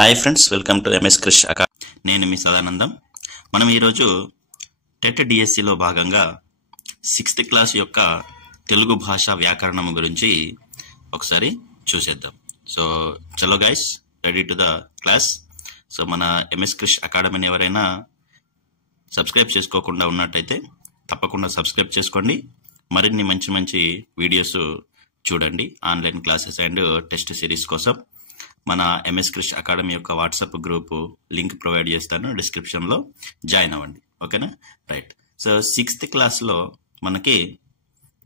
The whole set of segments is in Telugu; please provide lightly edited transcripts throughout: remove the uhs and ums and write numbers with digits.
Hi friends, welcome to MS Krish అకా. నేను మీ సదానందం. మనం ఈరోజు టెట్ డిఎస్సిలో భాగంగా 6th క్లాస్ యొక్క తెలుగు భాష వ్యాకరణం గురించి ఒకసారి చూసేద్దాం. సో చలో guys, ready to the class. So మన ఎంఎస్ క్రిష్ అకాడమీని ఎవరైనా సబ్స్క్రైబ్ చేసుకోకుండా ఉన్నట్టయితే తప్పకుండా సబ్స్క్రైబ్ చేసుకోండి. మరిన్ని మంచి మంచి వీడియోస్ చూడండి, online classes and test series కోసం. మన ఎంఎస్ క్రిష్ అకాడమీ యొక్క వాట్సాప్ గ్రూప్ లింక్ ప్రొవైడ్ చేస్తాను, డిస్క్రిప్షన్లో జాయిన్ అవ్వండి. ఓకేనా? రైట్. సో 6th క్లాస్లో మనకి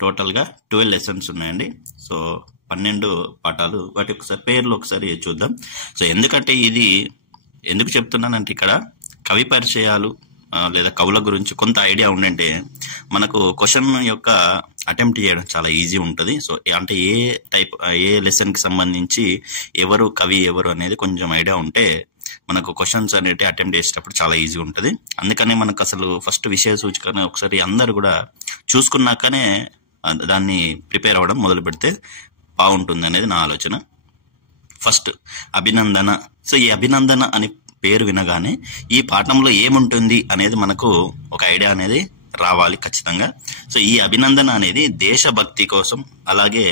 టోటల్గా 12 లెసన్స్ ఉన్నాయండి. సో 12 పాఠాలు, వాటి ఒకసారి పేర్లు ఒకసారి చూద్దాం. సో ఎందుకంటే ఇది ఎందుకు చెప్తున్నానంటే ఇక్కడ కవి పరిచయాలు లేదా కవుల గురించి కొంత ఐడియా ఉండంటే మనకు క్వశ్చన్ యొక్క అటెంప్ట్ చేయడం చాలా ఈజీ ఉంటుంది. సో అంటే ఏ లెసన్కి సంబంధించి ఎవరు కవి ఎవరు అనేది కొంచెం ఐడియా ఉంటే మనకు క్వశ్చన్స్ అనేవి అటెంప్ట్ చేసేటప్పుడు చాలా ఈజీ ఉంటుంది. అందుకనే మనకు అసలు ఫస్ట్ విషయ సూచికనే ఒకసారి అందరు కూడా చూసుకున్నాకనే దాన్ని ప్రిపేర్ అవ్వడం మొదలు పెడితే బాగుంటుంది అనేది నా ఆలోచన. ఫస్ట్ అభినందన. సో ఈ అభినందన అని పేరు వినగానే ఈ పాఠంలో ఏముంటుంది అనేది మనకు ఒక ఐడియా అనేది రావాలి ఖచ్చితంగా. సో ఈ అభినందన అనేది దేశభక్తి కోసం, అలాగే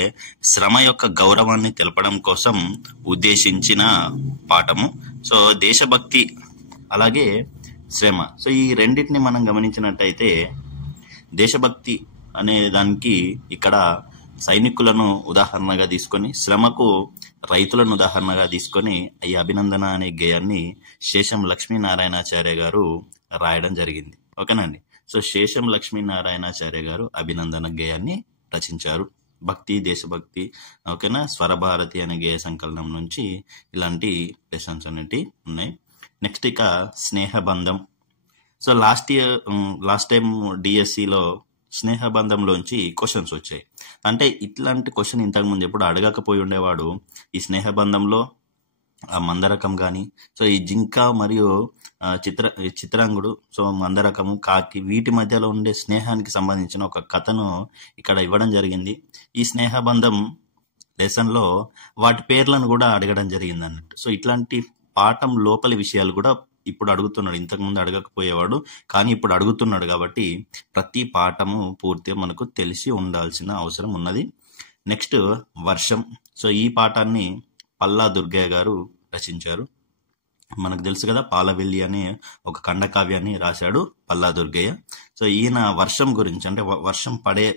శ్రమ యొక్క గౌరవాన్ని తెలపడం కోసం ఉద్దేశించిన పాఠము. సో దేశభక్తి అలాగే శ్రమ, సో ఈ రెండింటిని మనం గమనించినట్టయితే దేశభక్తి అనే దానికి ఇక్కడ సైనికులను ఉదాహరణగా తీసుకొని, శ్రమకు రైతులను ఉదాహరణగా తీసుకొని ఈ అభినందన అనే గేయాన్ని శేషం లక్ష్మీనారాయణాచార్య గారు రాయడం జరిగింది. ఓకేనండి. సో శేషం లక్ష్మీనారాయణాచార్య గారు అభినందన గేయాన్ని రచించారు. భక్తి, దేశభక్తి, ఓకేనా, స్వరభారతి అనే గేయ సంకలనం నుంచి ఇలాంటి లెసన్స్ అనేవి ఉన్నాయి. నెక్స్ట్ ఇక స్నేహబంధం. సో లాస్ట్ టైం డిఎస్సిలో స్నేహబంధంలోంచి క్వశ్చన్స్ వచ్చాయి. అంటే ఇట్లాంటి క్వశ్చన్ ఇంతకుముందు ఎప్పుడు అడగకపోయి ఉండేవాడు. ఈ స్నేహబంధంలో మందరకం కానీ, సో ఈ జింక మరియు చిత్రాంగుడు, సో మందరకము, కాకి, వీటి మధ్యలో ఉండే స్నేహానికి సంబంధించిన ఒక కథను ఇక్కడ ఇవ్వడం జరిగింది. ఈ స్నేహబంధం లెసన్లో వాటి పేర్లను కూడా అడగడం జరిగింది అన్నట్టు. సో ఇట్లాంటి పాఠం లోపలి విషయాలు కూడా ఇప్పుడు అడుగుతున్నాడు. ఇంతకుముందు అడగకపోయేవాడు, కానీ ఇప్పుడు అడుగుతున్నాడు. కాబట్టి ప్రతి పాఠము పూర్తిగా మనకు తెలిసి ఉండాల్సిన అవసరం ఉన్నది. నెక్స్ట్ వర్షం. సో ఈ పాఠాన్ని పల్లా దుర్గయ్య గారు రచించారు. మనకు తెలుసు కదా, పాలవెల్లి అనే ఒక ఖండకావ్యాన్ని రాశాడు పల్లా దుర్గయ్య. సో ఈయన వర్షం గురించి, అంటే వర్షం పడే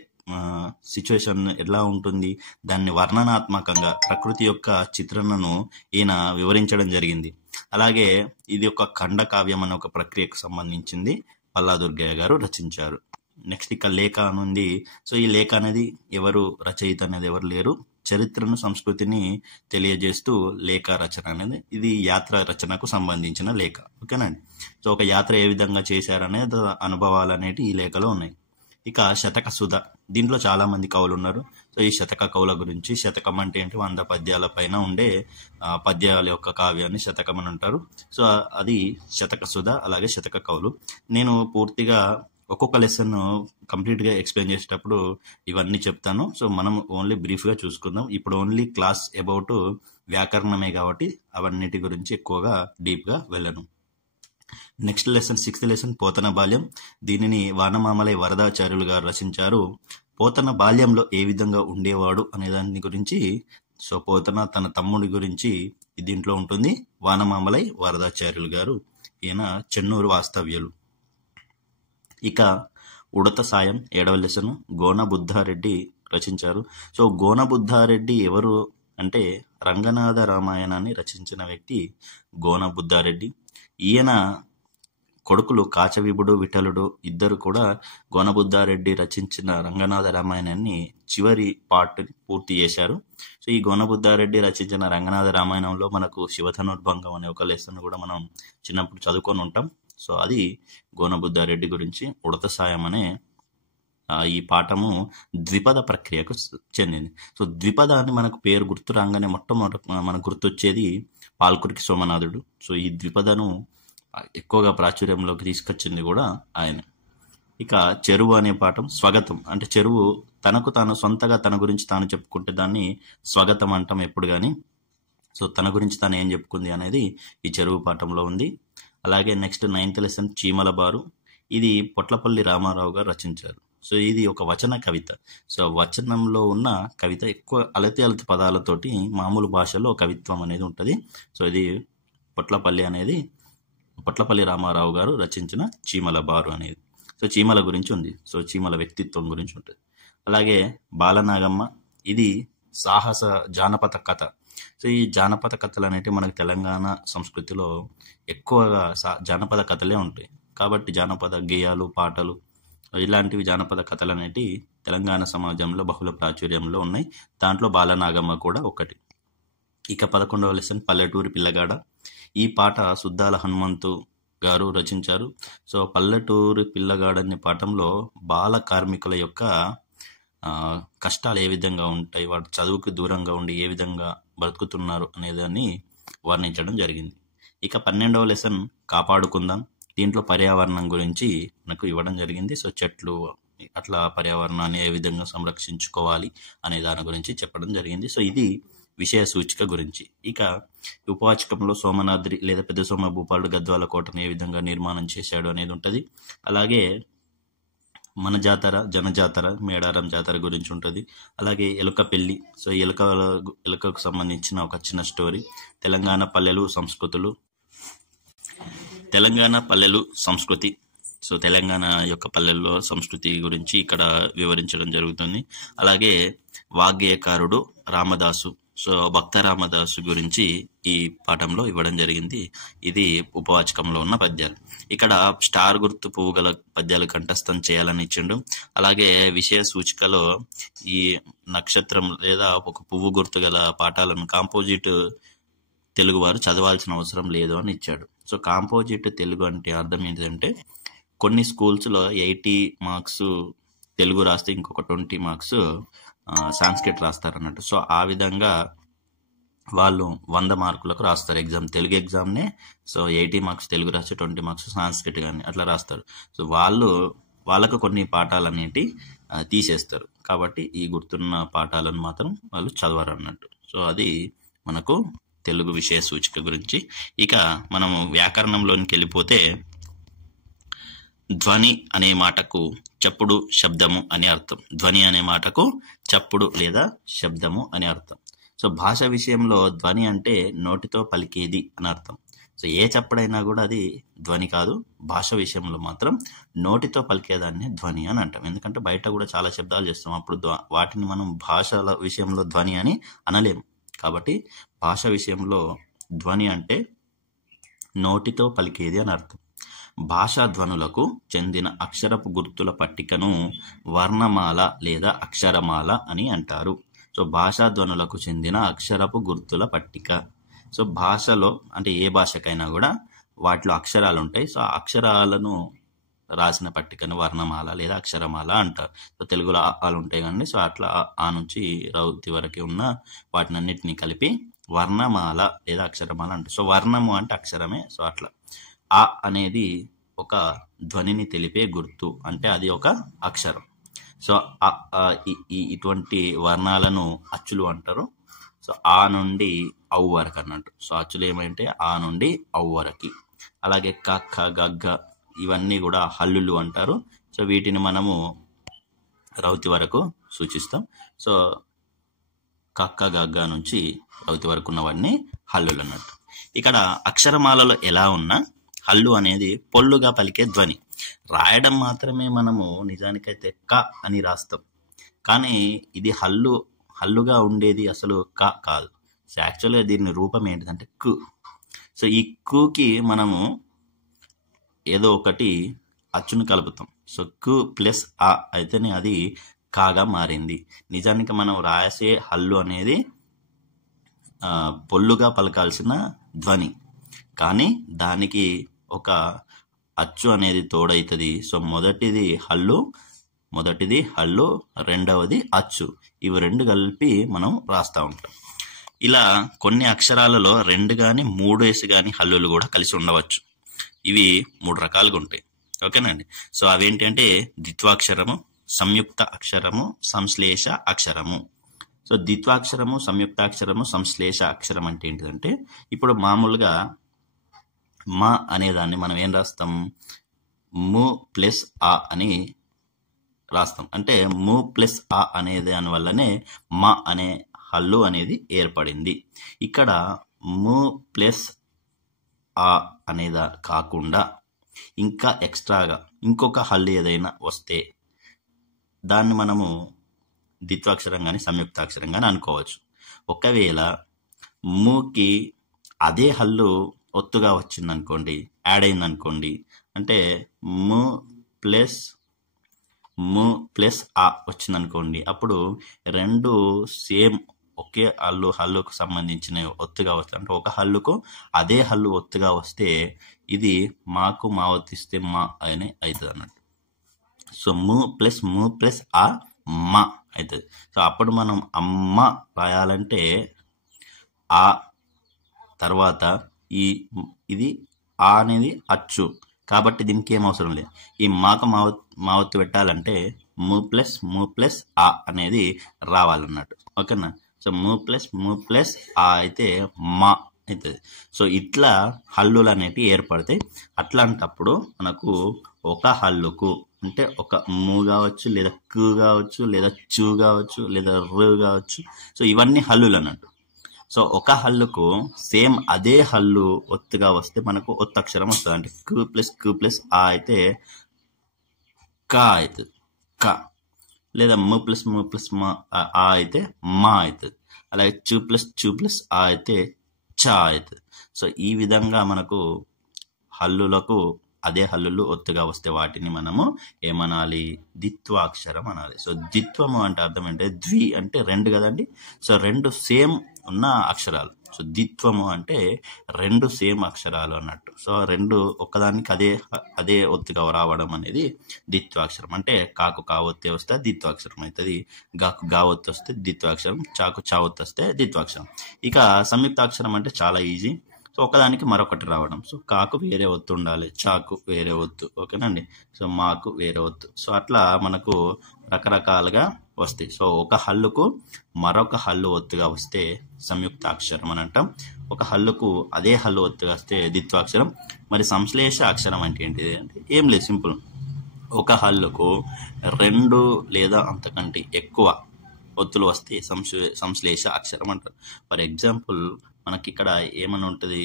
సిచ్యువేషన్ ఎలా ఉంటుంది, దాన్ని వర్ణనాత్మకంగా ప్రకృతి యొక్క చిత్రణను ఈయన వివరించడం జరిగింది. అలాగే ఇది ఒక ఖండకావ్యం అనే ఒక ప్రక్రియకు సంబంధించింది, పల్లా దుర్గయ్య గారు రచించారు. నెక్స్ట్ ఇక లేఖ అనుంది. సో ఈ లేఖ అనేది ఎవరు రచయిత అనేది ఎవరు లేరు, చరిత్రను సంస్కృతిని తెలియజేస్తూ లేఖ రచన అనేది, ఇది యాత్ర రచనకు సంబంధించిన లేఖ. ఓకేనండి. సో ఒక యాత్ర ఏ విధంగా చేశారనేది అనుభవాలు అనేవి ఈ లేఖలో ఉన్నాయి. ఇక శతక సుధ. దీంట్లో చాలా మంది కవులు ఉన్నారు. సో ఈ శతక కవుల గురించి, శతకం అంటే ఏంటి, 100 పద్యాల పైన ఉండే పద్యాల యొక్క కావ్యాన్ని శతకం అని అంటారు. సో అది శతక సుధ, అలాగే శతక కవులు. నేను పూర్తిగా ఒక్కొక్క లెసన్ కంప్లీట్గా ఎక్స్ప్లెయిన్ చేసేటప్పుడు ఇవన్నీ చెప్తాను. సో మనం ఓన్లీ బ్రీఫ్గా చూసుకుందాం. ఇప్పుడు ఓన్లీ క్లాస్ అబౌట్ వ్యాకరణమే కాబట్టి అవన్నిటి గురించి ఎక్కువగా డీప్గా వెళ్ళను. Next lesson 6th lesson Pothana బాల్యం. దీనిని వానమామలై వరదాచార్యులు గారు రచించారు. పోతన బాల్యంలో ఏ విధంగా ఉండేవాడు అనే దాని గురించి, సో పోతన తన తమ్ముడి గురించి దీంట్లో ఉంటుంది. వానమామలై వరదాచార్యులు గారు, ఈయన చెన్నూరు వాస్తవ్యులు. ఇక ఉడత సాయం 7వ లెసన్ గోనబుద్ధారెడ్డి రచించారు. సో గోనబుద్ధారెడ్డి ఎవరు అంటే రంగనాథ రామాయణాన్ని రచించిన వ్యక్తి గోనబుద్ధారెడ్డి. ఈయన కొడుకులు కాచవిభుడు, విఠలుడు ఇద్దరు కూడా గోనబుద్ధారెడ్డి రచించిన రంగనాథ రామాయణాన్ని చివరి పార్ట్ పూర్తి చేశారు. సో ఈ గోనబుద్ధారెడ్డి రచించిన రంగనాథ రామాయణంలో మనకు శివధనుర్భంగం అనే ఒక లెసన్ కూడా మనం చిన్నప్పుడు చదువుకొని ఉంటాం. సో అది గోనబుద్ధారెడ్డి గురించి. ఉడత సాయం అనే ఈ పాఠము ద్విపద ప్రక్రియకు చెందింది. సో ద్విపద అని మనకు పేరు గుర్తు రాగానే మొట్టమొదటి మనకు గుర్తొచ్చేది పాల్కురికి సోమనాథుడు. సో ఈ ద్విపదను ఎక్కువగా ప్రాచుర్యంలోకి తీసుకొచ్చింది కూడా ఆయన. ఇక చెరువు అనే పాఠం స్వాగతం. అంటే చెరువు తనకు తాను సొంతగా తన గురించి తాను చెప్పుకుంటే దాన్ని స్వాగతం అంటాం ఎప్పుడు కానీ. సో తన గురించి తను ఏం చెప్పుకుంది అనేది ఈ చెరువు పాఠంలో ఉంది. అలాగే నెక్స్ట్ 9th లెసన్ చీమల బారు. ఇది పొట్లపల్లి రామారావు గారు రచించారు. సో ఇది ఒక వచన కవిత. సో వచనంలో ఉన్న కవిత ఎక్కువ అలతి పదాలతోటి మామూలు భాషలో కవిత్వం అనేది ఉంటుంది. సో ఇది పొట్లపల్లి రామారావు గారు రచించిన చీమల బారు అనేది. సో చీమల గురించి ఉంది. సో చీమల వ్యక్తిత్వం గురించి ఉంటుంది. అలాగే బాలనాగమ్మ, ఇది సాహస జానపద కథ. సో ఈ జానపద కథలు అనేటివి మనకు తెలంగాణ సంస్కృతిలో ఎక్కువగా జానపద కథలే ఉంటాయి. కాబట్టి జానపద గేయాలు, పాటలు, ఇలాంటివి జానపద కథలు అనేటివి తెలంగాణ సమాజంలో బహుళ ప్రాచుర్యంలో ఉన్నాయి. దాంట్లో బాలనాగమ్మ కూడా ఒకటి. ఇక 11వ లెసన్ పల్లెటూరి పిల్లగాడ. ఈ పాట సుద్దాల హనుమంతు గారు రచించారు. సో పల్లెటూరి పిల్లగాడ అనే పాఠంలో బాల కార్మికుల యొక్క కష్టాలు ఏ విధంగా ఉంటాయి, వాటి చదువుకు దూరంగా ఉండి ఏ విధంగా బ్రతుకుతున్నారు అనేదాన్ని వర్ణించడం జరిగింది. ఇక 12వ లెసన్ కాపాడుకుందాం. దీంట్లో పర్యావరణం గురించి నాకు ఇవ్వడం జరిగింది. సో చెట్లు అట్లా పర్యావరణాన్ని ఏ విధంగా సంరక్షించుకోవాలి అనే దాని గురించి చెప్పడం జరిగింది. సో ఇది విషయ సూచిక గురించి. ఇక ఉపవాచకంలో సోమనాద్రి లేదా పెద్ద సోమ భూపాలుడు గద్వాల కోటను ఏ విధంగా నిర్మాణం చేశాడు అనేది ఉంటుంది. అలాగే మన జాతర, జనజాతర, మేడారం జాతర గురించి ఉంటుంది. అలాగే ఎలుక పెళ్లి. సో ఎలుకకు సంబంధించిన ఒక చిన్న స్టోరీ. తెలంగాణ పల్లెలు సంస్కృతి. సో తెలంగాణ యొక్క పల్లెల్లో సంస్కృతి గురించి ఇక్కడ వివరించడం జరుగుతుంది. అలాగే వాగ్గేయకారుడు రామదాసు. సో భక్త రామదాసు గురించి ఈ పాఠంలో ఇవ్వడం జరిగింది. ఇది ఉపవాచకంలో ఉన్న పద్యాలు. ఇక్కడ స్టార్ గుర్తు పువ్వు గల పద్యాలు కంఠస్థం చేయాలని ఇచ్చిండు. అలాగే విషయ సూచికలో ఈ నక్షత్రం లేదా ఒక పువ్వు గుర్తు గల పాఠాలను కాంపోజిట్ తెలుగు వారు చదవాల్సిన అవసరం లేదు అని ఇచ్చాడు. సో కాంపోజిట్ తెలుగు అంటే అర్థం ఏంటంటే కొన్ని స్కూల్స్లో 80 మార్క్స్ తెలుగు రాస్తే ఇంకొక 20 మార్క్స్ సాంస్క్రిట్ రాస్తారు అన్నట్టు. సో ఆ విధంగా వాళ్ళు 100 మార్కులకు రాస్తారు ఎగ్జామ్, తెలుగు ఎగ్జామ్నే. సో 80 మార్క్స్ తెలుగు రాస్తే 20 మార్క్స్ సాంస్క్రిట్ కానీ అట్లా రాస్తారు. సో వాళ్ళకు కొన్ని పాఠాలు అనేవి తీసేస్తారు. కాబట్టి ఈ గుర్తున్న పాఠాలను మాత్రం వాళ్ళు చదవరు అన్నట్టు. సో అది మనకు తెలుగు విషయ సూచిక గురించి. ఇక మనము వ్యాకరణంలోనికి వెళ్ళిపోతే ధ్వని అనే మాటకు చప్పుడు, శబ్దము అని అర్థం. ధ్వని అనే మాటకు చప్పుడు లేదా శబ్దము అని అర్థం. సో భాష విషయంలో ధ్వని అంటే నోటితో పలికేది అని అర్థం. సో ఏ చప్పుడైనా కూడా అది ధ్వని కాదు. భాష విషయంలో మాత్రం నోటితో పలికేదాన్ని ధ్వని అని అంటాం. ఎందుకంటే బయట కూడా చాలా శబ్దాలు చేస్తాం, అప్పుడు వాటిని మనం భాషల విషయంలో ధ్వని అని అనలేము. కాబట్టి భాష విషయంలో ధ్వని అంటే నోటితో పలికేది అని అర్థం. భాషా ధ్వనులకు చెందిన అక్షరపు గుర్తుల పట్టికను వర్ణమాల లేదా అక్షరమాల అని అంటారు. సో భాషా ధ్వనులకు చెందిన అక్షరపు గుర్తుల పట్టిక. సో భాషలో అంటే ఏ భాషకైనా కూడా వాటిలో అక్షరాలు ఉంటాయి. సో ఆ అక్షరాలను రాసిన పట్టికను వర్ణమాల లేదా అక్షరమాల అంటారు. సో తెలుగులో ఆలు ఉంటాయి కానీ సో అట్లా ఆ నుంచి రౌతి వరకు ఉన్న వాటినన్నిటిని కలిపి వర్ణమాల లేదా అక్షరమాల అంటారు. సో వర్ణము అంటే అక్షరమే. సో అట్లా ఆ అనేది ఒక ధ్వనిని తెలిపే గుర్తు, అంటే అది ఒక అక్షరం. సో ఇటువంటి వర్ణాలను అచ్చులు అంటారు. సో ఆ నుండి ఔ వరకు అన్నట్టు. సో అచ్చులు ఏమంటే ఆ నుండి ఔ వరకు. అలాగే క, ఖ, గ, ఘ ఇవన్నీ కూడా హల్లులు అంటారు. సో వీటిని మనము రౌతి వరకు సూచిస్తాం. సో కక్క, గగ్గ నుంచి రౌతి వరకు ఉన్నవన్నీ హల్లులు అన్నట్టు. ఇక్కడ అక్షరమాలలో ఎలా ఉన్నా హల్లు అనేది పొల్లుగా పలికే ధ్వని. రాయడం మాత్రమే మనము నిజానికైతే క అని రాస్తాం, కానీ ఇది హల్లుగా ఉండేది అసలు క కాదు. సో యాక్చువల్గా దీని రూపం ఏంటిదంటే కు. సో ఈ కుకి మనము ఏదో ఒకటి అచ్చును కలుపుతాం. సో కు ప్లస్ ఆ అయితేనే అది కాగా మారింది. నిజానికి మనం రాసే హల్లు అనేది పొల్లుగా పలకాల్సిన ధ్వని, కానీ దానికి ఒక అచ్చు అనేది తోడవుతుంది. సో మొదటిది హల్లు, రెండవది అచ్చు. ఇవి రెండు కలిపి మనం రాస్తూ ఉంటాం. ఇలా కొన్ని అక్షరాలలో 2 కానీ 3 కానీ హల్లులు కూడా కలిసి ఉండవచ్చు. ఇవి 3 రకాలుగా ఉంటాయి. ఓకేనండి. సో అవేంటి అంటే ద్విత్వాక్షరము, సంయుక్త అక్షరము, సంశ్లేష అక్షరము. సో ద్విత్వాక్షరము, సంయుక్తాక్షరము, సంశ్లేష అక్షరం అంటే ఏంటిదంటే, ఇప్పుడు మామూలుగా మా అనేదాన్ని మనం ఏం రాస్తాం, ము ప్లస్ ఆ అని రాస్తాం. అంటే ము ప్లస్ ఆ అనే దాని వల్లనే మా అనే హల్లు అనేది ఏర్పడింది. ఇక్కడ ము ప్లస్ ఆ అనేదా కాకుండా ఇంకా ఎక్స్ట్రాగా ఇంకొక హల్లు ఏదైనా వస్తే దాన్ని మనము ద్విత్వాక్షరం కానీ సంయుక్తాక్షరం కానీ అనుకోవచ్చు. ఒకవేళ మూకి అదే హల్లు ఒత్తుగా వచ్చిందనుకోండి, యాడ్ అయిందనుకోండి, అంటే ము ప్లస్ ఆ వచ్చిందనుకోండి, అప్పుడు రెండు సేమ్ ఒకే హల్లుకు సంబంధించిన ఒత్తుగా వస్తాయి. అంటే ఒక హల్లుకు అదే హల్లు ఒత్తుగా వస్తే ఇది మాకు మా ఒత్తిస్తే మా అని అవుతుంది అన్నట్టు. సో ము ప్లస్ ఆ మా అవుతుంది. సో అప్పుడు మనం అమ్మ రాయాలంటే ఆ తర్వాత ఇది ఆ అనేది అచ్చు, కాబట్టి దీనికి ఏం అవసరం లేదు. ఈ మాకు మా ఒత్తు పెట్టాలంటే ము ప్లస్ ఆ అనేది రావాలన్నట్టు. ఓకేనా? సో ము ప్లస్ ఆ అయితే మా అవుతుంది. సో ఇట్లా హల్లులు అనేటివి ఏర్పడతాయి. అట్లాంటప్పుడు మనకు ఒక హల్లుకు అంటే ఒక ము కావచ్చు, లేదా కు కావచ్చు, లేదా చు కావచ్చు, లేదా రు కావచ్చు. సో ఇవన్నీ హల్లులు అన్నట్టు. సో ఒక హల్లుకు సేమ్ అదే హల్లు ఒత్తుగా వస్తే మనకు ఒత్తక్షరం వస్తుంది. అంటే కు ప్లస్ ఆ అయితే కా అవుతుంది, కా. లేదా ము ప్లస్ మా ఆ అయితే మా అవుతుంది. అలాగే చు ప్లస్ ఆ అయితే చా అవుతుంది. సో ఈ విధంగా మనకు హల్లులకు అదే హల్లులు ఒత్తుగా వస్తే వాటిని మనము ఏమనాలి, ద్విత్వాక్షరం అనాలి. సో ద్విత్వము అంటే అర్థం అంటే ద్వి అంటే రెండు కదండి. సో రెండు సేమ్ ఉన్న అక్షరాలు. సో ద్విత్వము అంటే రెండు సేమ్ అక్షరాలు అన్నట్టు. సో రెండు ఒక్కదానికి అదే ఒత్తుగా రావడం అనేది ద్విత్వాక్షరం. అంటే కాకు కా ఒత్తే వస్తే ద్విత్వాక్షరం అవుతుంది, గాకు గా ఒత్తు వస్తే ద్విత్వాక్షరం, చాకు చా ఒత్తు వస్తే ద్విత్వాక్షరం. ఇక సంయుక్తాక్షరం అంటే చాలా ఈజీ. సో ఒకదానికి మరొకటి రావడం. సో కాకు వేరే ఒత్తు ఉండాలి, చాకు వేరే ఒత్తు, ఓకేనండి. సో మాకు వేరే ఒత్తు. సో అట్లా మనకు రకరకాలుగా వస్తాయి. సో ఒక హల్లుకు మరొక హల్లు ఒత్తుగా వస్తే సంయుక్తాక్షరం అని అంటాం. ఒక హల్లుకు అదే హల్లు ఒత్తుగా వస్తే ద్విత్వాక్షరం. మరి సంశ్లేష అక్షరం అంటే ఏంటిది అంటే ఏం లేదు, సింపుల్. ఒక హల్లుకు రెండు లేదా అంతకంటే ఎక్కువ ఒత్తులు వస్తే సంశ్లేష అక్షరం అంటారు. ఫర్ ఎగ్జాంపుల్ మనకి ఇక్కడ ఏమని ఉంటుంది,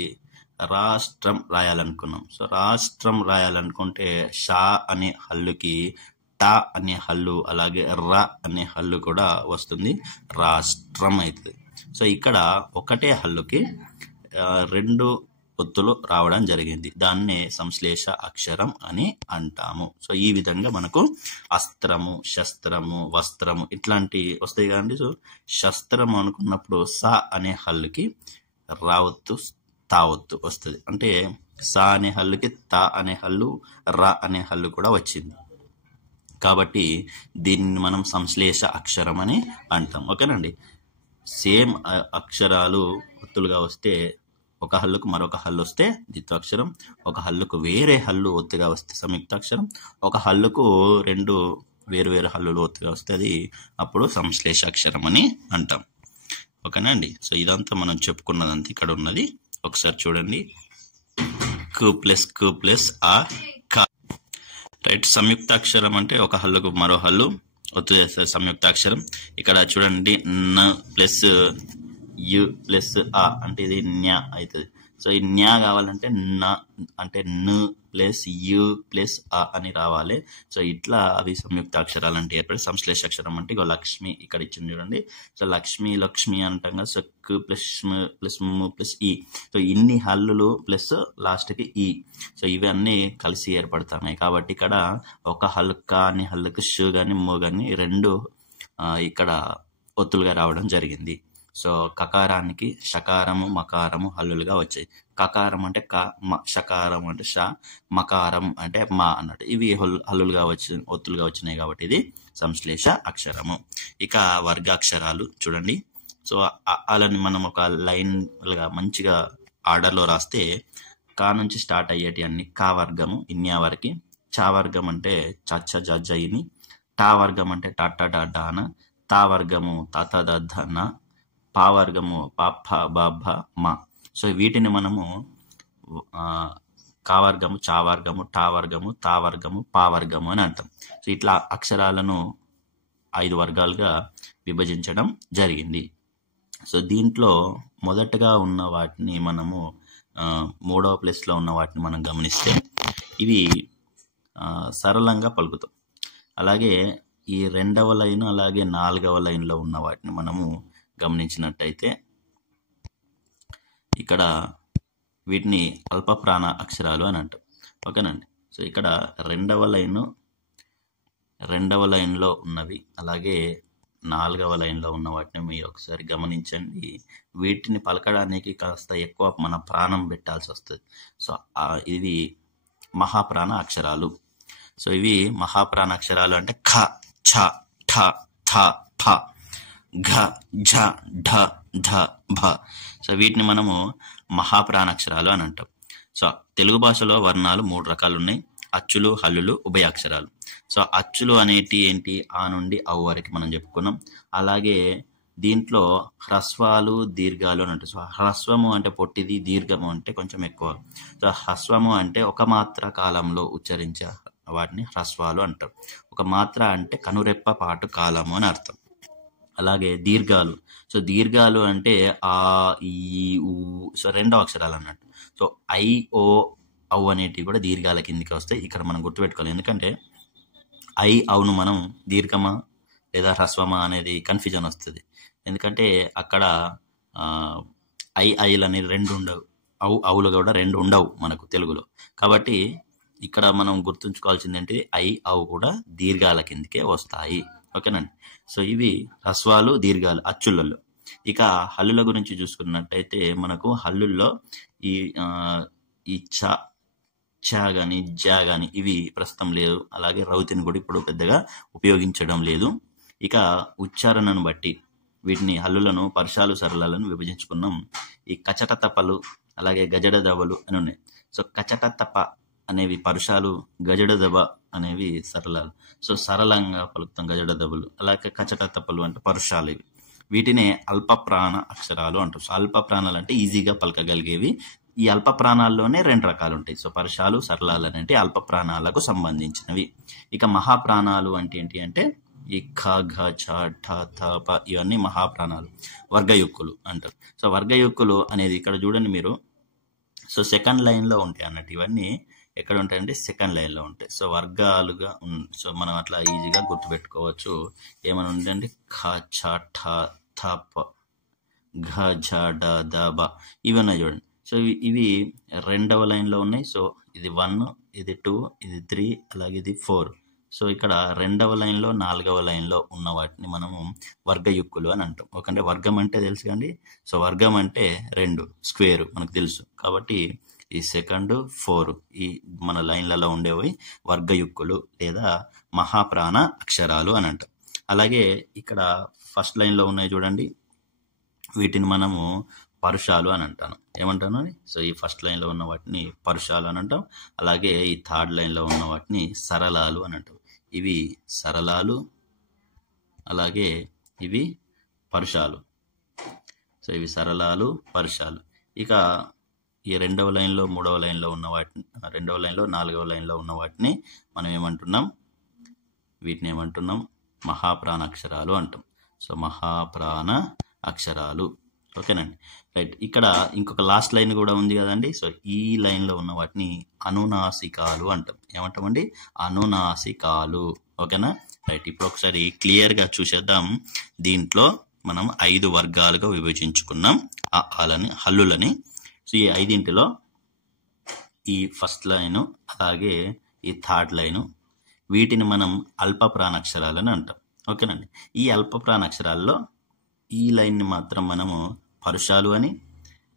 రాష్ట్రం రాయాలనుకున్నాం. సో రాష్ట్రం రాయాలనుకుంటే షా అనే హల్లుకి టా అనే హల్లు, అలాగే ర అనే హల్లు కూడా వస్తుంది, రాష్ట్రం అవుతుంది. సో ఇక్కడ ఒకటే హల్లుకి రెండు ఒత్తులు రావడం జరిగింది. దాన్నే సంశ్లేష అక్షరం అని అంటాము. సో ఈ విధంగా మనకు అస్త్రము, శస్త్రము, వస్త్రము ఇట్లాంటి వస్తాయి కదండి. సో శస్త్రం అనుకున్నప్పుడు సా అనే హల్లుకి రావత్తు, తావత్తు వస్తుంది. అంటే సా అనే హల్లుకి తా అనే హల్లు, రా అనే హల్లు కూడా వచ్చింది. కాబట్టి దీన్ని మనం సంశ్లేష అక్షరం అని అంటాం. ఓకేనండి. సేమ్ అక్షరాలు ఒత్తులుగా వస్తే ఒక హల్లుకు మరొక హల్లు వస్తే ద్విత్వాక్షరం, ఒక హల్లుకు వేరే హల్లు ఒత్తుగా వస్తే సంయుక్తాక్షరం, ఒక హల్లుకు రెండు వేరు హల్లులు ఒత్తుగా వస్తే అది అప్పుడు సంశ్లేష అక్షరం అని అంటాం. ఓకేనా అండి. సో ఇదంతా మనం చెప్పుకున్నదంతా ఇక్కడ ఉన్నది, ఒకసారి చూడండి. కు ప్లస్ ఆ కా. రైట్. సంయుక్తాక్షరం అంటే ఒక హల్లుకు మరో హల్లు ఒత్తు చేస్తారు సంయుక్తాక్షరం. ఇక్కడ చూడండి, న ప్లస్ యు ప్లస్ ఆ అంటే ఇది న్యా అవుతుంది. సో ఈ న్యా కావాలంటే న అంటే ను ప్లస్ యు ప్లస్ ఆ అని రావాలి. సో ఇట్లా అవి సంయుక్తాక్షరాలు అంటే ఏర్పడి సంశ్లేష అక్షరం అంటే ఇగో లక్ష్మి ఇక్కడ ఇచ్చింది చూడండి. సో లక్ష్మి అంటాం కదా. సో కు ప్లస్ ము ప్లస్ ఈ. సో ఇన్ని హల్లులు ప్లస్ లాస్ట్కి ఈ. సో ఇవన్నీ కలిసి ఏర్పడుతున్నాయి. కాబట్టి ఇక్కడ ఒక హల్లు కానీ హల్లుకు షు కానీ ము కానీ రెండు ఇక్కడ ఒత్తులుగా రావడం జరిగింది. సో కకారానికి షకారము, మకారము హల్లులుగా వచ్చాయి. కకారం అంటే క, షకారం అంటే ష, మకారం అంటే మా అన్నట్టు. ఇవి హల్లులుగా ఒత్తులుగా వచ్చినాయి కాబట్టి ఇది సంశ్లేష అక్షరము. ఇక వర్గాక్షరాలు చూడండి. సో అలాని మనం ఒక లైన్గా మంచిగా ఆర్డర్లో రాస్తే కా నుంచి స్టార్ట్ అయ్యేటి అన్ని కా వర్గము ఇన్యా వరకు. చా వర్గం అంటే చచ్చ జజ్జ ఇని. టా వర్గం అంటే టట్ట డాన. తా వర్గము తాత దద్ధ న, పా వర్గము పాప బాభ మా. సో వీటిని మనము కా వర్గము, చా వర్గము, టా వర్గము, తా వర్గము, పా వర్గము అని అంటాం. సో ఇట్లా అక్షరాలను 5 వర్గాలుగా విభజించడం జరిగింది. సో దీంట్లో మొదటగా ఉన్న వాటిని మనము 3వ ప్లేస్లో ఉన్న వాటిని మనం గమనిస్తే ఇవి సరళంగా పలుకుతాం. అలాగే ఈ 2వ లైన్ అలాగే 4వ లైన్లో ఉన్న వాటిని మనము గమనించినట్టయితే ఇక్కడ వీటిని అల్ప ప్రాణ అక్షరాలు అని అంటాం. ఓకేనండి. సో ఇక్కడ 2వ లైన్లో ఉన్నవి అలాగే 4వ లైన్లో ఉన్న వాటిని మీరు ఒకసారి గమనించండి. వీటిని పలకడానికి కాస్త ఎక్కువ మన ప్రాణం పెట్టాల్సి వస్తుంది. సో ఇవి మహాప్రాణ అక్షరాలు. సో ఇవి మహాప్రాణ అక్షరాలు అంటే ఖ, ఛ, ఠ, థ, ఫ, ఘ, ఝ, ఢ, ధ, భ. సో వీటిని మనము మహాప్రాణ అక్షరాలు అని అంటాం. సో తెలుగు భాషలో వర్ణాలు 3 రకాలు ఉన్నాయి: అచ్చులు, హల్లులు, ఉభయాక్షరాలు. సో అచ్చులు అనేటి ఏంటి, ఆ నుండి అవు వరకు మనం చెప్పుకున్నాం. అలాగే దీంట్లో హ్రస్వాలు, దీర్ఘాలు అని ఉంటాయి. సో హ్రస్వము అంటే పొట్టిది, దీర్ఘము అంటే కొంచెం ఎక్కువ. సో హ్రస్వము అంటే ఒక మాత్ర కాలంలో ఉచ్చరించే వాటిని హ్రస్వాలు అంటారు. ఒక మాత్ర అంటే కనురెప్ప పాటు కాలము అని అర్థం. అలాగే దీర్ఘాలు. సో దీర్ఘాలు అంటే ఆ, ఈ, ఊ. సో 2వ అక్షరాలు అన్నట్టు. సో ఐ, ఓ, ఔ అనేటివి కూడా దీర్ఘాల కిందికి వస్తాయి. ఇక్కడ మనం గుర్తుపెట్టుకోవాలి. ఎందుకంటే ఐ, ఔను మనం దీర్ఘమా లేదా హ్రస్వమా అనేది కన్ఫ్యూజన్ వస్తుంది. ఎందుకంటే అక్కడ ఐలు అనేది 2 ఉండవు, ఔలు కూడా 2 ఉండవు మనకు తెలుగులో. కాబట్టి ఇక్కడ మనం గుర్తుంచుకోవాల్సింది ఏంటి, ఐ, ఔ కూడా దీర్ఘాల కిందికే వస్తాయి. ఓకేనండి. సో ఇవి హ్రస్వాలు, దీర్ఘాలు అచ్చులలో. ఇక హల్లుల గురించి చూసుకున్నట్టయితే మనకు హల్లుల్లో ఈ చ కానీ, జ కానీ ఇవి ప్రస్తుతం లేదు. అలాగే రౌతిని కూడా ఇప్పుడు పెద్దగా ఉపయోగించడం లేదు. ఇక ఉచ్చారణను బట్టి వీటిని హల్లులను పరుషాలు, సరళాలను విభజించుకున్నాం. ఈ కచట తపలు అలాగే గజడ దబలు అని ఉన్నాయి. సో కచట తప అనేవి పరుషాలు, గజడ దబ అనేవి సరళాలు. సో సరళంగా పలుకుతాం గజడ దబలు. అలాగే కచట తపలు అంటే పరుషాలు. ఇవి వీటినే అల్ప ప్రాణ అక్షరాలు అంటారు. సో అల్ప ప్రాణాలు అంటే ఈజీగా పలకగలిగేవి. ఈ అల్ప ప్రాణాల్లోనే 2 రకాలు ఉంటాయి. సో పరుషాలు, సరళాలు అనేవి అల్ప ప్రాణాలకు సంబంధించినవి. ఇక మహాప్రాణాలు అంటే ఏంటి అంటే ఈ ఖ, ఘ, ఛ, ఠ, థ, ప ఇవన్నీ మహాప్రాణాలు, వర్గయుక్కులు అంటారు. సో వర్గయుక్కులు అనేది ఇక్కడ చూడండి మీరు. సో 2nd లైన్లో ఉంటాయి అన్నట్టు. ఇవన్నీ ఎక్కడ ఉంటాయంటే 2nd లైన్లో ఉంటాయి. సో వర్గాలుగా సో మనం అట్లా ఈజీగా గుర్తుపెట్టుకోవచ్చు. ఏమైనా ఉందండి, ఖ, ఛ, ఠ, థ, ప, ఘ, ఝ, డ, ద, బ ఇవి ఉన్నాయి చూడండి. సో ఇవి 2వ లైన్లో ఉన్నాయి. సో ఇది 1, ఇది 2, ఇది 3, అలాగే ఇది 4. సో ఇక్కడ 2వ లైన్లో, 4వ లైన్లో ఉన్న వాటిని మనము వర్గయుక్కులు అని అంటాం. ఓకే, వర్గం అంటే తెలుసు కండి. సో వర్గం అంటే 2 స్క్వేర్ మనకు తెలుసు. కాబట్టి ఈ 2, 4 ఈ మన లైన్లలో ఉండేవి వర్గయుక్కులు లేదా మహాప్రాణ అక్షరాలు అని అంటాం. అలాగే ఇక్కడ 1st లైన్లో ఉన్నాయి చూడండి, వీటిని మనము పరుషాలు అని అంటాను. ఏమంటాను? సో ఈ 1st లైన్లో ఉన్న వాటిని పరుషాలు అని అంటాం. అలాగే ఈ 3rd లైన్లో ఉన్న వాటిని సరళాలు అని అంటాం. ఇవి సరళాలు, అలాగే ఇవి పరుషాలు. సో ఇవి సరళాలు, పరుషాలు. ఇక ఈ 2వ లైన్లో, 3వ లైన్లో ఉన్న వాటిని, 2వ లైన్లో, 4వ లైన్లో ఉన్న వాటిని మనం ఏమంటున్నాం? వీటిని ఏమంటున్నాం? మహాప్రాణ అక్షరాలు అంటాం. సో మహాప్రాణ అక్షరాలు. ఓకేనండి, రైట్. ఇక్కడ ఇంకొక లాస్ట్ లైన్ కూడా ఉంది కదండి. సో ఈ లైన్లో ఉన్న వాటిని అనునాసికాలు అంటాం. ఏమంటామండి? అనునాసికాలు. ఓకేనా, రైట్. ఇప్పుడు ఒకసారి క్లియర్గా చూసేద్దాం. దీంట్లో మనం 5 వర్గాలుగా విభజించుకున్నాం హల్లులని. సో ఈ 5 ఈ 1st లైను అలాగే ఈ 3rd లైను వీటిని మనం అల్ప ప్రాణాక్షరాలని అంటాం. ఓకేనండి, ఈ అల్ప ప్రాణాక్షరాల్లో ఈ లైన్ని మాత్రం మనము పరుషాలు అని,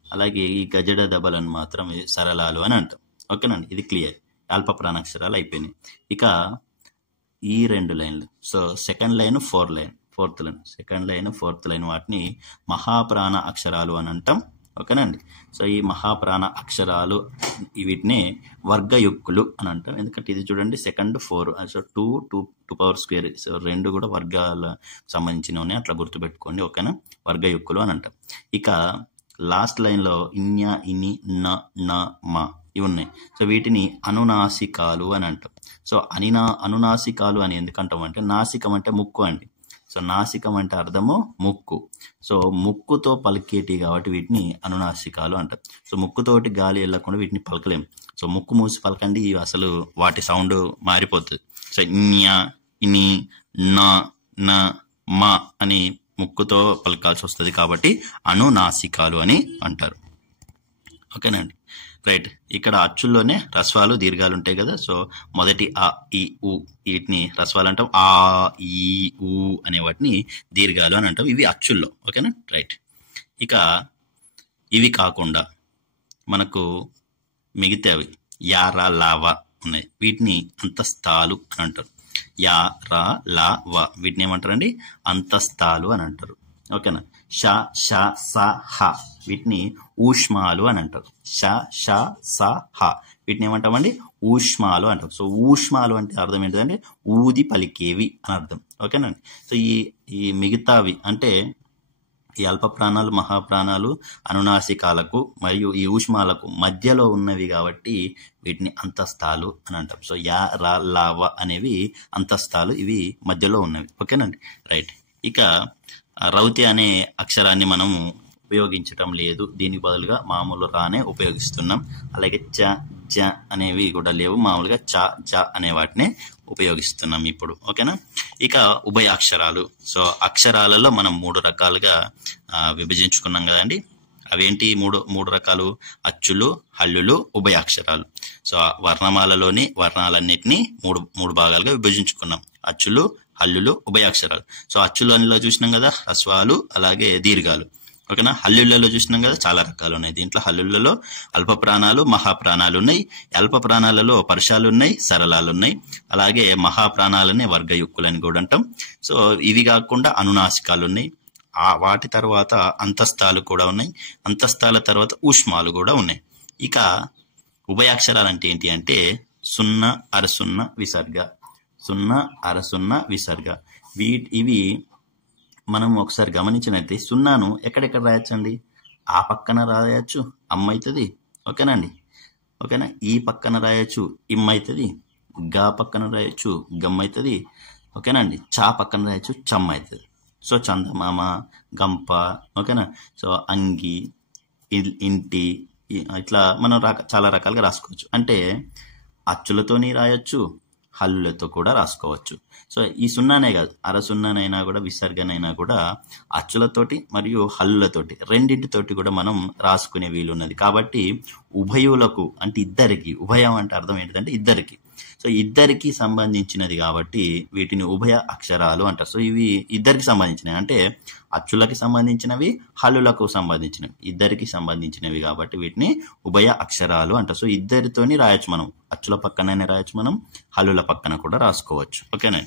అలాగే ఈ గజడ దబలను మాత్రం సరళాలు అని అంటాం. ఓకేనండి, ఇది క్లియర్. అల్ప ప్రాణాక్షరాలు అయిపోయినాయి. ఇక ఈ 2 లైన్లు, so 2nd line, 4th line, 4th line, 2nd line, 4th line వాటిని మహాప్రాణ అక్షరాలు అని అంటాం. ఓకేనండి. సో ఈ మహాప్రాణ అక్షరాలు వీటిని వర్గయుక్కులు అని అంటాం. ఎందుకంటే ఇది చూడండి second 4, so 2 power square, so రెండు కూడా వర్గాల సంబంధించినవి ఉన్నాయి, అట్లా గుర్తుపెట్టుకోండి. ఓకేనా, వర్గయుక్కులు అని అంటాం. ఇక లాస్ట్ లైన్లో ఇన్య, ఇని, న, మా ఇవి ఉన్నాయి. సో వీటిని అనునాసికాలు అని అంటాం. సో అనునాసికాలు అని ఎందుకంటాం అంటే నాసికం అంటే ముక్కు అండి. సో నాసికం అంటే అర్థము ముక్కు. సో ముక్కుతో పలికేటి కాబట్టి వీటిని అనునాసికాలు అంటారు. సో ముక్కుతోటి గాలి వెళ్ళకుండా వీటిని పలకలేం. సో ముక్కు మూసి పలకండి, అసలు వాటి సౌండ్ మారిపోతుంది. సో ఇన్య, ఇని, న, మా అని ముక్కుతో పలకాల్సి వస్తుంది కాబట్టి అనునాసికాలు అని అంటారు. ఓకేనండి, రైట్. ఇక్కడ అచ్చుల్లోనే రస్వాలు దీర్ఘాలు ఉంటాయి కదా. సో మొదటి ఆ, ఈ, ఊ వీటిని రస్వాలు అంటాం. ఆ, ఈ, ఊ అనే వాటిని దీర్ఘాలు అని అంటాం. ఇవి అచ్చుల్లో. ఓకేనా, రైట్. ఇక ఇవి కాకుండా మనకు మిగతావి యా, రా, లా, వా ఉన్నాయి. వీటిని అంతస్తాలు అని అంటారు. యా, రా, లా, వా వీటిని ఏమంటారండి? అంతస్తాలు అని అంటారు. ఓకేనా. ష, ష, స, హ వీటిని ఊష్మాలు అని అంటారు. ష, ష, స, హ వీటిని ఏమంటామండి? ఊష్మాలు అంటారు. సో ఊష్మాలు అంటే అర్థం ఏంటంటే ఊది పలికేవి అని అర్థం. ఓకేనండి. సో ఈ మిగతావి అంటే ఈ అల్ప ప్రాణాలు, మహాప్రాణాలు అనునాసికాలకు మరియు ఈ ఊష్మాలకు మధ్యలో ఉన్నవి కాబట్టి వీటిని అంతస్తాలు అని అంటాం. సో యా, రా, లా, వ అనేవి అంతస్తాలు, ఇవి మధ్యలో ఉన్నవి. ఓకేనండి, రైట్. ఇక రౌతి అనే అక్షరాన్ని మనము ఉపయోగించటం లేదు, దీనికి బదులుగా మామూలు రానే ఉపయోగిస్తున్నాం. అలాగే చ, జ అనేవి కూడా లేవు, మామూలుగా చ, జ అనే వాటిని ఉపయోగిస్తున్నాం ఇప్పుడు. ఓకేనా. ఇక ఉభయాక్షరాలు. సో అక్షరాలలో మనం 3 రకాలుగా విభజించుకున్నాం కదండి. అవేంటి మూడు రకాలు? అచ్చులు, హల్లులు, ఉభయాక్షరాలు. సో వర్ణమాలలోని వర్ణాలన్నిటినీ మూడు భాగాలుగా విభజించుకున్నాం. అచ్చులు, హల్లులు, ఉభయాక్షరాలు. సో అచ్చులలో చూసినాం కదా హ్రస్వాలు అలాగే దీర్ఘాలు. ఓకేనా. హల్లులలో చూసినాం కదా చాలా రకాలు ఉన్నాయి. దీంట్లో హల్లులలో అల్ప ప్రాణాలు, మహాప్రాణాలు ఉన్నాయి. అల్ప ప్రాణాలలో పరుషాలు ఉన్నాయి, సరళాలు ఉన్నాయి. అలాగే మహాప్రాణాలనే వర్గయుక్కులని కూడా అంటాం. సో ఇవి కాకుండా అనునాసికాలు ఉన్నాయి. వాటి తర్వాత అంతస్తాలు కూడా ఉన్నాయి. అంతస్తాల తర్వాత ఊష్మాలు కూడా ఉన్నాయి. ఇక ఉభయాక్షరాలు అంటే ఏంటి అంటే 0, అరసున్న, విసర్గ. 0, అరసున్న, విసర్గ. ఇవి మనం ఒకసారి గమనించినట్టే 0ను ఎక్కడెక్కడ రాయొచ్చండి? ఆ పక్కన రాయొచ్చు, అమ్మ అవుతుంది. ఓకేనండి. ఓకేనా. ఈ పక్కన రాయొచ్చు, ఇమ్మ అవుతుంది. గా పక్కన రాయొచ్చు, గమ్ అవుతుంది. ఓకేనండి. చా పక్కన రాయొచ్చు, చమ్మ అవుతుంది. సో చందమామ, గంప. ఓకేనా. సో అంగి, ఇంటి, ఇట్లా మనం చాలా రకాలుగా రాసుకోవచ్చు. అంటే అచ్చులతోని రాయొచ్చు, హల్లులతో కూడా రాసుకోవచ్చు. సో ఈ 0నే కాదు, అరసున్ననైనా కూడా, విసర్గనైనా కూడా అచ్చులతోటి మరియు హల్లులతోటి రెండింటితోటి కూడా మనం రాసుకునే వీలున్నది. కాబట్టి ఉభయులకు అంటే ఇద్దరికి, ఉభయం అంటే అర్థం ఏంటంటే ఇద్దరికి. సో ఇద్దరికి సంబంధించినది కాబట్టి వీటిని ఉభయ అక్షరాలు అంటారు. సో ఇవి ఇద్దరికి సంబంధించినవి, అంటే అచ్చులకి సంబంధించినవి, హల్లులకు సంబంధించినవి, ఇద్దరికి సంబంధించినవి కాబట్టి వీటిని ఉభయ అక్షరాలు అంటారు. సో ఇద్దరితోని రాయొచ్చు మనం, అచ్చుల పక్కననే రాయొచ్చు మనం, హల్లుల పక్కన కూడా రాసుకోవచ్చు. ఓకేనా.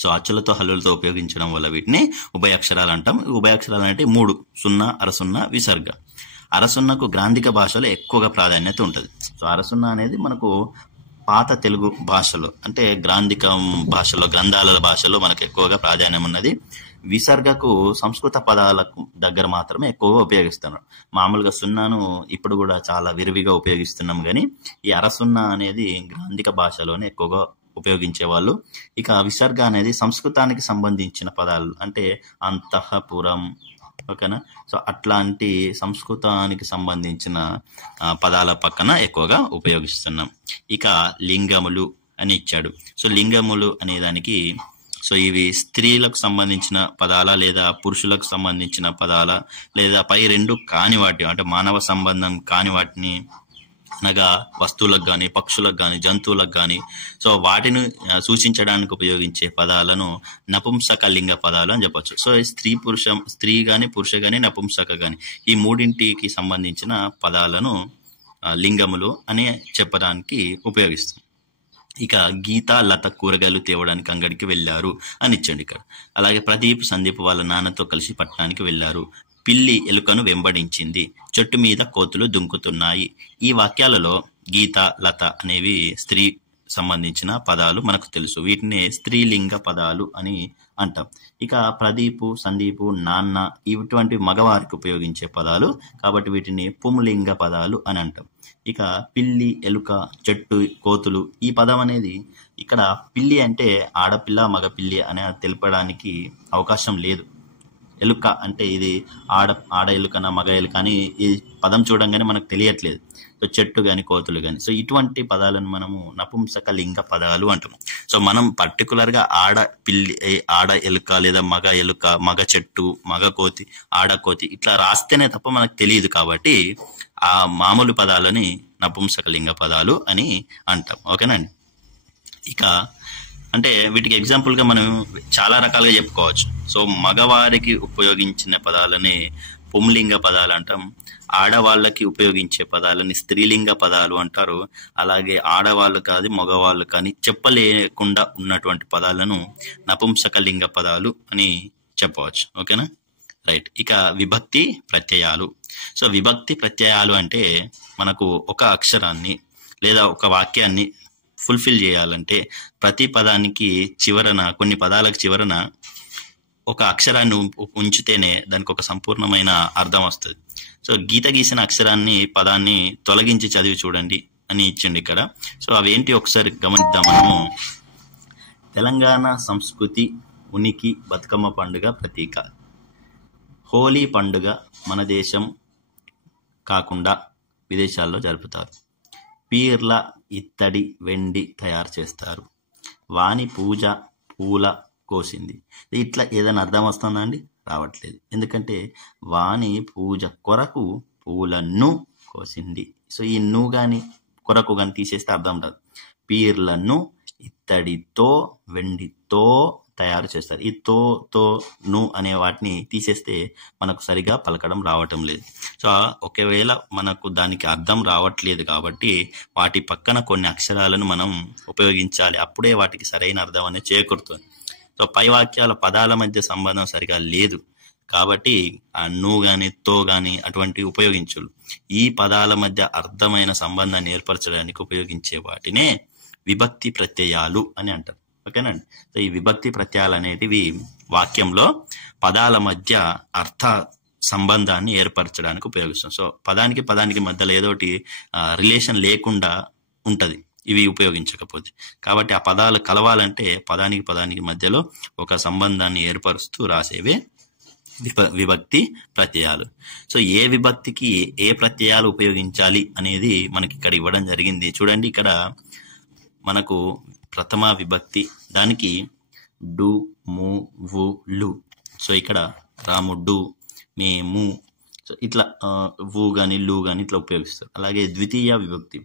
సో అచ్చులతో హల్లులతో ఉపయోగించడం వల్ల వీటిని ఉభయ అక్షరాలు అంటాం. ఉభయ అక్షరాలు అంటే 3: 0, అరసున్న, విసర్గ. అరసున్నకు గ్రాంధిక భాషలో ఎక్కువగా ప్రాధాన్యత ఉంటుంది. సో అరసున్న అనేది మనకు పాత తెలుగు భాషలో అంటే గ్రాంధికం భాషలో, గ్రంథాల భాషలో మనకు ఎక్కువగా ప్రాధాన్యం ఉన్నది. విసర్గకు సంస్కృత పదాలకు దగ్గర మాత్రమే ఎక్కువగా ఉపయోగిస్తున్నారు. మామూలుగా 0ను ఇప్పుడు కూడా చాలా విరివిగా ఉపయోగిస్తున్నాం, కానీ ఈ అరసున్న అనేది గ్రాంధిక భాషలోనే ఎక్కువగా ఉపయోగించేవాళ్ళు. ఇక విసర్గ అనేది సంస్కృతానికి సంబంధించిన పదాలు, అంటే అంతఃపురం. ఓకేనా. సో అట్లాంటి సంస్కృతానికి సంబంధించిన పదాల పక్కన ఎక్కువగా ఉపయోగిస్తున్నాం. ఇక లింగములు అని ఇచ్చాడు. సో లింగములు అనే దానికి సో ఇవి స్త్రీలకు సంబంధించిన పదాల లేదా పురుషులకు సంబంధించిన పదాల లేదా పై రెండు కాని వాటి, అంటే మానవ సంబంధం కాని వాటిని, అనగా వస్తువులకు కానీ, పక్షులకు కానీ, జంతువులకు కానీ, సో వాటిని సూచించడానికి ఉపయోగించే పదాలను నపుంసక లింగ పదాలు అని చెప్పొచ్చు. సో స్త్రీ కానీ, పురుష కానీ, నపుంసక కానీ ఈ మూడింటికి సంబంధించిన పదాలను లింగములు అని చెప్పడానికి ఉపయోగిస్తాం. ఇక గీత, లత కూరగాయలు తేవడానికి అంగడికి వెళ్ళారు అని ఇచ్చండి ఇక్కడ. అలాగే ప్రదీప్, సందీప్ వాళ్ళ నాన్నతో కలిసి పట్టణానికి వెళ్ళారు. పిల్లి ఎలుకను వెంబడించింది, చెట్టు మీద కోతులు దుంకుతున్నాయి. ఈ వాక్యాలలో గీత, లత అనేవి స్త్రీ సంబంధించిన పదాలు మనకు తెలుసు. వీటిని స్త్రీలింగ పదాలు అని అంటాం. ఇక ప్రదీపు, సందీపు, నాన్న ఇటువంటి మగవారికి ఉపయోగించే పదాలు కాబట్టి వీటిని పుంలింగ పదాలు అని అంటాం. ఇక పిల్లి, ఎలుక, చెట్టు, కోతులు ఈ పదం అనేది ఇక్కడ పిల్లి అంటే ఆడపిల్ల, మగ పిల్లి అని తెలపడానికి అవకాశం లేదు. ఎలుక అంటే ఇది ఆడ ఎలుకన, మగ ఎలుక అని ఈ పదం చూడంగానే మనకు తెలియట్లేదు. సో చెట్టు కానీ, కోతులు కానీ, సో ఇటువంటి పదాలను మనము నపుంసక లింగ పదాలు అంటాం. సో మనం పర్టికులర్గా ఆడ ఎలుక లేదా మగ ఎలుక, మగ చెట్టు, మగ కోతి, ఆడ కోతి ఇట్లా రాస్తేనే తప్ప మనకు తెలియదు. కాబట్టి ఆ మామూలు పదాలని నపుంసక లింగ పదాలు అని అంటాం. ఓకేనండి. ఇక అంటే వీటికి ఎగ్జాంపుల్గా మనం చాలా రకాలుగా చెప్పుకోవచ్చు. సో మగవారికి ఉపయోగించిన పదాలని పుంలింగ పదాలు అంటాం, ఆడవాళ్ళకి ఉపయోగించే పదాలని స్త్రీలింగ పదాలు అంటారు. అలాగే ఆడవాళ్ళు కాదు, మగవాళ్ళు కానీ చెప్పలేకుండా ఉన్నటువంటి పదాలను నపుంసక లింగ పదాలు అని చెప్పవచ్చు. ఓకేనా, రైట్. ఇక విభక్తి ప్రత్యయాలు. సో విభక్తి ప్రత్యయాలు అంటే మనకు ఒక అక్షరాన్ని లేదా ఒక వాక్యాన్ని ఫుల్ఫిల్ చేయాలంటే ప్రతి పదానికి చివరన, కొన్ని పదాలకు చివరన ఒక అక్షరాన్ని ఉంచితేనే దానికి ఒక సంపూర్ణమైన అర్థం వస్తుంది. సో గీత గీసిన అక్షరాన్ని, పదాన్ని తొలగించి చదివి చూడండి అని ఇచ్చిండి ఇక్కడ. సో అవేంటి ఒకసారి గమనిద్దాం మనము. తెలంగాణ సంస్కృతి ఉనికి బతుకమ్మ పండుగ ప్రతీక. హోలీ పండుగ మన దేశం కాకుండా విదేశాల్లో జరుపుతారు. పీర్ల ఇత్తడి, వెండి తయారు చేస్తారు. వాని పూజ పూల కోసింది. ఇట్లా ఏదైనా అర్థం వస్తుందా అండి? రావట్లేదు. ఎందుకంటే వాని పూజ కొరకు పూలను కోసింది. సో ఈ ను కానీ కొరకు కానీ తీసేస్తే అర్థం రాదు. పీర్లను ఇత్తడితో, వెండితో తయారు చేస్తారు. ఈ తో ను అనే వాటిని తీసేస్తే మనకు సరిగా పలకడం రావటం లేదు. సో ఒకవేళ మనకు దానికి అర్థం రావట్లేదు కాబట్టి వాటి పక్కన కొన్ని అక్షరాలను మనం ఉపయోగించాలి. అప్పుడే వాటికి సరైన అర్థం అనేది చేకూరుతుంది. సో పై వాక్యాల పదాల మధ్య సంబంధం సరిగా లేదు కాబట్టి ఆ ను కానీ, తో కానీ అటువంటివి ఉపయోగించు. ఈ పదాల మధ్య అర్థమైన సంబంధాన్ని ఏర్పరచడానికి ఉపయోగించే వాటినే విభక్తి ప్రత్యయాలు అని అంటారు. ఓకేనండి. సో ఈ విభక్తి ప్రత్యయాలు అనేటివి వాక్యంలో పదాల మధ్య అర్థ సంబంధాన్ని ఏర్పరచడానికి ఉపయోగిస్తాం. సో పదానికి మధ్యలో ఏదోటి రిలేషన్ లేకుండా ఉంటది ఇవి ఉపయోగించకపోతే. కాబట్టి ఆ పదాలు కలవాలంటే పదానికి మధ్యలో ఒక సంబంధాన్ని ఏర్పరుస్తూ రాసేవే విభక్తి ప్రత్యయాలు. సో ఏ విభక్తికి ఏ ప్రత్యయాలు ఉపయోగించాలి అనేది మనకి ఇక్కడ ఇవ్వడం జరిగింది. చూడండి, ఇక్కడ మనకు ప్రథమ విభక్తి, దానికి డు, ము, వు, లు. సో ఇక్కడ రాముడు, మేము, సో ఇట్లా వు కానీ, లు కానీ ఇట్లా ఉపయోగిస్తారు. అలాగే ద్వితీయ విభక్తి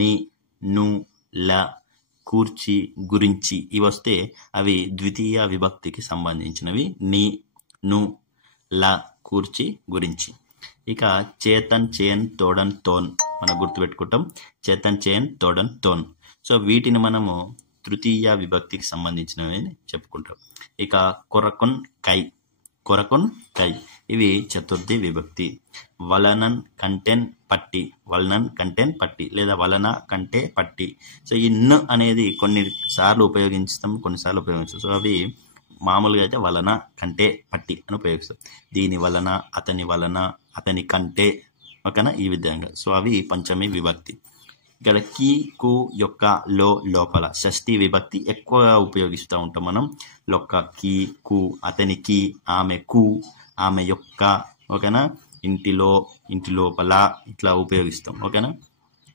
ని, ను, ల, కూర్చి, గురించి ఇవి వస్తే అవి ద్వితీయ విభక్తికి సంబంధించినవి. ని, ను, ల, కూర్చి, గురించి. ఇక చేతన్, చేన్, తోడన్, తోన్ మనం గుర్తుపెట్టుకుంటాం. చేతన్, చేన్, తోడన్, తోన్. సో వీటిని మనము తృతీయ విభక్తికి సంబంధించినవి చెప్పుకుంటాం. ఇక కొరకున్, కై, కొరకున్, కై ఇవి చతుర్థి విభక్తి. వలనన్, కంటెన్, పట్టి, వలనన్, కంటెన్, పట్టి లేదా వలన, కంటే, పట్టి. సో ఈ న్ అనేది కొన్నిసార్లు ఉపయోగిస్తాం, కొన్నిసార్లు ఉపయోగించాం. సో అవి మామూలుగా అయితే వలన, కంటే, పట్టి అని ఉపయోగిస్తాం. దీని వలన, అతని వలన, అతని కంటే, ఓకేనా, ఈ విధంగా. సో అవి పంచమి విభక్తి. ఇక్కడ కి, కు, యొక్క, లో, లోపల షష్ఠి విభక్తి ఎక్కువగా ఉపయోగిస్తూ ఉంటాం మనం. లొక్క, కి, కు, అతనికి, ఆమెకు, ఆమె యొక్క, ఓకేనా, ఇంటిలో, ఇంటి లోపల ఇట్లా ఉపయోగిస్తాం. ఓకేనా,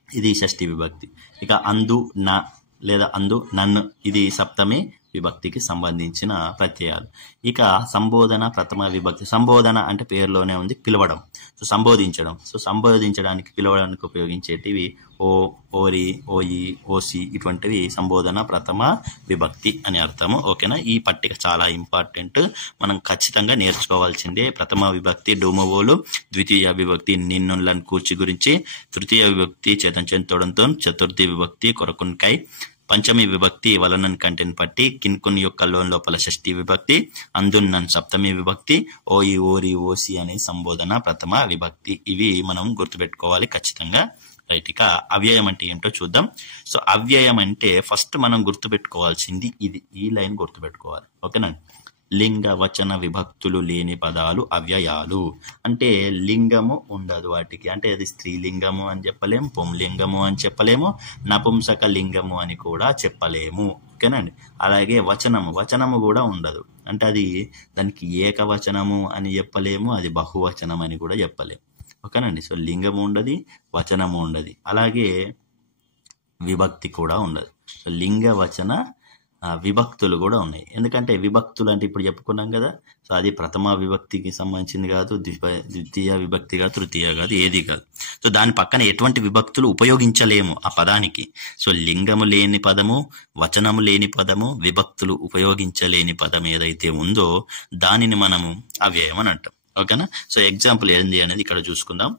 ఇది షష్ఠి విభక్తి. ఇక అందు, న లేదా అందు, నన్ను ఇది సప్తమి విభక్తికి సంబంధించిన ప్రత్యయాలు. ఇక సంబోధన ప్రథమ విభక్తి. సంబోధన అంటే పేరులోనే ఉంది, పిలవడం. సో సంబోధించడం. సో సంబోధించడానికి, పిలవడానికి ఉపయోగించేటివి ఓ, ఓరి, ఓయి, ఓసి ఇటువంటివి సంబోధన ప్రథమ విభక్తి అని అర్థము. ఓకేనా, ఈ పట్టిక చాలా ఇంపార్టెంట్, మనం ఖచ్చితంగా నేర్చుకోవాల్సిందే. ప్రథమ విభక్తి డోమోవోలు, ద్వితీయ విభక్తి నిన్నులను కూర్చి గురించి, తృతీయ విభక్తి చేతన్, చేన్, తోడంతో, చతుర్థి విభక్తి కొరకున్, కై, పంచమి విభక్తి వలనన్ కంటెన్ పట్టి కిన్కున్ యొక్క లోన్ లోపల షష్ఠి విభక్తి అందున్నన్ సప్తమి విభక్తి ఓయి ఓరి ఓసి అనే సంబోధన ప్రథమ విభక్తి. ఇవి మనం గుర్తుపెట్టుకోవాలి ఖచ్చితంగా. రైట్, ఇక అవ్యయం అంటే ఏంటో చూద్దాం. సో అవ్యయం అంటే ఫస్ట్ మనం గుర్తుపెట్టుకోవాల్సింది ఇది, ఈ లైన్ గుర్తుపెట్టుకోవాలి. ఓకేనా. లింగ వచన విభక్తులు లేని పదాలు అవ్యయాలు. అంటే లింగము ఉండదు వాటికి, అంటే అది స్త్రీలింగము అని చెప్పలేము, పుంలింగము అని చెప్పలేము, నపుంసక లింగము అని కూడా చెప్పలేము. ఓకేనండి. అలాగే వచనము కూడా ఉండదు, అంటే అది దానికి ఏకవచనము అని చెప్పలేము, అది బహువచనం అని కూడా చెప్పలేము. ఓకేనండి. సో లింగము ఉండదు, వచనము ఉండదు, అలాగే విభక్తి కూడా ఉండదు. సో లింగ వచన విభక్తులు కూడా ఉన్నాయి. ఎందుకంటే విభక్తులు అంటే ఇప్పుడు చెప్పుకున్నాం కదా, సో అది ప్రథమ విభక్తికి సంబంధించింది కాదు, ద్వితీయ విభక్తి కాదు, తృతీయ కాదు, ఏది కాదు. సో దాని పక్కన ఎటువంటి విభక్తులు ఉపయోగించలేము ఆ పదానికి. సో లింగము లేని పదము, వచనము లేని పదము, విభక్తులు ఉపయోగించలేని పదం ఏదైతే ఉందో దానిని మనము అవ్యయం అని అంటాం. ఓకేనా. సో ఎగ్జాంపుల్ ఏంది అనేది ఇక్కడ చూసుకుందాం.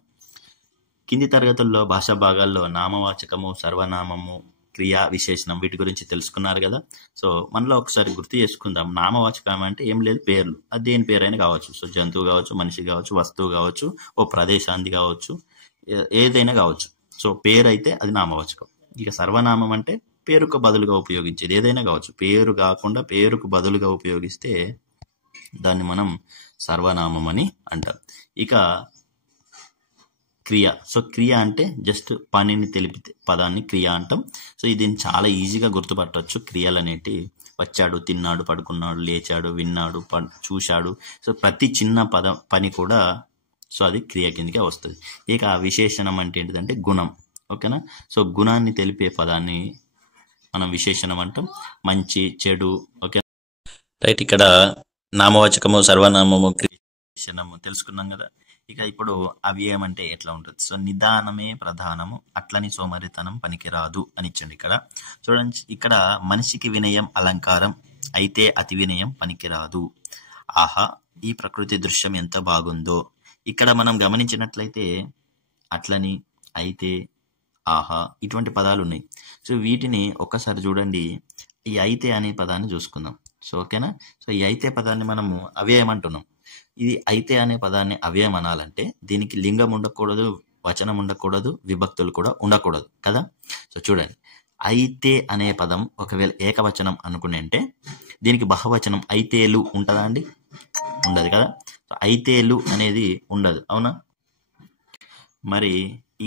కింది తరగతుల్లో భాషా భాగాల్లో నామవాచకము, సర్వనామము, క్రియా, విశేషణం వీటి గురించి తెలుసుకున్నారు కదా. సో మనలో ఒకసారి గుర్తు చేసుకుందాం. నామవాచకం అంటే ఏం లేదు, పేర్లు. అది దేని పేరైనా కావచ్చు. సో జంతువు కావచ్చు, మనిషి కావచ్చు, వస్తువు కావచ్చు, ఓ ప్రదేశాన్ని కావచ్చు, ఏదైనా కావచ్చు. సో పేరు అయితే అది నామవాచకం. ఇక సర్వనామం అంటే పేరుకు బదులుగా ఉపయోగించేది ఏదైనా కావచ్చు. పేరు కాకుండా పేరుకు బదులుగా ఉపయోగిస్తే దాన్ని మనం సర్వనామం అని అంటాం. ఇక క్రియ. సో క్రియ అంటే జస్ట్ పనిని తెలిపితే పదాన్ని క్రియ అంటాం. సో దీన్ని చాలా ఈజీగా గుర్తుపట్టవచ్చు. క్రియలు అనేటి వచ్చాడు, తిన్నాడు, పడుకున్నాడు, లేచాడు, విన్నాడు, చూశాడు. సో ప్రతి చిన్న పని కూడా సో అది క్రియ కిందకే వస్తుంది. ఇక విశేషణం అంటే ఏంటిదంటే గుణం. ఓకేనా. సో గుణాన్ని తెలిపే పదాన్ని మనం విశేషణం అంటాం. మంచి, చెడు. Okay right. ఇక్కడ నామవాచకము, సర్వనామము, విశేషణము తెలుసుకున్నాం కదా. ఇక ఇప్పుడు అవ్యయం అంటే ఎట్లా ఉంటుంది. సో నిదానమే ప్రధానము, అట్లని సోమరితనం పనికిరాదు అని ఇచ్చండి. ఇక్కడ చూడండి, ఇక్కడ మనిషికి వినయం అలంకారం, అయితే అతి వినయం పనికిరాదు. ఆహా, ఈ ప్రకృతి దృశ్యం ఎంత బాగుందో. ఇక్కడ మనం గమనించినట్లయితే అట్లని, అయితే, ఆహా ఇటువంటి పదాలు ఉన్నాయి. సో వీటిని ఒక్కసారి చూడండి. ఈ అయితే అనే పదాన్ని చూసుకుందాం. సో ఓకేనా. సో ఈ అయితే పదాన్ని మనము అవ్యయం అంటున్నాం. ఇది అయితే అనే పదాన్ని అవ్యయం అనాలంటే దీనికి లింగం ఉండకూడదు, వచనం ఉండకూడదు, విభక్తులు కూడా ఉండకూడదు కదా. సో చూడండి, అయితే అనే పదం ఒకవేళ ఏకవచనం అనుకునే దీనికి బహువచనం అయితేలు ఉంటుందా అండి? ఉండదు కదా. సో అయితేలు అనేది ఉండదు, అవునా. మరి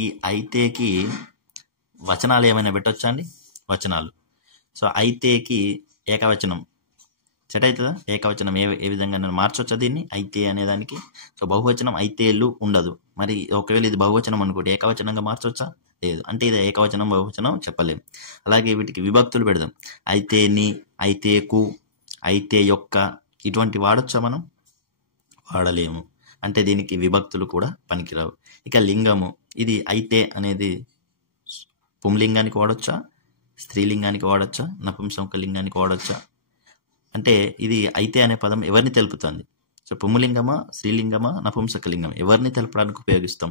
ఈ అయితేకి వచనాలు ఏమైనా పెట్టొచ్చా అండి? వచనాలు. సో అయితేకి ఏకవచనం సెట్ అవుతుందా? ఏకవచనం ఏ విధంగా మార్చొచ్చా దీన్ని అయితే అనేదానికి? సో బహువచనం అయితేలు ఉండదు. మరి ఒకవేళ ఇది బహువచనం అనుకోండి, ఏకవచనంగా మార్చొచ్చా? లేదు. అంటే ఇది ఏకవచనం బహువచనం చెప్పలేము. అలాగే వీటికి విభక్తులు పెడదాం. అయితేని, అయితేకు, అయితే యొక్క ఇటువంటి వాడొచ్చా మనం? వాడలేము. అంటే దీనికి విభక్తులు కూడా పనికిరావు. ఇక లింగము, ఇది అయితే అనేది పుంలింగానికి వాడొచ్చా, స్త్రీలింగానికి వాడొచ్చా, నపుంసక లింగానికి వాడొచ్చా? అంటే ఇది అయితే అనే పదం ఎవరిని తెలుపుతుంది? సో పుంలింగమా, స్త్రీలింగమా, నపుంసకలింగం ఎవరిని తెలపడానికి ఉపయోగిస్తాం?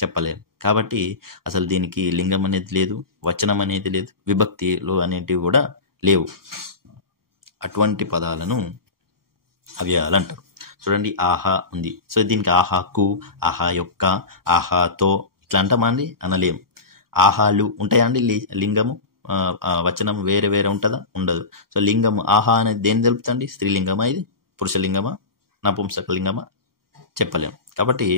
చెప్పలేము. కాబట్టి అసలు దీనికి లింగం అనేది లేదు, వచనం అనేది లేదు, విభక్తిలు అనేటివి కూడా లేవు. అటువంటి పదాలను అవ్యయాలు అంటారు. చూడండి, ఆహా ఉంది. సో దీనికి ఆహాకు, ఆహా యొక్క, ఆహాతో ఇట్లా అంటామా అండి? అనలేము. ఆహాలు ఉంటాయా అండి? లింగము వచనం వేరే వేరే ఉంటుందా? ఉండదు. సో లింగము ఆహా అనేది దేని తెలుపుతండి? స్త్రీలింగమా, ఇది పురుషలింగమా, నపుంసకలింగమా? చెప్పలేము. కాబట్టి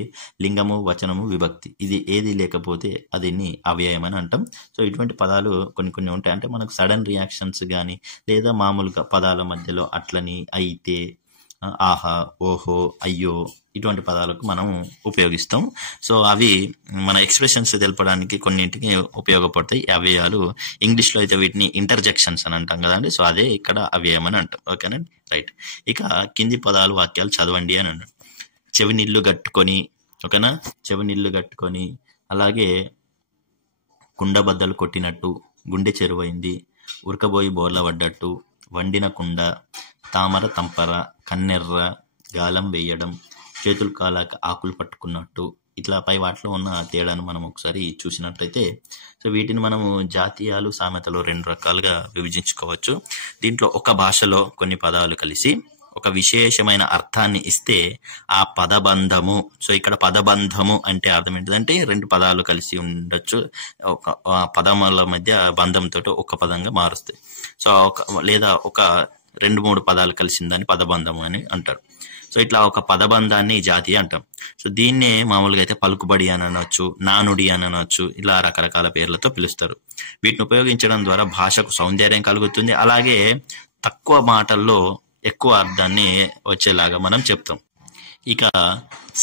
లింగము, వచనము, విభక్తి ఇది ఏది లేకపోతే అదిని అవ్యయం అని అంటాం. సో ఇటువంటి పదాలు కొన్ని ఉంటాయి. అంటే మనకు సడన్ రియాక్షన్స్ కానీ లేదా మామూలుగా పదాల మధ్యలో అట్లని, అయితే, ఆహా, ఓహో, అయ్యో ఇటువంటి పదాలకు మనం ఉపయోగిస్తాం. సో అవి మన ఎక్స్ప్రెషన్స్ తెలపడానికి కొన్నింటికి ఉపయోగపడతాయి అవ్యయాలు. ఇంగ్లీష్లో అయితే వీటిని ఇంటర్జెక్షన్స్ అని అంటాం కదండి. సో అదే ఇక్కడ అవ్యయం అని అంటాం. ఓకేనండి, రైట్. ఇక కింది పదాలు, వాక్యాలు చదవండి అని అన్నాడు. చెవినిల్లు కట్టుకొని, ఓకేనా, చెవినిల్లు కట్టుకొని, అలాగే కుండబద్దలు కొట్టినట్టు, గుండె చెరువైంది, ఉరకబోయి బోర్ల పడ్డట్టు, వండిన కుండ, తామర తంపర, కన్నెర్ర, గాలం వేయడం, చేతులు కాలాక ఆకులు పట్టుకున్నట్టు ఇట్లా పై వాటిలో ఉన్న తేడాను మనం ఒకసారి చూసినట్లయితే, సో వీటిని మనము జాతీయాలు సామెతలు 2 రకాలుగా విభజించుకోవచ్చు. దీంట్లో ఒక భాషలో కొన్ని పదాలు కలిసి ఒక విశేషమైన అర్థాన్ని ఇస్తే ఆ పదబంధము, సో ఇక్కడ పదబంధము అంటే అర్థం ఏంటిదంటే 2 పదాలు కలిసి ఉండొచ్చు, ఒక పదముల మధ్య బంధంతో ఒక పదంగా మారుస్తాయి. సో లేదా ఒక 2-3 పదాలు కలిసిందని పదబంధము అని అంటారు. సో ఇట్లా ఒక పదబంధాన్ని జాతీయ అంటాం. సో దీన్నే మామూలుగా అయితే పలుకుబడి అని అనొచ్చు, నానుడి అని అనొచ్చు, ఇలా రకరకాల పేర్లతో పిలుస్తారు. వీటిని ఉపయోగించడం ద్వారా భాషకు సౌందర్యం కలుగుతుంది, అలాగే తక్కువ మాటల్లో ఎక్కువ అర్థాన్ని వచ్చేలాగా మనం చెప్తాం. ఇక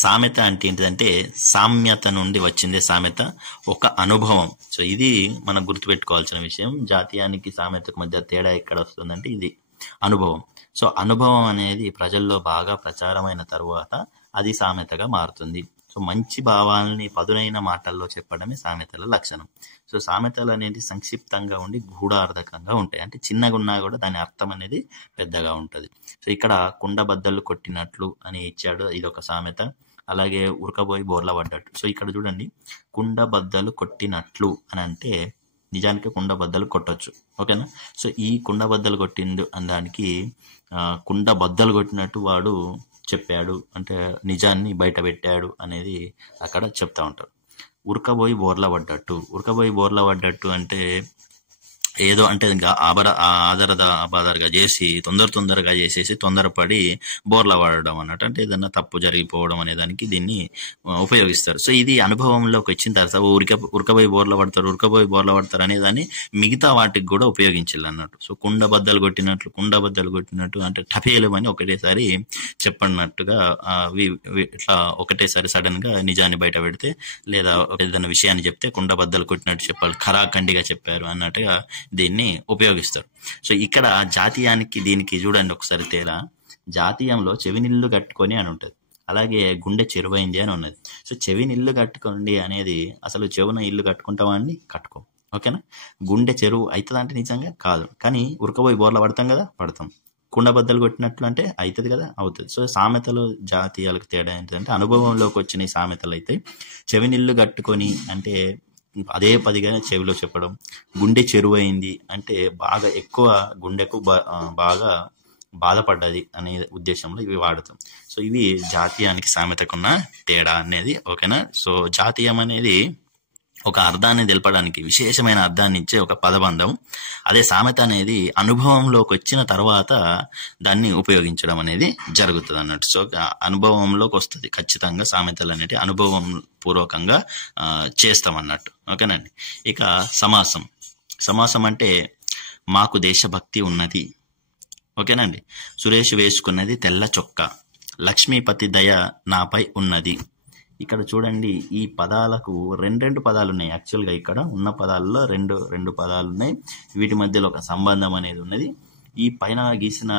సామెత అంటే ఏంటిదంటే సామ్యత నుండి వచ్చిందే సామెత, ఒక అనుభవం. సో ఇది మనం గుర్తుపెట్టుకోవాల్సిన విషయం. జాతీయానికి సామెతకు మధ్య తేడా ఎక్కడ వస్తుందంటే ఇది అనుభవం. సో అనుభవం అనేది ప్రజల్లో బాగా ప్రచారమైన తరువాత అది సామెతగా మారుతుంది. సో మంచి భావాలని పదునైన మాటల్లో చెప్పడమే సామెతల లక్షణం. సో సామెతలు అనేది సంక్షిప్తంగా ఉండి గూఢార్థకంగా ఉంటాయి. అంటే చిన్నగా ఉన్నా కూడా దాని అర్థం అనేది పెద్దగా ఉంటుంది. సో ఇక్కడ కుండబద్దలు కొట్టినట్లు అని ఇచ్చాడు, ఇది ఒక సామెత. అలాగే ఉరకబోయి బోర్ల పడ్డట్టు. సో ఇక్కడ చూడండి, కుండబద్దలు కొట్టినట్లు అని అంటే నిజానికి కుండబద్దలు కొట్టొచ్చు, ఓకేనా. సో ఈ కుండబద్దలు కొట్టిండు అనడానికి కుండ బద్దలు కొట్టినట్టు వాడు చెప్పాడు అంటే నిజాన్ని బయట పెట్టాడు అనేది అక్కడ చెప్తా ఉంటారు. ఉరకబోయి బోర్ల పడ్డట్టు అంటే ఏదో అంటే ఇంకా ఆధారగా చేసి తొందరగా చేసేసి తొందరపడి బోర్ల పడడం అన్నట్టు, అంటే ఏదన్నా తప్పు జరిగిపోవడం అనే దానికి దీన్ని ఉపయోగిస్తారు. సో ఇది అనుభవంలోకి వచ్చిన తర్వాత ఉరకబోయి బోర్ల పడతారు అనే దాన్ని మిగతా వాటికి కూడా ఉపయోగించాలి అన్నట్టు. సో కుండబద్దలు కొట్టినట్టు అంటే టపేలమని ఒకటేసారి చెప్పన్నట్టుగా ఇట్లా ఒకటేసారి సడన్ గా నిజాన్ని బయట పెడితే లేదా ఏదైనా విషయాన్ని చెప్తే కుండబద్దలు కొట్టినట్టు చెప్పాలి, ఖరాఖండిగా చెప్పారు అన్నట్టుగా దీన్ని ఉపయోగిస్తారు. సో ఇక్కడ జాతీయానికి దీనికి చూడండి ఒకసారి తేడా. జాతీయంలో చెవినిల్లు కట్టుకొని అని ఉంటుంది, అలాగే గుండె చెరువైంది అని ఉన్నది. సో చెవినిల్లు కట్టుకోండి అనేది అసలు చెవున ఇల్లు కట్టుకుంటామా అండి? కట్టుకోం, ఓకేనా. గుండె చెరువు అవుతుంది అంటే నిజంగా కాదు, కానీ ఉరకబోయి బోర్ల పడతాం కదా, పడతాం. కుండబద్దలు కొట్టినట్లు అంటే అవుతుంది కదా, అవుతుంది. సో సామెతలు జాతీయాలకు తేడా ఏంటంటే అనుభవంలోకి వచ్చిన సామెతలు అయితే చెవినిల్లు కట్టుకొని అంటే అదే పదిగా చెవిలో చెప్పడం, గుండె చెరువైంది అంటే బాగా ఎక్కువ గుండెకు బాగా బాధపడ్డది అనే ఉద్దేశంలో ఇవి వాడతాం. సో ఇవి జాతీయానికి సామెతకున్న తేడా అనేది, ఓకేనా. సో జాతీయం అనేది ఒక అర్థాన్ని తెలపడానికి విశేషమైన అర్థాన్ని ఇచ్చే ఒక పదబంధం. అదే సామెత అనేది అనుభవంలోకి వచ్చిన తర్వాత దాన్ని ఉపయోగించడం అనేది జరుగుతుంది అన్నట్టు. సో అనుభవంలోకి వస్తుంది ఖచ్చితంగా సామెతలు అనేవి అనుభవం పూర్వకంగా చేస్తాం అన్నట్టు, ఓకేనండి. ఇక సమాసం అంటే మాకు దేశభక్తి ఉన్నది, ఓకేనండి. సురేష్ వేసుకున్నది తెల్ల చొక్కా, లక్ష్మీపతి దయ నాపై ఉన్నది. ఇక్కడ చూడండి, ఈ పదాలకు రెండు పదాలు ఉన్నాయి. యాక్చువల్గా ఇక్కడ ఉన్న పదాలలో రెండు పదాలు ఉన్నాయి. వీటి మధ్యలో ఒక సంబంధం అనేది ఉన్నది. ఈ పైన గీసిన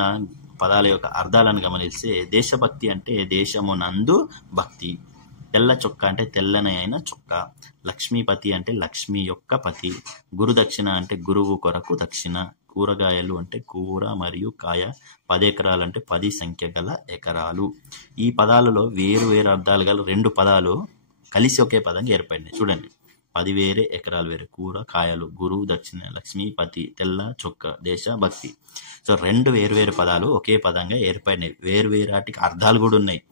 పదాల యొక్క అర్థాలను గమనిస్తే దేశభక్తి అంటే దేశమునందు భక్తి, తెల్ల చొక్కా అంటే తెల్లని అయిన చొక్కా, లక్ష్మీపతి అంటే లక్ష్మి యొక్క పతి, గురుదక్షిణ అంటే గురువు కొరకు దక్షిణ, కూరగాయలు అంటే కూర మరియు కాయ, 10 ఎకరాలు అంటే 10 సంఖ్య గల ఎకరాలు. ఈ పదాలలో వేరు అర్థాలు గల 2 పదాలు కలిసి ఒకే పదంగా ఏర్పడినాయి. చూడండి, 10 వేరే, ఎకరాలు వేరే, కూర కాయలు, గురువు దక్షిణ, లక్ష్మీ పతి, తెల్ల చొక్క, దేశ భక్తి. సో 2 వేరు పదాలు ఒకే పదంగా ఏర్పడినాయి. వాటికి అర్థాలు కూడా ఉన్నాయి.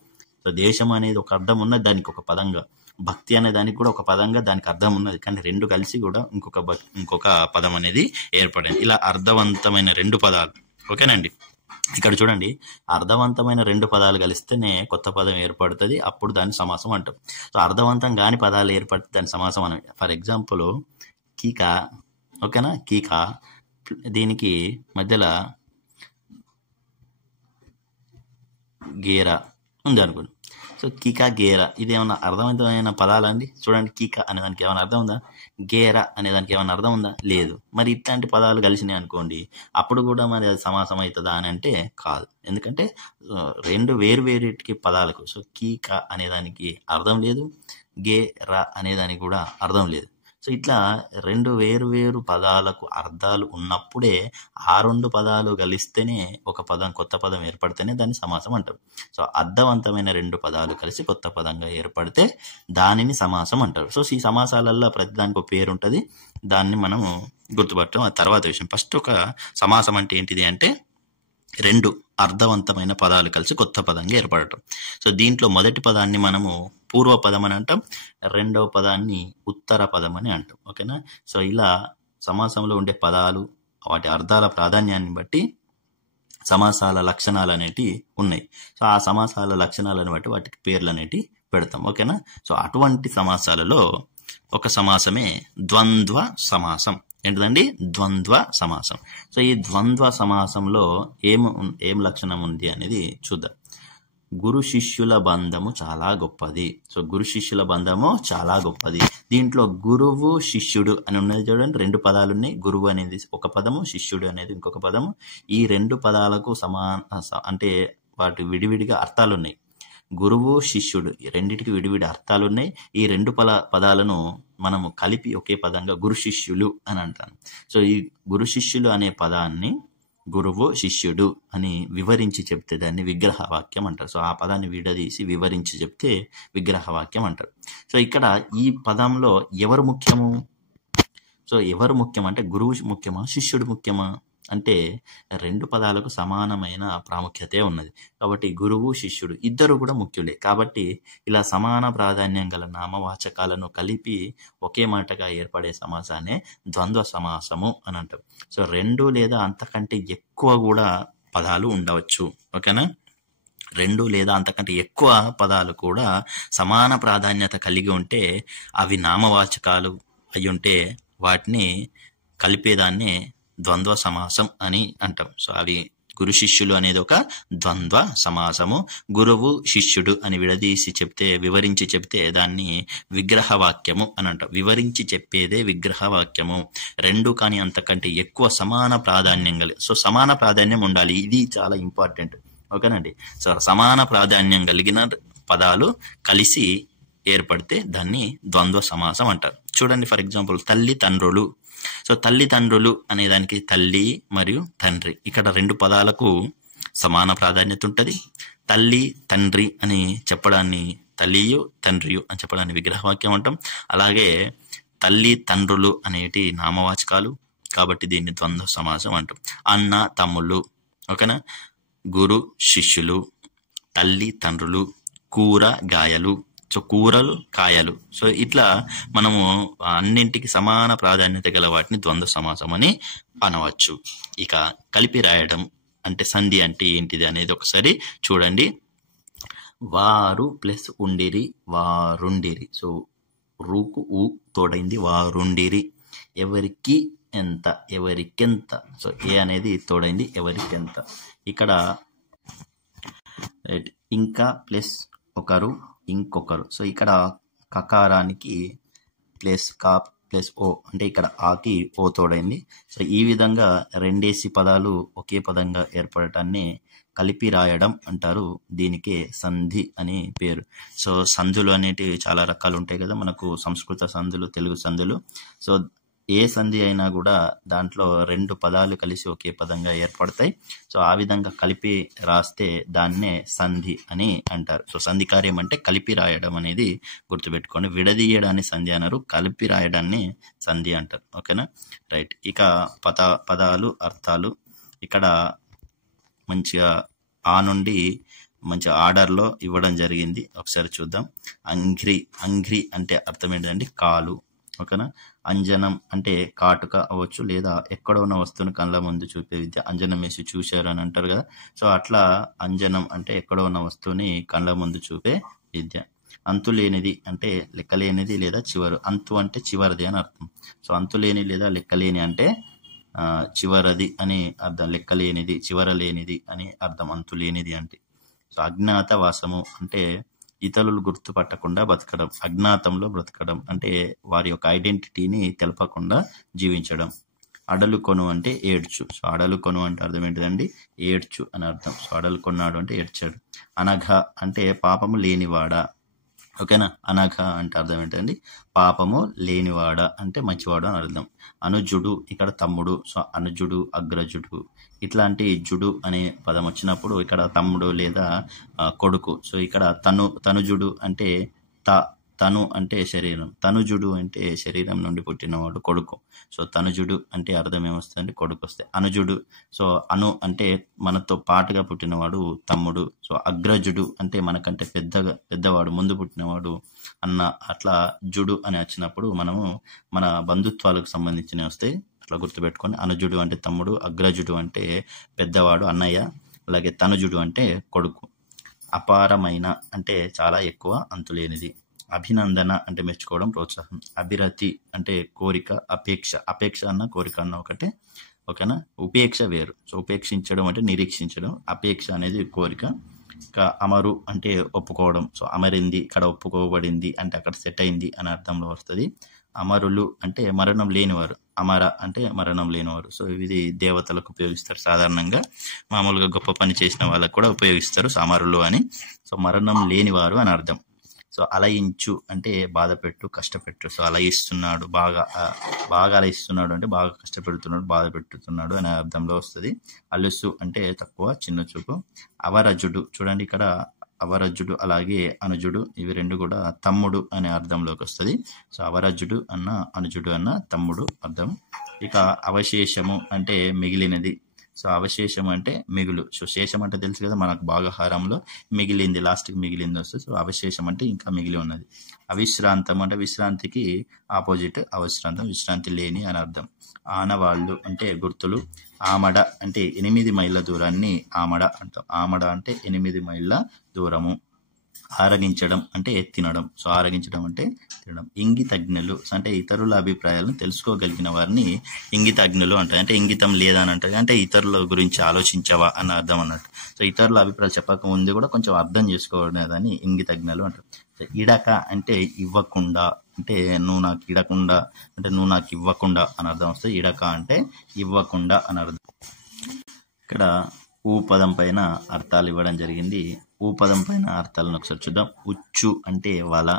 సో దేశం అనేది ఒక అర్థం ఉన్నది, దానికి ఒక పదంగా, భక్తి అనే దానికి కూడా ఒక పదంగా దానికి అర్థం ఉన్నది, కానీ 2 కలిసి కూడా ఇంకొక పదం అనేది ఏర్పడింది. ఇలా అర్థవంతమైన 2 పదాలు, ఓకేనండి. ఇక్కడ చూడండి, అర్థవంతమైన 2 పదాలు కలిస్తేనే కొత్త పదం ఏర్పడుతుంది, అప్పుడు దాన్ని సమాసం అంటాం. సో అర్థవంతం కాని పదాలు ఏర్పడితే దాన్ని సమాసం అని. ఫర్ ఎగ్జాంపుల్ కీకా, ఓకేనా, కీకా, దీనికి మధ్యలో గేరా ఉంది అనుకోండి. సో కీకా గేరా, ఇది ఏమన్నా అర్థవంతమైన పదాలా అండి? చూడండి, కీకా అనే దానికి ఏమైనా అర్థం ఉందా? గేరా అనే దానికి ఏమైనా అర్థం ఉందా? లేదు. మరి ఇట్లాంటి పదాలు కలిసినాయి అనుకోండి, అప్పుడు కూడా మరి అది సమాసం అవుతుందా అని అంటే కాదు. ఎందుకంటే 2 వేరుకి పదాలకు, సో కీకా అనే దానికి అర్థం లేదు, గేరా అనే దానికి కూడా అర్థం లేదు. సో ఇట్లా రెండు వేరు వేరు పదాలకు అర్థాలు ఉన్నప్పుడే ఆ రెండు పదాలు కలిస్తేనే ఒక పదం, కొత్త పదం ఏర్పడితేనే దాన్ని సమాసం అంటారు. సో అర్థవంతమైన రెండు పదాలు కలిసి కొత్త పదంగా ఏర్పడితే దానిని సమాసం అంటారు. సో ఈ సమాసాలలో ప్రతిదానికి ఒక పేరు ఉంటుంది, దాన్ని మనము గుర్తుపట్టడం ఆ తర్వాత విషయం. ఫస్ట్ ఒక సమాసం అంటే ఏంటిది అంటే రెండు అర్థవంతమైన పదాలు కలిసి కొత్త పదంగా ఏర్పడటం. సో దీంట్లో మొదటి పదాన్ని మనము పూర్వ పదం అని అంటాం, రెండవ పదాన్ని ఉత్తర పదం అని అంటాం. ఓకేనా. సో ఇలా సమాసంలో ఉండే పదాలు వాటి అర్థాల ప్రాధాన్యాన్ని బట్టి సమాసాల లక్షణాలు అనేటివి ఉన్నాయి. సో ఆ సమాసాల లక్షణాలను బట్టి వాటికి పేర్లు అనేటివి పెడతాం. ఓకేనా. సో అటువంటి సమాసాలలో ఒక సమాసమే ద్వంద్వ సమాసం. ఏంటిదండి? ద్వంద్వ సమాసం. సో ఈ ద్వంద్వ సమాసంలో ఏం లక్షణం ఉంది అనేది చూద్దాం. గురు శిష్యుల బంధము చాలా గొప్పది. సో గురు శిష్యుల బంధము చాలా గొప్పది. దీంట్లో గురువు శిష్యుడు అని ఉన్నది చూడండి, రెండు పదాలు ఉన్నాయి. గురువు అనేది ఒక పదము, శిష్యుడు అనేది ఇంకొక పదము. ఈ రెండు పదాలకు అంటే వాటి విడివిడిగా అర్థాలు ఉన్నాయి. గురువు శిష్యుడు ఈ రెండిటికి విడివిడి అర్థాలు ఉన్నాయి. ఈ రెండు పదాలను మనము కలిపి ఒకే పదంగా గురు శిష్యులు అని అంటాను. సో ఈ గురు శిష్యులు అనే పదాన్ని గురువు శిష్యుడు అని వివరించి చెప్తే దాన్ని విగ్రహ వాక్యం అంటారు. సో ఆ పదాన్ని విడదీసి వివరించి చెప్తే విగ్రహ వాక్యం అంటారు. సో ఇక్కడ ఈ పదంలో ఎవరు ముఖ్యము? సో ఎవరు ముఖ్యం అంటే గురువు ముఖ్యమా, శిష్యుడు ముఖ్యమా అంటే రెండు పదాలకు సమానమైన ప్రాముఖ్యతే ఉన్నది. కాబట్టి గురువు శిష్యుడు ఇద్దరు కూడా ముఖ్యులే. కాబట్టి ఇలా సమాన ప్రాధాన్యం గల నామవాచకాలను కలిపి ఒకే మాటగా ఏర్పడే సమాసాన్ని ద్వంద్వ సమాసము అని అంటారు. సో రెండు లేదా అంతకంటే ఎక్కువ కూడా పదాలు ఉండవచ్చు. ఓకేనా. రెండు లేదా అంతకంటే ఎక్కువ పదాలు కూడా సమాన ప్రాధాన్యత కలిగి ఉంటే అవి నామవాచకాలు అయి ఉంటే వాటిని కలిపేదాన్ని ద్వంద్వ సమాసం అని అంటాం. సో అవి గురు శిష్యులు అనేది ఒక ద్వంద్వ సమాసము. గురువు శిష్యుడు అని విడదీసి చెప్తే, వివరించి చెప్తే దాన్ని విగ్రహ వాక్యము అని అంటాం. వివరించి చెప్పేదే విగ్రహ వాక్యము. రెండు కానీ అంతకంటే ఎక్కువ సమాన ప్రాధాన్యం సో సమాన ప్రాధాన్యం ఉండాలి. ఇది చాలా ఇంపార్టెంట్. ఓకేనండి. సో సమాన ప్రాధాన్యం కలిగిన పదాలు కలిసి ఏర్పడితే దాన్ని ద్వంద్వ సమాసం అంటారు. చూడండి, ఫర్ ఎగ్జాంపుల్ తల్లిదండ్రులు. సో తల్లిదండ్రులు అనే దానికి తల్లి మరియు తండ్రి, ఇక్కడ రెండు పదాలకు సమాన ప్రాధాన్యత ఉంటుంది. తల్లి తండ్రి అని చెప్పడాన్ని తల్లియు తండ్రియు అని చెప్పడాన్ని విగ్రహవాక్యం అంటాం. అలాగే తల్లి తండ్రులు అనేటి నామవాచకాలు కాబట్టి దీన్ని ద్వంద్వ సమాసం అంటాం. అన్న తమ్ముళ్ళు. ఓకేనా. గురు శిష్యులు, తల్లి తండ్రులు, కూర గాయలు. సో కూరలు కాయలు. సో ఇట్లా మనము అన్నింటికి సమాన ప్రాధాన్యత గల వాటిని ద్వంద్వ సమాసం అని అనవచ్చు. ఇక కలిపి రాయడం అంటే సంధి అంటే ఏంటిది అనేది ఒకసారి చూడండి. వారు ప్లస్ ఉండిరి, వారుండిరి. సో రూకు ఊ తోడైంది వారుండిరి. ఎవరికి ఎంత, ఎవరికెంత. సో ఏ అనేది తోడైంది ఎవరికెంత. ఇక్కడ ఇంకా ప్లస్ ఒకరు ఇంకొకరు. సో ఇక్కడ కకారానికి ప్లస్ కా ప్లస్ ఓ అంటే ఇక్కడ ఆకి ఓ తోడైంది. సో ఈ విధంగా రెండేసి పదాలు ఒకే పదంగా ఏర్పడటాన్ని కలిపి రాయడం అంటారు. దీనికి సంధి అని పేరు. సో సంధులు అనేటివి చాలా రకాలు ఉంటాయి కదా మనకు, సంస్కృత సంధులు, తెలుగు సంధులు. సో ఏ సంధి అయినా కూడా దాంట్లో రెండు పదాలు కలిసి ఒకే పదంగా ఏర్పడతాయి. సో ఆ విధంగా కలిపి రాస్తే దాన్నే సంధి అని అంటారు. సో సంధి కార్యం అంటే కలిపి రాయడం అనేది గుర్తుపెట్టుకోండి. విడదీయడాన్ని సంధి అన్నారు, కలిపి రాయడాన్ని సంధి అంటారు. ఓకేనా. రైట్. ఇక పదాలు అర్థాలు ఇక్కడ మంచిగా ఆ నుండి మంచి ఆర్డర్లో ఇవ్వడం జరిగింది. ఒకసారి చూద్దాం. అంఘ్రి అంటే అర్థం ఏంటంటే కాలు. ఓకేనా. అంజనం అంటే కాటుక అవ్వచ్చు, లేదా ఎక్కడ ఉన్న వస్తువుని కళ్ళ ముందు చూపే విద్య. అంజనం వేసి చూశారు అని అంటారు కదా. సో అట్లా అంజనం అంటే ఎక్కడ ఉన్న వస్తువుని కళ్ళ ముందు చూపే విద్య. అంతులేనిది అంటే లెక్కలేనిది లేదా చివరు. అంతు అంటే చివరిది అని అర్థం. సో అంతులేని లేదా లెక్కలేని అంటే చివరది అని అర్థం. లెక్కలేనిది, చివరలేనిది అని అర్థం అంతులేనిది అంటే. సో అజ్ఞాతవాసము అంటే ఇతరులు గుర్తుపట్టకుండా బతకడం. అజ్ఞాతంలో బ్రతకడం అంటే వారి యొక్క ఐడెంటిటీని తెలపకుండా జీవించడం. అడలు కొను అంటే ఏడ్చు. సో అడలు కొను అంటే అర్థం ఏంటిదండి? ఏడ్చు అని అర్థం. సో అడలు కొన్నాడు అంటే ఏడ్చాడు. అనఘ అంటే పాపము లేనివాడా. ఓకేనా. అనఘ అంటే అర్థం ఏంటండి, పాపము లేనివాడ అంటే మంచివాడు అని అర్థం. అనుజుడు ఇక్కడ తమ్ముడు, సో అనుజుడు అగ్రజుడు ఇట్లాంటి జుడు అనే పదం వచ్చినప్పుడు ఇక్కడ తమ్ముడు లేదా కొడుకు. సో ఇక్కడ తనుజుడు అంటే తను అంటే శరీరం, తనుజుడు అంటే శరీరం నుండి పుట్టినవాడు కొడుకు. సో తనుజుడు అంటే అర్థం ఏమొస్తుంది, కొడుకు వస్తే. అనుజుడు, సో అను అంటే మనతో పాటుగా పుట్టినవాడు తమ్ముడు. సో అగ్రజుడు అంటే మనకంటే పెద్దవాడు, ముందు పుట్టినవాడు అన్న. అట్లా జుడు అని వచ్చినప్పుడు మనము మన బంధుత్వాలకు సంబంధించినవి వస్తాయి, అట్లా గుర్తుపెట్టుకొని. అనుజుడు అంటే తమ్ముడు, అగ్రజుడు అంటే పెద్దవాడు అన్నయ్య, అలాగే తనుజుడు అంటే కొడుకు. అపారమైన అంటే చాలా ఎక్కువ, అంతులేనిది. అభినందన అంటే మెచ్చుకోవడం, ప్రోత్సాహం. అభిరతి అంటే కోరిక, అపేక్ష అన్న కోరిక అన్న ఒకటే, ఓకేనా. ఉపేక్ష వేరు. సో ఉపేక్షించడం అంటే నిరీక్షించడం, అపేక్ష అనేది కోరిక. ఇంకా అమరు అంటే ఒప్పుకోవడం, సో అమరింది ఇక్కడ ఒప్పుకోబడింది అంటే అక్కడ సెట్ అయింది అనే అర్థంలో వస్తుంది. అమరులు అంటే మరణం లేనివారు, అమర అంటే మరణం లేనివారు. సో ఇది దేవతలకు ఉపయోగిస్తారు సాధారణంగా, మామూలుగా గొప్ప పని చేసిన వాళ్ళకు కూడా ఉపయోగిస్తారు సో అమరులు అని. సో మరణం లేనివారు అని అర్థం. సో అలయించు అంటే బాధపెట్టు, కష్టపెట్టు. సో అలయిస్తున్నాడు, బాగా అలయిస్తున్నాడు అంటే బాగా కష్టపెడుతున్నాడు, బాధ పెట్టుతున్నాడు అనే అర్థంలో వస్తుంది. అలుసు అంటే తక్కువ, చిన్న చూపు. అవరజుడు చూడండి ఇక్కడ, అవరజుడు అలాగే అనుజుడు ఇవి రెండు కూడా తమ్ముడు అనే అర్థంలోకి వస్తుంది. సో అవరజుడు అన్న అనుజుడు అన్న తమ్ముడు అర్థం. ఇక అవశేషము అంటే మిగిలినది. సో అవశేషం అంటే మిగులు. సో శేషం అంటే తెలుసు కదా మనకు భాగాహారంలో మిగిలింది, లాస్ట్కి మిగిలింది వస్తుంది. సో అవశేషం అంటే ఇంకా మిగిలి ఉన్నది. అవిశ్రాంతం అంటే విశ్రాంతికి ఆపోజిట్ అవిశ్రాంతం, విశ్రాంతి లేని అని అర్థం. ఆనవాళ్ళు అంటే గుర్తులు. ఆమడ అంటే 8 మైళ్ళ దూరాన్ని ఆమడ అంటాం. ఆమడ అంటే 8 మైళ్ళ దూరము. ఆరగించడం అంటే తినడం. సో ఆరగించడం అంటే తినడం. ఇంగితజ్ఞులు అంటే ఇతరుల అభిప్రాయాలను తెలుసుకోగలిగిన వారిని ఇంగితజ్ఞులు అంటారు. అంటే ఇంగితం లేదా అని అంటారు, అంటే ఇతరుల గురించి ఆలోచించవా అన్న అర్థం అన్నట్టు. సో ఇతరుల అభిప్రాయాలు చెప్పక ముందు కూడా కొంచెం అర్థం చేసుకోవడాన్ని ఇంగితజ్ఞులు అంటారు. సో ఇడక అంటే ఇవ్వకుండా, అంటే నువ్వు నాకు ఇడకుండా అంటే నువ్వు నాకు ఇవ్వకుండా అని అర్థం వస్తుంది. ఇడక అంటే ఇవ్వకుండా అని అర్థం. ఇక్కడ ఊ పదం పైన అర్థాలు ఇవ్వడం జరిగింది. ఊ పదం పైన అర్థాలను ఒకసారి చూద్దాం. ఉచ్చు అంటే వల,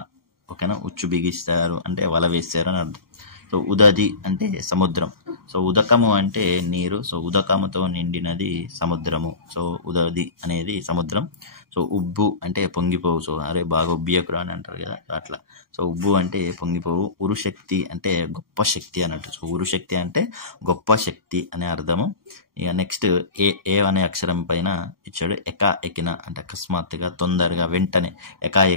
ఓకేనా. ఉచ్చు బిగిస్తారు అంటే వల వేస్తారు అని అర్థం. సో ఉదది అంటే సముద్రం. సో ఉదకము అంటే నీరు. సో ఉదకముతో నిండినది సముద్రము. సో ఉదది అనేది సముద్రం. సో ఉబ్బు అంటే పొంగిపోవు. సో అరే బాగా ఉబ్బియకురా అని అంటారు కదా, అట్లా. సో ఉబ్బు అంటే పొంగిపోవు. ఉరుశక్తి అంటే గొప్ప శక్తి అన్నట్టు. సో ఉరుశక్తి అంటే గొప్ప శక్తి అనే అర్థము. ఇక నెక్స్ట్ ఏ అనే అక్షరం పైన ఇచ్చాడు. ఎక్కిన అంటే అకస్మాత్తుగా, తొందరగా, వెంటనే.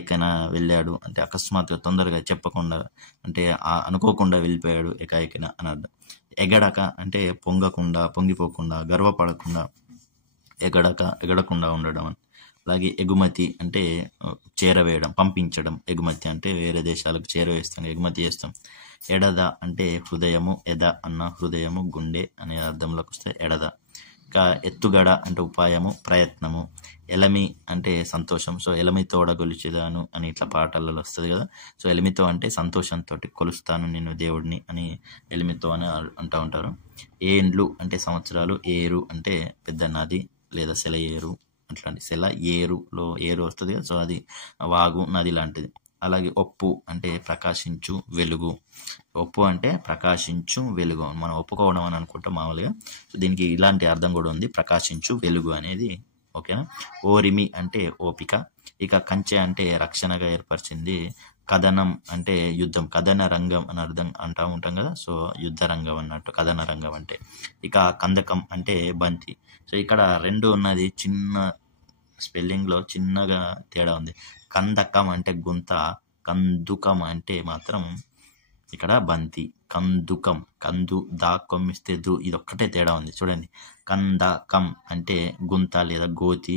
ఎక్కిన వెళ్ళాడు అంటే అకస్మాత్తుగా, తొందరగా, చెప్పకుండా అంటే అనుకోకుండా వెళ్ళిపోయాడు, ఎక్కిన అని అర్థం. ఎగడక అంటే పొంగకుండా, పొంగిపోకుండా, గర్వపడకుండా, ఎగడకుండా ఉండడం అని. అలాగే ఎగుమతి అంటే చేరవేయడం, పంపించడం. ఎగుమతి అంటే వేరే దేశాలకు చేరవేస్తాం, ఎగుమతి చేస్తాం. ఎడద అంటే హృదయము. ఎద అన్న హృదయము, గుండె అనే అర్థంలోకి వస్తే ఎడద. ఇంకా ఎత్తుగడ అంటే ఉపాయము, ప్రయత్నము. ఎలమి అంటే సంతోషం. సో ఎలమి తోడ గొలిచేదాను అని ఇట్లా పాటలలో వస్తుంది కదా. సో ఎలిమితో అంటే సంతోషంతో కొలుస్తాను నేను దేవుడిని అని ఎలిమితో అని అంటూ ఉంటారు. ఏండ్లు అంటే సంవత్సరాలు. ఏరు అంటే పెద్ద నది లేదా సెలయేరు, అట్లాంటి. సెల ఏరులో ఏరు వస్తుంది కదా, సో అది వాగు, నది లాంటిది. అలాగే ఒప్పు అంటే ప్రకాశించు, వెలుగు. ఒప్పు అంటే ప్రకాశించు, వెలుగు. మనం ఒప్పుకోవడం అని అనుకుంటాం మామూలుగా. సో దీనికి ఇలాంటి అర్థం కూడా ఉంది, ప్రకాశించు, వెలుగు అనేది, ఓకేనా. ఓరిమి అంటే ఓపిక. ఇక కంచె అంటే రక్షణగా ఏర్పరిచింది. కథనం అంటే యుద్ధం. కథన రంగం అని అర్థం అంటూ ఉంటాం కదా, సో యుద్ధ రంగం అన్నట్టు కథన రంగం అంటే. ఇక కందకం అంటే బంతి. సో ఇక్కడ రెండు ఉన్నది, చిన్న స్పెల్లింగ్లో చిన్నగా తేడా ఉంది. కందకం అంటే గుంత, కందుకం అంటే మాత్రం ఇక్కడ బంతి. కందుకం, కందు దా కొమ్మిస్తే దు, ఇది ఒక్కటే తేడా ఉంది చూడండి. కందకం అంటే గుంత లేదా గోతి,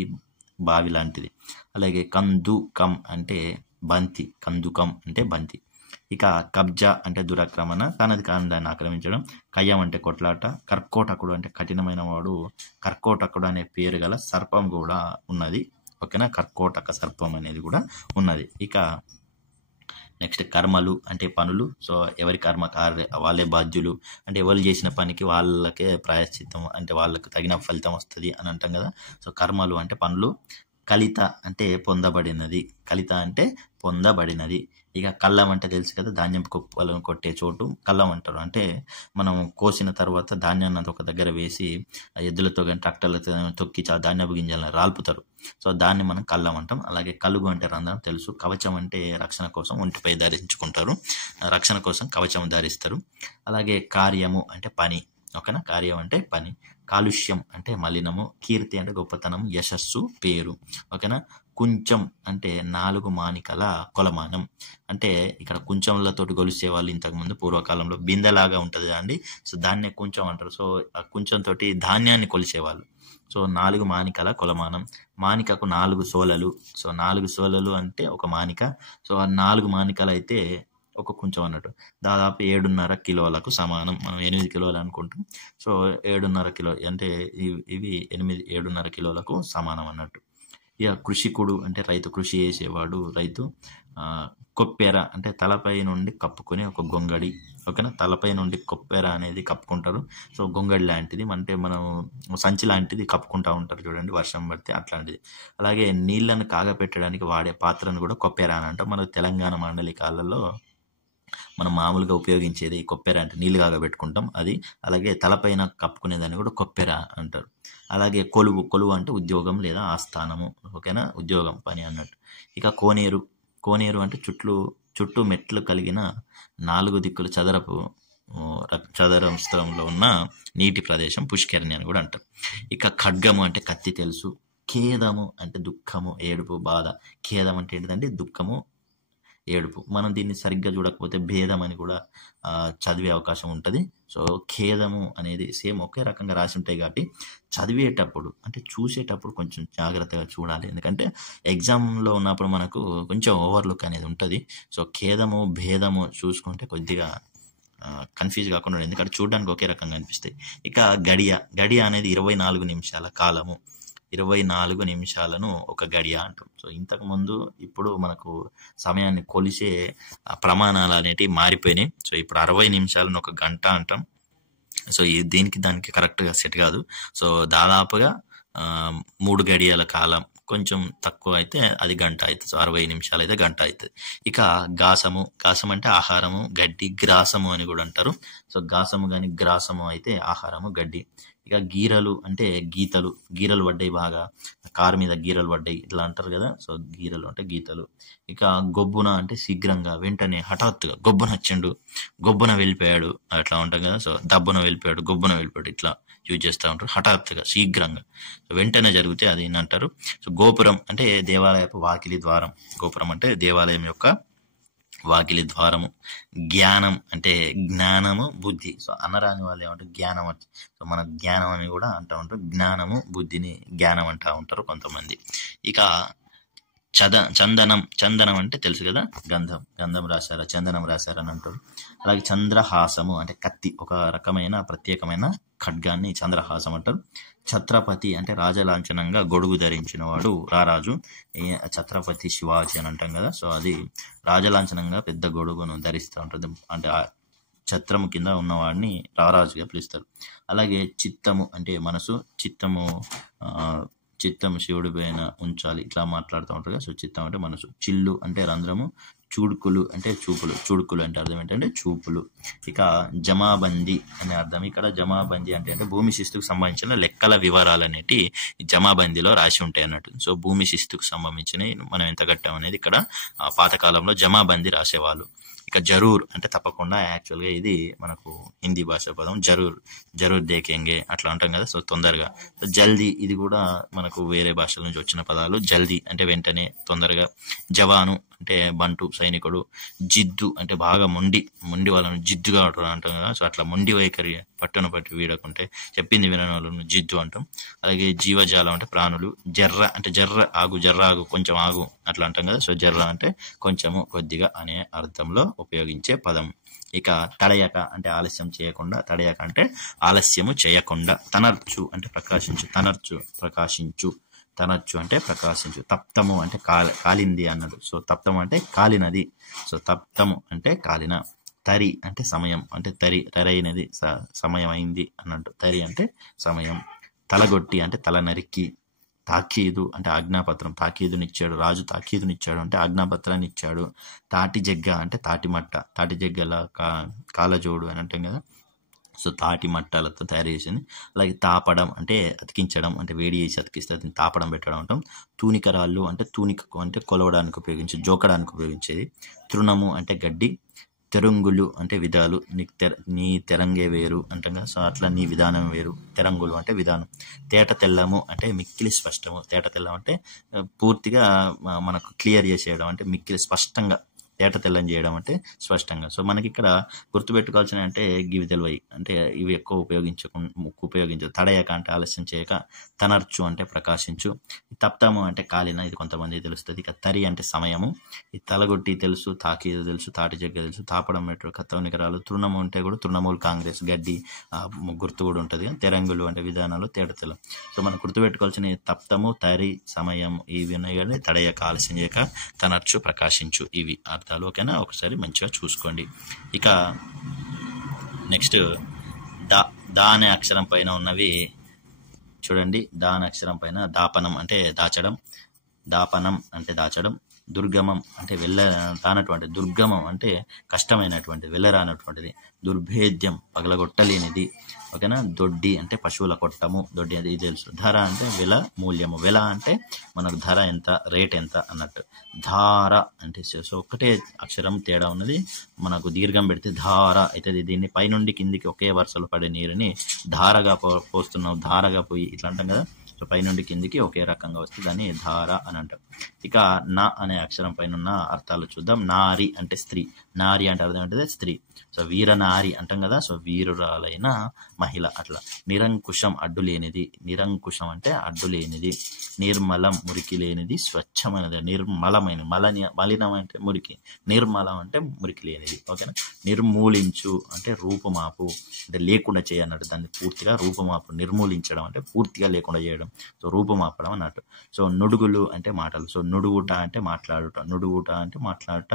బావి లాంటిది. అలాగే కందుకం అంటే బంతి, కందుకం అంటే బంతి. ఇక కబ్జా అంటే దురాక్రమణ, కానది కాని దాన్ని ఆక్రమించడం. కయ్యం అంటే కొట్లాట. కర్కోటకుడు అంటే కఠినమైన వాడు. కర్కోటకుడు అనే పేరు గల సర్పం కూడా ఉన్నది, ఓకేనా. కర్కోటక సర్పం అనేది కూడా ఉన్నది. ఇక నెక్స్ట్ కర్మలు అంటే పనులు. సో ఎవరి కర్మ వాళ్ళే బాధ్యులు, అంటే ఎవరు చేసిన పనికి వాళ్ళకే ప్రాయశ్చిత్తం, అంటే వాళ్ళకు తగిన ఫలితం వస్తుంది అని అంటాం కదా. సో కర్మలు అంటే పనులు. కలిత అంటే పొందబడినది, కలిత అంటే పొందబడినది. ఇక కళ్ళం అంటే తెలుసు కదా, ధాన్యం కుప్పలను కొట్టే చోటు కళ్ళం అంటారు. అంటే మనం కోసిన తర్వాత ధాన్యాన్ని అంత ఒక దగ్గర వేసి ఎద్దులతో కానీ ట్రాక్టర్లతో తొక్కి ధాన్యపు గింజలను రాల్పుతారు. సో దాన్ని మనం కళ్ళం అంటాం. అలాగే కలుగు అంటే రంధ్రం తెలుసు. కవచం అంటే రక్షణ కోసం ఒంటిపై ధరించుకుంటారు, రక్షణ కోసం కవచం ధరిస్తారు. అలాగే కార్యము అంటే పని, ఓకేనా. కార్యం అంటే పని. కాలుష్యం అంటే మలినము. కీర్తి అంటే గొప్పతనం, యశస్సు, పేరు, ఓకేనా. కుంచం అంటే 4 మానికల కొలమానం. అంటే ఇక్కడ కుంచంలతోటి కొలిసే వాళ్ళు ఇంతకుముందు పూర్వకాలంలో బిందెలాగా ఉంటుంది అండి, సో దాన్నే కుంచం అంటారు. సో ఆ కుంచం తోటి ధాన్యాన్ని కొలిసేవాళ్ళు. సో 4 మానికల కొలమానం. మానికకు 4 సోలలు. సో 4 సోలలు అంటే ఒక మానిక. సో ఆ 4 మానికలు అయితే ఒక కుంచం అన్నట్టు. దాదాపు 7.5 కిలోలకు సమానం. మనం 8 కిలోలు అనుకుంటాం. సో 7.5 కిలో అంటే ఇవి 7.5 కిలోలకు సమానం అన్నట్టు. ఇక కృషికుడు అంటే రైతు, కృషి చేసేవాడు రైతు. కొప్పెర అంటే తలపై నుండి కప్పుకునే ఒక గొంగడి, ఓకేనా. తలపై నుండి కొప్పెర అనేది కప్పుకుంటారు. సో గొంగడి లాంటిది, అంటే మనం సంచి లాంటిది కప్పుకుంటా ఉంటారు చూడండి వర్షం పడితే, అట్లాంటిది. అలాగే నీళ్లను కాగపెట్టడానికి వాడే పాత్రను కూడా కొప్పెర అని అంటాం. మన తెలంగాణ మాండలికాలలో మనం మామూలుగా ఉపయోగించేది కొప్పెర, అంటే నీళ్లు కాగబెట్టుకుంటాం అది. అలాగే తలపైన కప్పుకునేదాన్ని కూడా కొప్పెర అంటారు. అలాగే కొలువు, కొలువు అంటే ఉద్యోగం లేదా ఆస్థానము, ఓకేనా, ఉద్యోగం, పని అన్నట్టు. ఇక కోనేరు, కోనేరు అంటే చుట్టూ మెట్లు కలిగిన 4 దిక్కులు చదరంలో ఉన్న నీటి ప్రదేశం పుష్కరిణి అని కూడా అంటారు. ఇక ఖడ్గము అంటే కత్తి తెలుసు. ఖేదము అంటే దుఃఖము, ఏడుపు, బాధ. ఖేదం అంటే ఏంటిదంటే దుఃఖము, ఏడుపు. మనం దీన్ని సరిగ్గా చూడకపోతే భేదం అని కూడా చదివే అవకాశం ఉంటుంది. సో ఖేదము అనేది సేమ్ ఒకే రకంగా రాసి ఉంటాయి కాబట్టి చదివేటప్పుడు అంటే చూసేటప్పుడు కొంచెం జాగ్రత్తగా చూడాలి. ఎందుకంటే ఎగ్జామ్లో ఉన్నప్పుడు మనకు కొంచెం ఓవర్లుక్ అనేది ఉంటుంది. సో ఖేదము, భేదము చూసుకుంటే కొద్దిగా కన్ఫ్యూజ్ కాకుండా, ఎందుకంటే చూడడానికి ఒకే రకంగా అనిపిస్తాయి. ఇక గడియ అనేది 24 నిమిషాల కాలము. 24 నిమిషాలను ఒక గడియ అంటాం. సో ఇంతకుముందు ఇప్పుడు మనకు సమయాన్ని కొలిసే ప్రమాణాలు అనేటివి మారిపోయినాయి. సో ఇప్పుడు 60 నిమిషాలను ఒక గంట అంటాం. సో దానికి కరెక్ట్గా సెట్ కాదు. సో దాదాపుగా 3 గడియల కాలం, కొంచెం తక్కువ అయితే అది గంట అవుతుంది. సో 60 నిమిషాలు అయితే గంట అవుతుంది. ఇక గాసము అంటే ఆహారము, గడ్డి. గ్రాసము అని కూడా అంటారు. సో గాసము కానీ గ్రాసము అయితే ఆహారము, గడ్డి. ఇక గీరలు అంటే గీరలు పడ్డాయి, బాగా కారు మీద గీరలు పడ్డాయి ఇట్లా అంటారు కదా. సో గీరలు అంటే గీతలు. ఇక గొబ్బున అంటే శీఘ్రంగా, వెంటనే, హఠాత్తుగా. గొబ్బున వచ్చిండు, గొబ్బున వెళ్ళిపోయాడు అట్లా ఉంటాం కదా. సో దబ్బున వెళ్ళిపోయాడు, గొబ్బున వెళ్ళిపోయాడు ఇట్లా యూజ్ చేస్తూ ఉంటారు. హఠాత్తుగా, శీఘ్రంగా, వెంటనే జరిగితే అది అంటారు. సో గోపురం అంటే దేవాలయపు వాకిలి ద్వారం. గోపురం అంటే దేవాలయం యొక్క వాకిలి ద్వారము. జ్ఞానం అంటే జ్ఞానము, బుద్ధి. సో అనరాని వాళ్ళు ఏమంటారు జ్ఞానం. సో మన జ్ఞానం అని కూడా అంటూ ఉంటారు. జ్ఞానము, బుద్ధిని జ్ఞానం అంటూ ఉంటారు కొంతమంది. ఇక చందనం అంటే తెలుసు కదా, గంధం రాశారా, చందనం రాశారా అని అంటారు. అలాగే చంద్రహాసము అంటే కత్తి, ఒక రకమైన ప్రత్యేకమైన ఖడ్గాన్ని చంద్రహాసం అంటారు. ఛత్రపతి అంటే రాజలాంఛనంగా గొడుగు ధరించిన వాడు రారాజు. ఛత్రపతి శివాజీ అని అంటాం కదా. సో అది రాజలాంఛనంగా పెద్ద గొడుగును ధరిస్తూ ఉంటుంది. అంటే ఆ ఛత్రము కింద ఉన్నవాడిని రారాజుగా పిలుస్తారు. అలాగే చిత్తము అంటే మనసు. చిత్తము శివుడి పైన ఉంచాలి ఇట్లా మాట్లాడుతూ ఉంటారు కదా. సో చిత్తం అంటే మనసు. చిల్లు అంటే రంధ్రము. చూడుకులు అంటే చూపులు. చూడుకులు అంటే అర్థం ఏంటంటే చూపులు. ఇక జమాబందీ అనే అర్థం. ఇక్కడ జమాబందీ అంటే భూమి శిస్తుకు సంబంధించిన లెక్కల వివరాలు అనేటి జమాబందీలో రాసి ఉంటాయి అన్నట్టు. సో భూమి శిస్తుకు సంబంధించినవి మనం ఎంత కట్టాం అనేది ఇక్కడ పాతకాలంలో జమాబందీ రాసేవాళ్ళు. ఇక జరూర్ అంటే తప్పకుండా. యాక్చువల్గా ఇది మనకు హిందీ భాష పదం. జరూర్ దేకేంగే అట్లా అంటాం కదా. సో తొందరగా. జల్దీ ఇది కూడా మనకు వేరే భాషల నుంచి వచ్చిన పదాలు. జల్దీ అంటే వెంటనే, తొందరగా. జవాను అంటే బంటు, సైనికుడు. జిద్దు అంటే బాగా మొండి వాళ్ళను జిద్దుగా అంటాం కదా. సో అట్లా మొండి వైఖరి, పట్టున పట్టి వీడకుంటే, చెప్పింది వినని వాళ్ళను జిద్దు అంటాం. అలాగే జీవజాలం అంటే ప్రాణులు. జర్ర అంటే జర్ర ఆగు, కొంచెం ఆగు అట్లా అంటాం కదా. సో జర్ర అంటే కొంచెము, కొద్దిగా అనే అర్థంలో ఉపయోగించే పదం. ఇక తడయక అంటే ఆలస్యం చేయకుండా. తడయక అంటే ఆలస్యము చేయకుండా. తనర్చు అంటే ప్రకాశించు. తనర్చు అంటే ప్రకాశించు. తప్తము అంటే కాలింది అన్నది. సో తప్తము అంటే కాలినది. సో తప్తము అంటే కాలిన. తరి అంటే సమయం. అంటే తరైనది, సమయం అయింది అన్నట్టు. తరి అంటే సమయం. తలగొట్టి అంటే తల నరికి. తాకీదు అంటే ఆజ్ఞాపత్రం, తాకీదునిచ్చాడు, రాజు తాకీదునిచ్చాడు అంటే ఆజ్ఞాపత్రాన్ని ఇచ్చాడు. తాటి జగ్గ అంటే తాటి మట్ట, తాటి జగ్గల కాలజోడు అని అంటాం కదా, సో తాటి మట్టాలతో తయారు చేసింది. అలాగే తాపడం అంటే అతికించడం, అంటే వేడి చేసి అతికిస్తే అది తాపడం పెట్టడం అంటాం. తూనికరాళ్ళు అంటే తూనిక అంటే కొలవడానికి ఉపయోగించే, జోకడానికి ఉపయోగించేది. తృణము అంటే గడ్డి. తెరంగులు అంటే విధాలు, నీ తెరంగే వేరు అంటాం కదా, సో అట్లా నీ విధానం వేరు. తెరంగులు అంటే విధానం. తేట తెల్లము అంటే మిక్కిలి స్పష్టము. తేట తెల్లం అంటే పూర్తిగా మనకు క్లియర్ చేసేయడం, అంటే మిక్కిలి స్పష్టంగా తేట తెల్లం చేయడం అంటే స్పష్టంగా. సో మనకి ఇక్కడ గుర్తుపెట్టుకోవాల్సిన అంటే గివి తెలివై, అంటే ఇవి ఎక్కువ ఉపయోగించదు. తడయక అంటే ఆలస్యం చేయక. తనర్చు అంటే ప్రకాశించు. తప్తము అంటే కాలిన, ఇది కొంతమంది తెలుస్తుంది. ఇక తరి అంటే సమయము. ఈ తలగొట్టి తెలుసు, తాకీదు తెలుసు, తాటి జగ్గ తెలుసు, తాపడం మెట్టు కత్తవనికరాలు. తృణము అంటే కూడా తృణమూల్ కాంగ్రెస్ గడ్డి గుర్తు కూడా ఉంటుంది. తెరంగులు అంటే విధానాలు, తేట తెల్లం. సో మనం గుర్తుపెట్టుకోవాల్సిన తప్తము, తరి, సమయం ఇవి ఉన్నాయి కానీ తడయక ఆలస్యం చేయక, తనర్చు ప్రకాశించు, ఇవి అర్థాలు. ఓకేనా, ఒకసారి మంచిగా చూసుకోండి. ఇక నెక్స్ట్ దా అనే అక్షరం పైన ఉన్నవి చూడండి. దా అనే అక్షరం పైన దాపనం అంటే దాచడం, దాపనం అంటే దాచడం. దుర్గమం అంటే రానటువంటి, దుర్గమం అంటే కష్టమైనటువంటిది, వెళ్ళరానటువంటిది. దుర్భేద్యం పగలగొట్టలేనిది. ఓకేనా. దొడ్డి అంటే పశువుల కొట్టము, దొడ్డి అది తెలుసు. ధర అంటే వెల, మూల్యము. వెల అంటే మనకు ధర ఎంత, రేట్ ఎంత అన్నట్టు. ధార అంటే సో ఒక్కటే అక్షరం తేడా ఉన్నది, మనకు దీర్ఘం పెడితే ధార అవుతుంది. దీన్ని పైనుండి కిందికి ఒకే వరుసలో పడే నీరుని ధారగా పోస్తున్నావు, ధారగా పోయి ఇట్లా అంటాం కదా. సో పైనుండి కిందికి ఒకే రకంగా వస్తే దాన్ని ధార అని అంటాం. ఇక నా అనే అక్షరం పైన ఉన్న అర్థాలు చూద్దాం. నారి అంటే స్త్రీ. నారి అంటే అర్థం ఏంటంటే స్త్రీ. సో వీరనారి అంటాం కదా, సో వీరురాలైన మహిళ అట్లా. నిరంకుశం అడ్డు లేనిది. నిరంకుశం అంటే అడ్డు లేనిది. నిర్మలం మురికి లేనిది, స్వచ్ఛమైనది. నిర్మలమైన, మలినం అంటే మురికి, నిర్మలం అంటే మురికి లేనిది. ఓకేనా. నిర్మూలించు అంటే రూపుమాపు, అంటే లేకుండా చేయన్నట్టు. దాన్ని పూర్తిగా రూపుమాపు, నిర్మూలించడం అంటే పూర్తిగా లేకుండా చేయడం, సో రూపుమాపడం అన్నట్టు. సో నుడుగులు అంటే మాటలు. సో నుడుగుట అంటే మాట్లాడుట, నుడుగుట అంటే మాట్లాడుట,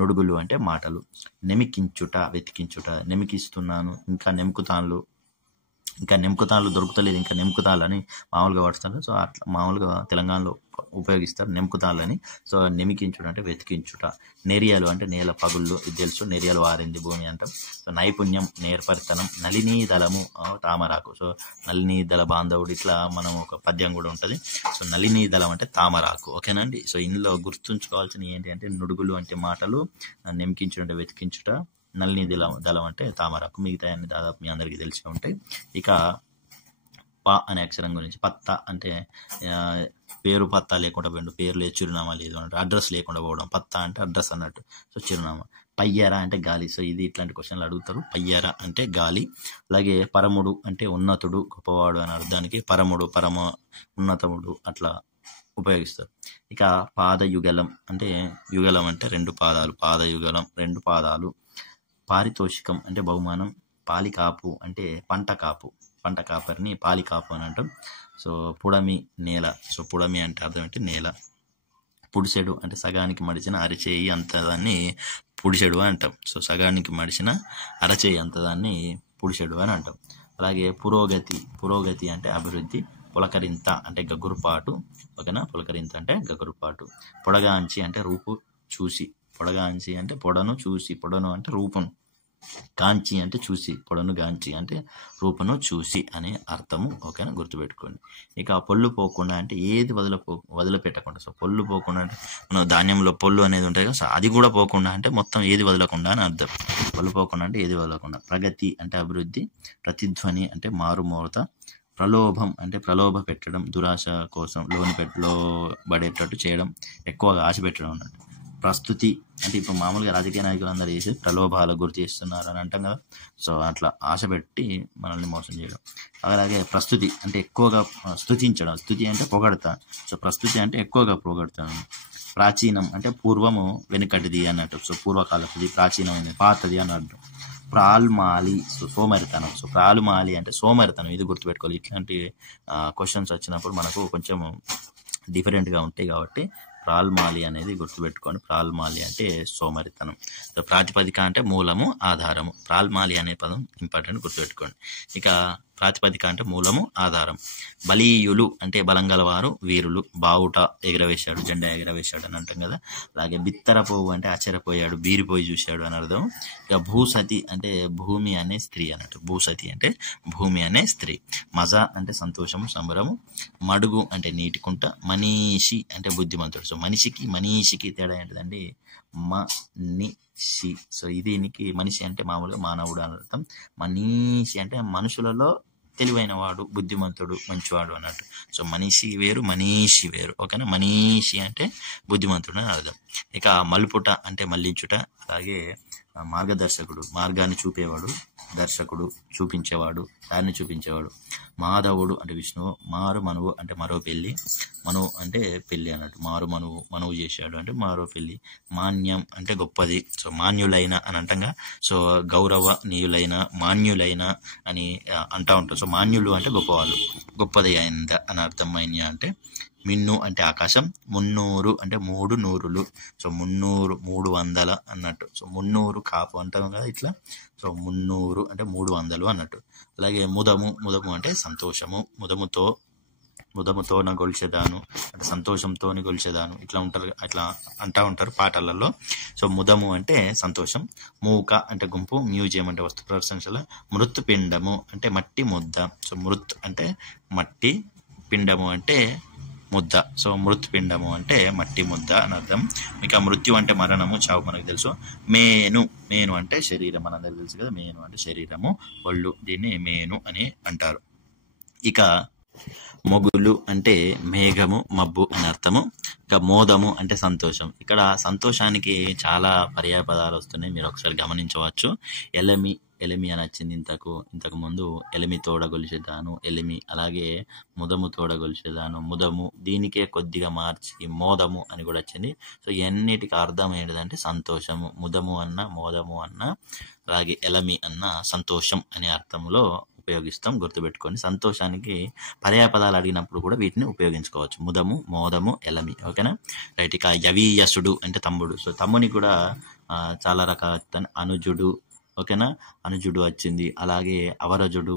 నుడుగులు అంటే మాటలు. నెమికించుట వెతికించుట. నెమికిస్తున్నాను, ఇంకా నెముకుతాన్లు, ఇంకా నెంకుతాన్లు దొరుకుతలేదు, ఇంకా నెంకుతాన్లు అని మామూలుగా వాడుతారు. సో అట్లా మామూలుగా తెలంగాణలో ఉపయోగిస్తారు నెంకుతాన్లు అని. సో నెమికించుట అంటే వెతికించుట. నెరియాలు అంటే నేల పగుళ్ళు, ఇది తెలుసు. నెరియాలు వారింది భూమి అంటాం. సో నైపుణ్యం, నేర్పరితనం. నళినీ దళము తామరాకు. సో నళినీ దళ బాంధవుడు, ఇట్లా మనం ఒక పద్యం కూడా ఉంటుంది. సో నళినీ దళం అంటే తామరాకు. ఓకేనండి. సో ఇందులో గుర్తుంచుకోవాల్సిన ఏంటి అంటే నుడుగులు అంటే మాటలు, నెమికించుట అంటే వెతికించుట, నళినీ దళం అంటే తామరాకు. మిగతా అన్ని దాదాపు మీ అందరికీ తెలిసి ఉంటాయి. ఇక ప అనే అక్షరం గురించి. పత్త అంటే పేరు పత్తా లేకుండా పోయిండు, పేరు లేదు, చిరునామా లేదు అన్నట్టు, అడ్రస్ లేకుండా పోవడం. పత్తా అంటే అడ్రస్ అన్నట్టు, సో చిరునామా. పయ్యార అంటే గాలి. సో ఇది ఇట్లాంటి క్వశ్చన్లు అడుగుతారు. పయ్యార అంటే గాలి. అలాగే పరముడు అంటే ఉన్నతుడు, గొప్పవాడు అని అర్థానికి పరముడు, పరమ ఉన్నతముడు అట్లా ఉపయోగిస్తారు. ఇక పాదయుగలం అంటే, యుగలం అంటే రెండు పాదాలు, పాదయుగలం రెండు పాదాలు. పారితోషికం అంటే బహుమానం. పాలికాపు అంటే పంట కాపు, పంట కాపరిని పాలికాపు అని అంటాం. సో పుడమి నేల. సో పుడమి అంటే అర్థం ఏంటి, నేల. పుడిసెడు అంటే సగానికి మడిచిన అరచేయి అంతదాన్ని పుడిసెడు అని అంటాం. సో సగానికి మడిచిన అరచేయి అంతదాన్ని పుడిసెడు అని అంటాం. అలాగే పురోగతి. పురోగతి అంటే అభివృద్ధి. పులకరింత అంటే గగురుపాటు. ఓకేనా. పులకరింత అంటే గగురుపాటు. పొడగాంచి అంటే రూపు చూసి. పొడగాంచి అంటే పొడను చూసి, పొడను అంటే రూపం, కాంచి అంటే చూసి, పొడను గాంచి అంటే రూపను చూసి అనే అర్థము. ఓకేనా, గుర్తుపెట్టుకోండి. ఇక పొల్లు పోకుండా అంటే ఏది వదిలిపెట్టకుండా. సో పొల్లు పోకుండా అంటే మన ధాన్యంలో పొల్లు అనేది ఉంటుంది కదా, సో అది కూడా పోకుండా అంటే మొత్తం ఏది వదలకుండా అని అర్థం. పొల్లు పోకుండా అంటే ఏది వదలకుండా. ప్రగతి అంటే అభివృద్ధి. ప్రతిధ్వని అంటే మారుమోత. ప్రలోభం అంటే ప్రలోభ పెట్టడం, దురాశ కోసం లోబడేటట్టు చేయడం, ఎక్కువగా ఆశ పెట్టడం అన్నట్టు. ప్రస్తుతి అంటే ఇప్పుడు మామూలుగా రాజకీయ నాయకులు అందరూ చేసి ప్రలోభాలకు గురి చేస్తున్నారు అని అంటాం కదా, సో అట్లా ఆశ పెట్టి మనల్ని మోసం చేయడం. అలాగే ప్రస్తుతి అంటే ఎక్కువగా స్తుతించడం. స్తుతి అంటే పొగడతా. సో ప్రస్తుతి అంటే ఎక్కువగా పొగడతాను. ప్రాచీనం అంటే పూర్వము, వెనుకటిది అన్నట్టు. సో పూర్వకాలపుది, ప్రాచీనమైనది, పాతది అని అర్థం. ప్రాల్మాలి సో సోమరితనం. సో ప్రాలుమాలి అంటే సోమరితనం. ఇది గుర్తుపెట్టుకోవాలి. ఇట్లాంటి క్వశ్చన్స్ వచ్చినప్పుడు మనకు కొంచెం డిఫరెంట్గా ఉంటాయి కాబట్టి ప్రాల్మాలి అనేది గుర్తుపెట్టుకోండి. ప్రాల్మాలి అంటే సోమరితనం. సో ప్రాతిపదిక అంటే మూలము, ఆధారము. ప్రాల్మాలి అనే పదం ఇంపార్టెంట్, గుర్తుపెట్టుకోండి. ఇక ప్రాతిపదిక అంటే మూలము, ఆధారం. బలీయులు అంటే బలం గలవారు, వీరులు. బావుట ఎగరవేశాడు, జెండా ఎగరవేశాడు అని అంటాం కదా. అలాగే బిత్తరపోవు అంటే ఆశ్చర్యపోయాడు, బీరిపోయి చూశాడు అని అర్థం. ఇక భూసతి అంటే భూమి అనే స్త్రీ అన్నట్టు. భూసతి అంటే భూమి అనే స్త్రీ. మజా అంటే సంతోషము, సంబరము. మడుగు అంటే నీటి కుంట. మనీషి అంటే బుద్ధిమంతుడు. సో మనిషికి మనీషికి తేడా ఏంటిదండి? మనిషి. సో దీనికి మనిషి అంటే మామూలుగా మానవుడు అని అర్థం. మనీషి అంటే మనుషులలో తెలివైన వాడు, బుద్ధిమంతుడు, మంచివాడు అన్నట్టు. సో మనిషి వేరు, మనీషి వేరు. ఓకేనా? మనీషి అంటే బుద్ధిమంతుడు అని అర్థం. ఇక మలుపుట అంటే మళ్లించుట. అలాగే మార్గదర్శకుడు, మార్గాన్ని చూపేవాడు. దర్శకుడు, చూపించేవాడు, దాన్ని చూపించేవాడు. మాధవుడు అంటే విష్ణువు. మారు మనువు అంటే మరో పెళ్లి. మనువు అంటే పెళ్లి అన్నట్టు. మారు మనువు చేశాడు అంటే మరో పెళ్లి. మాన్యం అంటే గొప్పది. సో మాన్యులైన అని అంటంగా. సో గౌరవనీయులైన, మాన్యులైన అని అంటా ఉంటారు. సో మాన్యులు అంటే గొప్పవాళ్ళు, గొప్పది అయింద అని అర్థం. మైన్య అంటే మిన్ను అంటే ఆకాశం. మున్నూరు అంటే 3 నూరులు. సో 300, 300 అన్నట్టు. సో 300 కాపు అంటాం కదా ఇట్లా. సో 300 అంటే 300 అన్నట్టు. అలాగే ముదము అంటే సంతోషము. ముదముతో నా గొలిచేదాను అంటే సంతోషంతో గొలిచేదాను, ఇట్లా ఉంటారు, అట్లా అంటా ఉంటారు పాటలలో. సో ముదము అంటే సంతోషం. మూక అంటే గుంపు. మ్యూజియం అంటే వస్తు ప్రదర్శనశాల. మృత్ పిండము అంటే మట్టి ముద్ద. సో మృత్ అంటే మట్టి, పిండము అంటే ముద్ద. సో మృత్పిండము అంటే మట్టి ముద్ద అని అర్థం. ఇక మృత్యు అంటే మరణము, చావు మనకు తెలుసు. మేను అంటే శరీరం, మనందరికి తెలుసు కదా. మేను అంటే శరీరము, ఒళ్ళు. దీన్ని మేను అని అంటారు. ఇక మొగులు అంటే మేఘము, మబ్బు అని అర్థము. ఇక మోదము అంటే సంతోషం. ఇక్కడ సంతోషానికి చాలా పర్యాయ పదాలు వస్తున్నాయి, మీరు ఒకసారి గమనించవచ్చు. ఎలిమి అని వచ్చింది ఇంతకు ముందు. ఎలిమి తోడ గొలిచేదాను, ఎలిమి. అలాగే ముదము తోడ గొలిచేదాను, ముదము. దీనికే కొద్దిగా మార్చి మోదము అని కూడా వచ్చింది. సో ఎన్నిటికి అర్థం ఏంటిదంటే సంతోషము. ముదము అన్న, మోదము అన్న, అలాగే ఎలమి అన్న సంతోషం అనే అర్థంలో ఉపయోగిస్తాం, గుర్తుపెట్టుకోండి. సంతోషానికి పర్యాయ పదాలు అడిగినప్పుడు కూడా వీటిని ఉపయోగించుకోవచ్చు. ముదము, మోదము, ఎలమి. ఓకేనా? రైట్. ఇక యవీయసుడు అంటే తమ్ముడు. సో తమ్ముని కూడా చాలా రకాల అనుజుడు. ఓకేనా? అనుజుడు వచ్చింది. అలాగే అవరజుడు,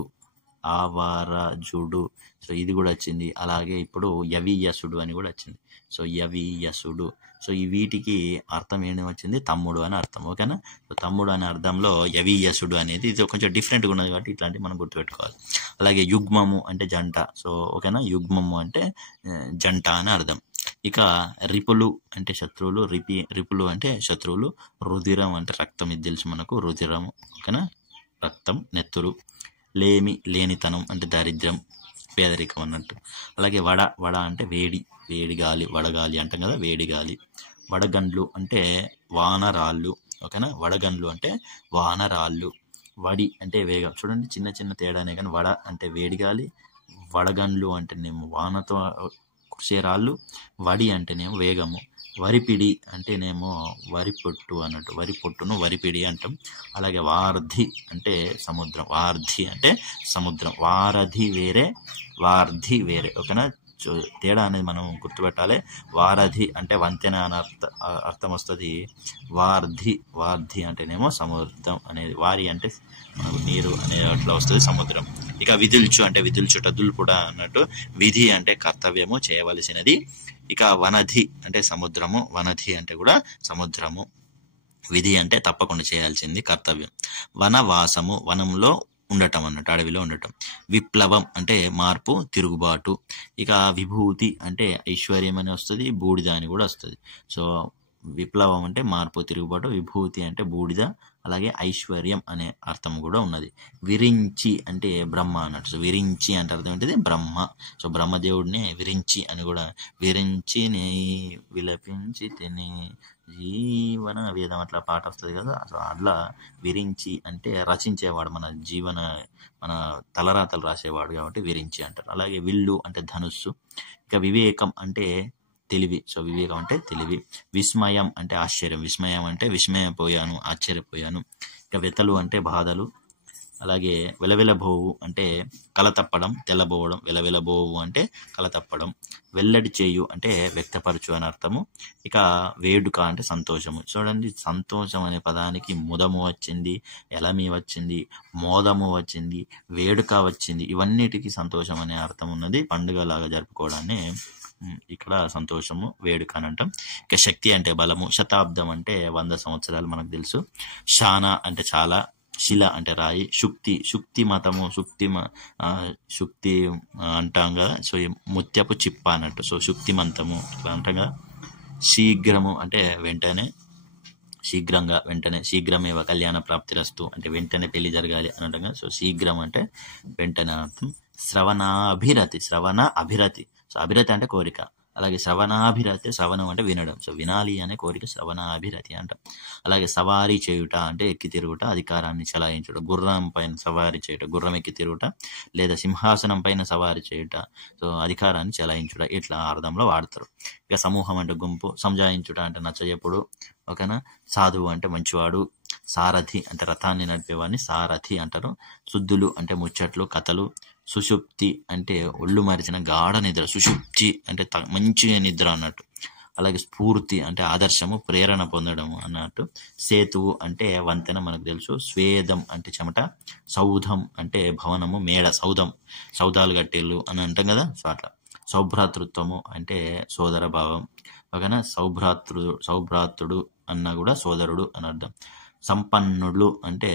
సో ఇది కూడా వచ్చింది. అలాగే ఇప్పుడు యవీయసుడు అని కూడా వచ్చింది. సో యవీయసుడు. సో ఈ వీటికి అర్థం ఏమి వచ్చింది? తమ్ముడు అని అర్థం. ఓకేనా? సో తమ్ముడు అనే అర్థంలో యవీయసుడు అనేది ఇది కొంచెం డిఫరెంట్గా ఉన్నది కాబట్టి ఇట్లాంటివి మనం గుర్తుపెట్టుకోవాలి. అలాగే యుగ్మము అంటే జంట. సో ఓకేనా? యుగ్మము అంటే జంట అని అర్థం. ఇక రిపులు అంటే శత్రువులు. రిపులు అంటే శత్రువులు. రుధిరం అంటే రక్తం, ఇది తెలుసు మనకు, రుధిరం. ఓకేనా? రక్తం, నెత్తురు. లేనితనం అంటే దారిద్ర్యం, పేదరికం అన్నట్టు. అలాగే వడ అంటే వేడి గాలి, వడగాలి అంటాం కదా, వేడి గాలి. వడగండ్లు అంటే వానరాళ్ళు. ఓకేనా? వడగండ్లు అంటే వానరాళ్ళు. వడి అంటే వేగం. చూడండి, చిన్న చిన్న తేడానే కానీ వడ అంటే వేడి గాలి, వడగండ్లు అంటేనేమో వానతో కురిసే రాళ్ళు, వడి అంటేనేమో వేగము. వరిపిడి అంటేనేమో వరి పొట్టు అన్నట్టు. వరి పొట్టును వరిపిడి అంటాం. అలాగే వార్ధి అంటే సముద్రం. వార్ధి అంటే సముద్రం. వారధి వేరే, వార్ధి వేరే. ఓకేనా? తేడా అనేది మనం గుర్తుపెట్టాలి. వారధి అంటే వంతెన అని అర్థం వస్తుంది. వార్ధి అంటేనేమో సముద్రం అనేది. వారి అంటే మనకు నీరు అనే అట్లా వస్తుంది, సముద్రం. ఇక విధుల్చు అంటే విధుల్చుట, దుల్పుట అన్నట్టు. విధి అంటే కర్తవ్యము, చేయవలసినది. ఇక వనధి అంటే సముద్రము. వనధి అంటే కూడా సముద్రము. విధి అంటే తప్పకుండా చేయాల్సింది, కర్తవ్యం. వనవాసము, వనంలో ఉండటం అన్నట్టు, అడవిలో ఉండటం. విప్లవం అంటే మార్పు, తిరుగుబాటు. ఇక విభూతి అంటే ఐశ్వర్యం అని వస్తుంది, బూడిద అని కూడా వస్తుంది. సో విప్లవం అంటే మార్పు, తిరుగుబాటు. విభూతి అంటే బూడిద, అలాగే ఐశ్వర్యం అనే అర్థం కూడా ఉన్నది. విరించి అంటే బ్రహ్మ అన్నట్టు. సో విరించి అంటే అర్థం ఏంటిది? బ్రహ్మ. సో బ్రహ్మదేవుడిని విరించి అని కూడా. విరించి నీ విలపించి తిని జీవన వేదం అట్లా పాట వస్తుంది కదా. సో అట్లా విరించి అంటే రచించేవాడు, మన తలరాతలు రాసేవాడు కాబట్టి విరించి అంటారు. అలాగే విల్లు అంటే ధనుస్సు. ఇక వివేకం అంటే తెలివి. సో వివేకం అంటే తెలివి. విస్మయం అంటే ఆశ్చర్యం. విస్మయం అంటే విస్మయపోయాను, ఆశ్చర్యపోయాను. ఇక వెతలు అంటే బాధలు. అలాగే వెలవెలబోవు అంటే కలతప్పడం, తెల్లబోవడం. వెలవెలబోవు అంటే కలతప్పడం. వెల్లడి చేయు అంటే వ్యక్తపరచు అని అర్థము. ఇక వేడుక అంటే సంతోషము. చూడండి, సంతోషం అనే పదానికి ముదము వచ్చింది, ఎలమి వచ్చింది, మోదము వచ్చింది, వేడుక వచ్చింది. ఇవన్నిటికీ సంతోషం అనే అర్థం ఉన్నది. పండుగలాగా జరుపుకోవడాన్ని ఇక్కడ సంతోషము, వేడుక అని అంటాం. ఇక శక్తి అంటే బలము. శతాబ్దం అంటే 100 సంవత్సరాలు మనకు తెలుసు. శాన అంటే చాలా. శిల అంటే రాయి. శుక్తి మతము, శుక్తి అంటాం కదా. సో ముత్యపు చిప్ప అన్నట్టు. సో శుక్తిమంతము ఇట్లా అంటాం కదా. శీఘ్రము అంటే వెంటనే, శీఘ్రంగా, వెంటనే. శీఘ్రమేవ కళ్యాణ ప్రాప్తిరస్తు అంటే వెంటనే పెళ్లి జరగాలి అని అంటాం కదా. సో శీఘ్రం అంటే వెంటనే అర్థం. శ్రవణ అభిరతి. సో అభిరతి అంటే కోరిక. అలాగే శ్రవణాభిరతి, శ్రవణం అంటే వినడం. సో వినాలి అనే కోరిక శ్రవణాభిరతి అంటాం. అలాగే సవారీ చేయుట అంటే ఎక్కి తిరుగుట, అధికారాన్ని చలాయించుట. గుర్రం పైన సవారీ చేయుట, గుర్రం ఎక్కి తిరుగుట, లేదా సింహాసనం పైన సవారీ చేయుట, సో అధికారాన్ని చలాయించుట, ఇట్లా అర్థంలో వాడతారు. ఇక సమూహం అంటే గుంపు. సంజాయించుట అంటే నచ్చజెప్పుడు. ఓకేనా. సాధువు అంటే మంచివాడు. సారథి అంటే రథాన్ని నడిపేవాడిని సారథి అంటారు. శుద్ధులు అంటే ముచ్చట్లు, కథలు. సుషుప్తి అంటే ఒళ్ళు మరిచిన గాఢ నిద్ర. సుషుప్తి అంటే మంచి నిద్ర అన్నట్టు. అలాగే స్ఫూర్తి అంటే ఆదర్శము, ప్రేరణ పొందడము అన్నట్టు. సేతువు అంటే వంతెన మనకు తెలుసు. స్వేదం అంటే చెమట. సౌధం అంటే భవనము, మేడ, సౌదాలు కట్టేళ్ళు అని అంటాం కదా. సో అట్లా. సౌభ్రాతృత్వము అంటే సోదర భావం. ఓకేనా. సౌభ్రాతృడు అన్నా కూడా సోదరుడు అని అర్థం. సంపన్నులు అంటే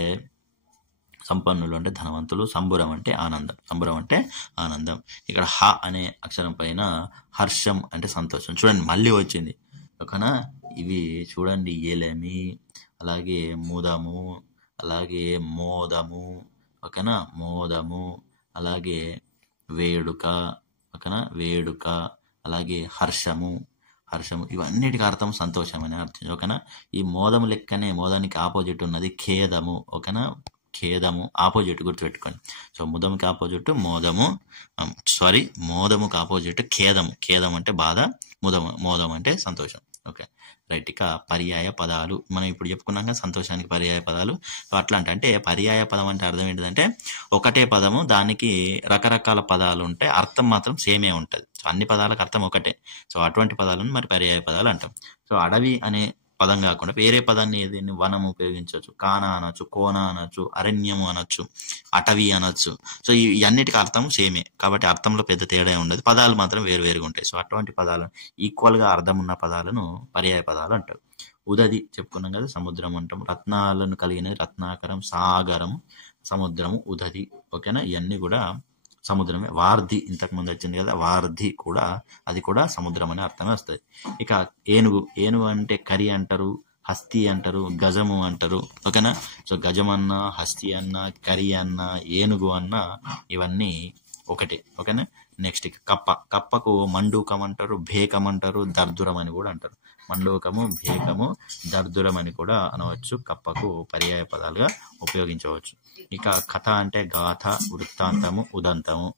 ధనవంతులు. సంబురం అంటే ఆనందం. ఇక్కడ హ అనే అక్షరం పైన హర్షం అంటే సంతోషం. చూడండి మళ్ళీ వచ్చింది. ఓకేనా. ఇవి చూడండి, ఎలమి, అలాగే ముదము, అలాగే మోదము, ఓకేనా, మోదము, అలాగే వేడుక, ఓకేనా, వేడుక, అలాగే హర్షము, ఇవన్నిటికి అర్థం సంతోషం అనే అర్థం. ఓకేనా. ఈ మోదము లెక్కనే మోదానికి ఆపోజిట్ ఉన్నది ఖేదము. ఓకేనా. ఖేదము ఆపోజిట్ గుర్తుపెట్టుకోండి. సో ముదముకి ఆపోజిట్ మోదముకి ఆపోజిట్ ఖేదం అంటే బాధ, మోదం అంటే సంతోషం. Okay right. ఇక పర్యాయ పదాలు మనం ఇప్పుడు చెప్పుకున్నాం కదా, సంతోషానికి పర్యాయ పదాలు. అట్లా అంటే పర్యాయ పదం అంటే అర్థం ఏంటిదంటే ఒకటే పదము, దానికి రకరకాల పదాలు ఉంటాయి, అర్థం మాత్రం సేమే ఉంటుంది. సో అన్ని పదాలకు అర్థం ఒకటే. సో అటువంటి పదాలను మరి పర్యాయ పదాలు అంటాం. సో అడవి అనే పదం కాకుండా వేరే పదాన్ని ఏదైనా వనం ఉపయోగించవచ్చు. కాన అనొచ్చు, కోన అనొచ్చు, అరణ్యము అనొచ్చు, అటవీ అనొచ్చు. సో ఈ అన్నిటికీ అర్థం సేమే కాబట్టి అర్థంలో పెద్ద తేడా ఉండదు, పదాలు మాత్రం వేరువేరుగా ఉంటాయి. సో అటువంటి పదాలు ఈక్వల్ గా అర్థం ఉన్న పదాలను పర్యాయ పదాలు అంటారు. ఉదది చెప్పుకున్నాం కదా, సముద్రం అంటాం. రత్నాలను కలిగినది రత్నాకరం, సాగరం, సముద్రము, ఉదది. ఓకేనా. ఇవన్నీ కూడా సముద్రమే. వార్ధి ఇంతకు ముందు వచ్చింది కదా, వార్ధి కూడా అది కూడా సముద్రం అనే అర్థమే వస్తుంది. ఇక ఏనుగు అంటే కరి అంటారు, హస్తి అంటారు, గజము అంటారు. ఓకేనా. సో గజం అన్నా, హస్తి అన్నా, కరి అన్నా, ఏనుగు అన్నా ఇవన్నీ ఒకటే. ఓకేనా. నెక్స్ట్ కప్పకు మండూకం అంటారు, భేకం అంటారు, దర్దురం అని కూడా అంటారు. మండూకము, భేకము, దర్దురం అని కూడా అనవచ్చు. కప్పకు పర్యాయ పదాలుగా ఉపయోగించవచ్చు. ఇక కథ అంటే గాథ, వృత్తాంతము, ఉదంతము.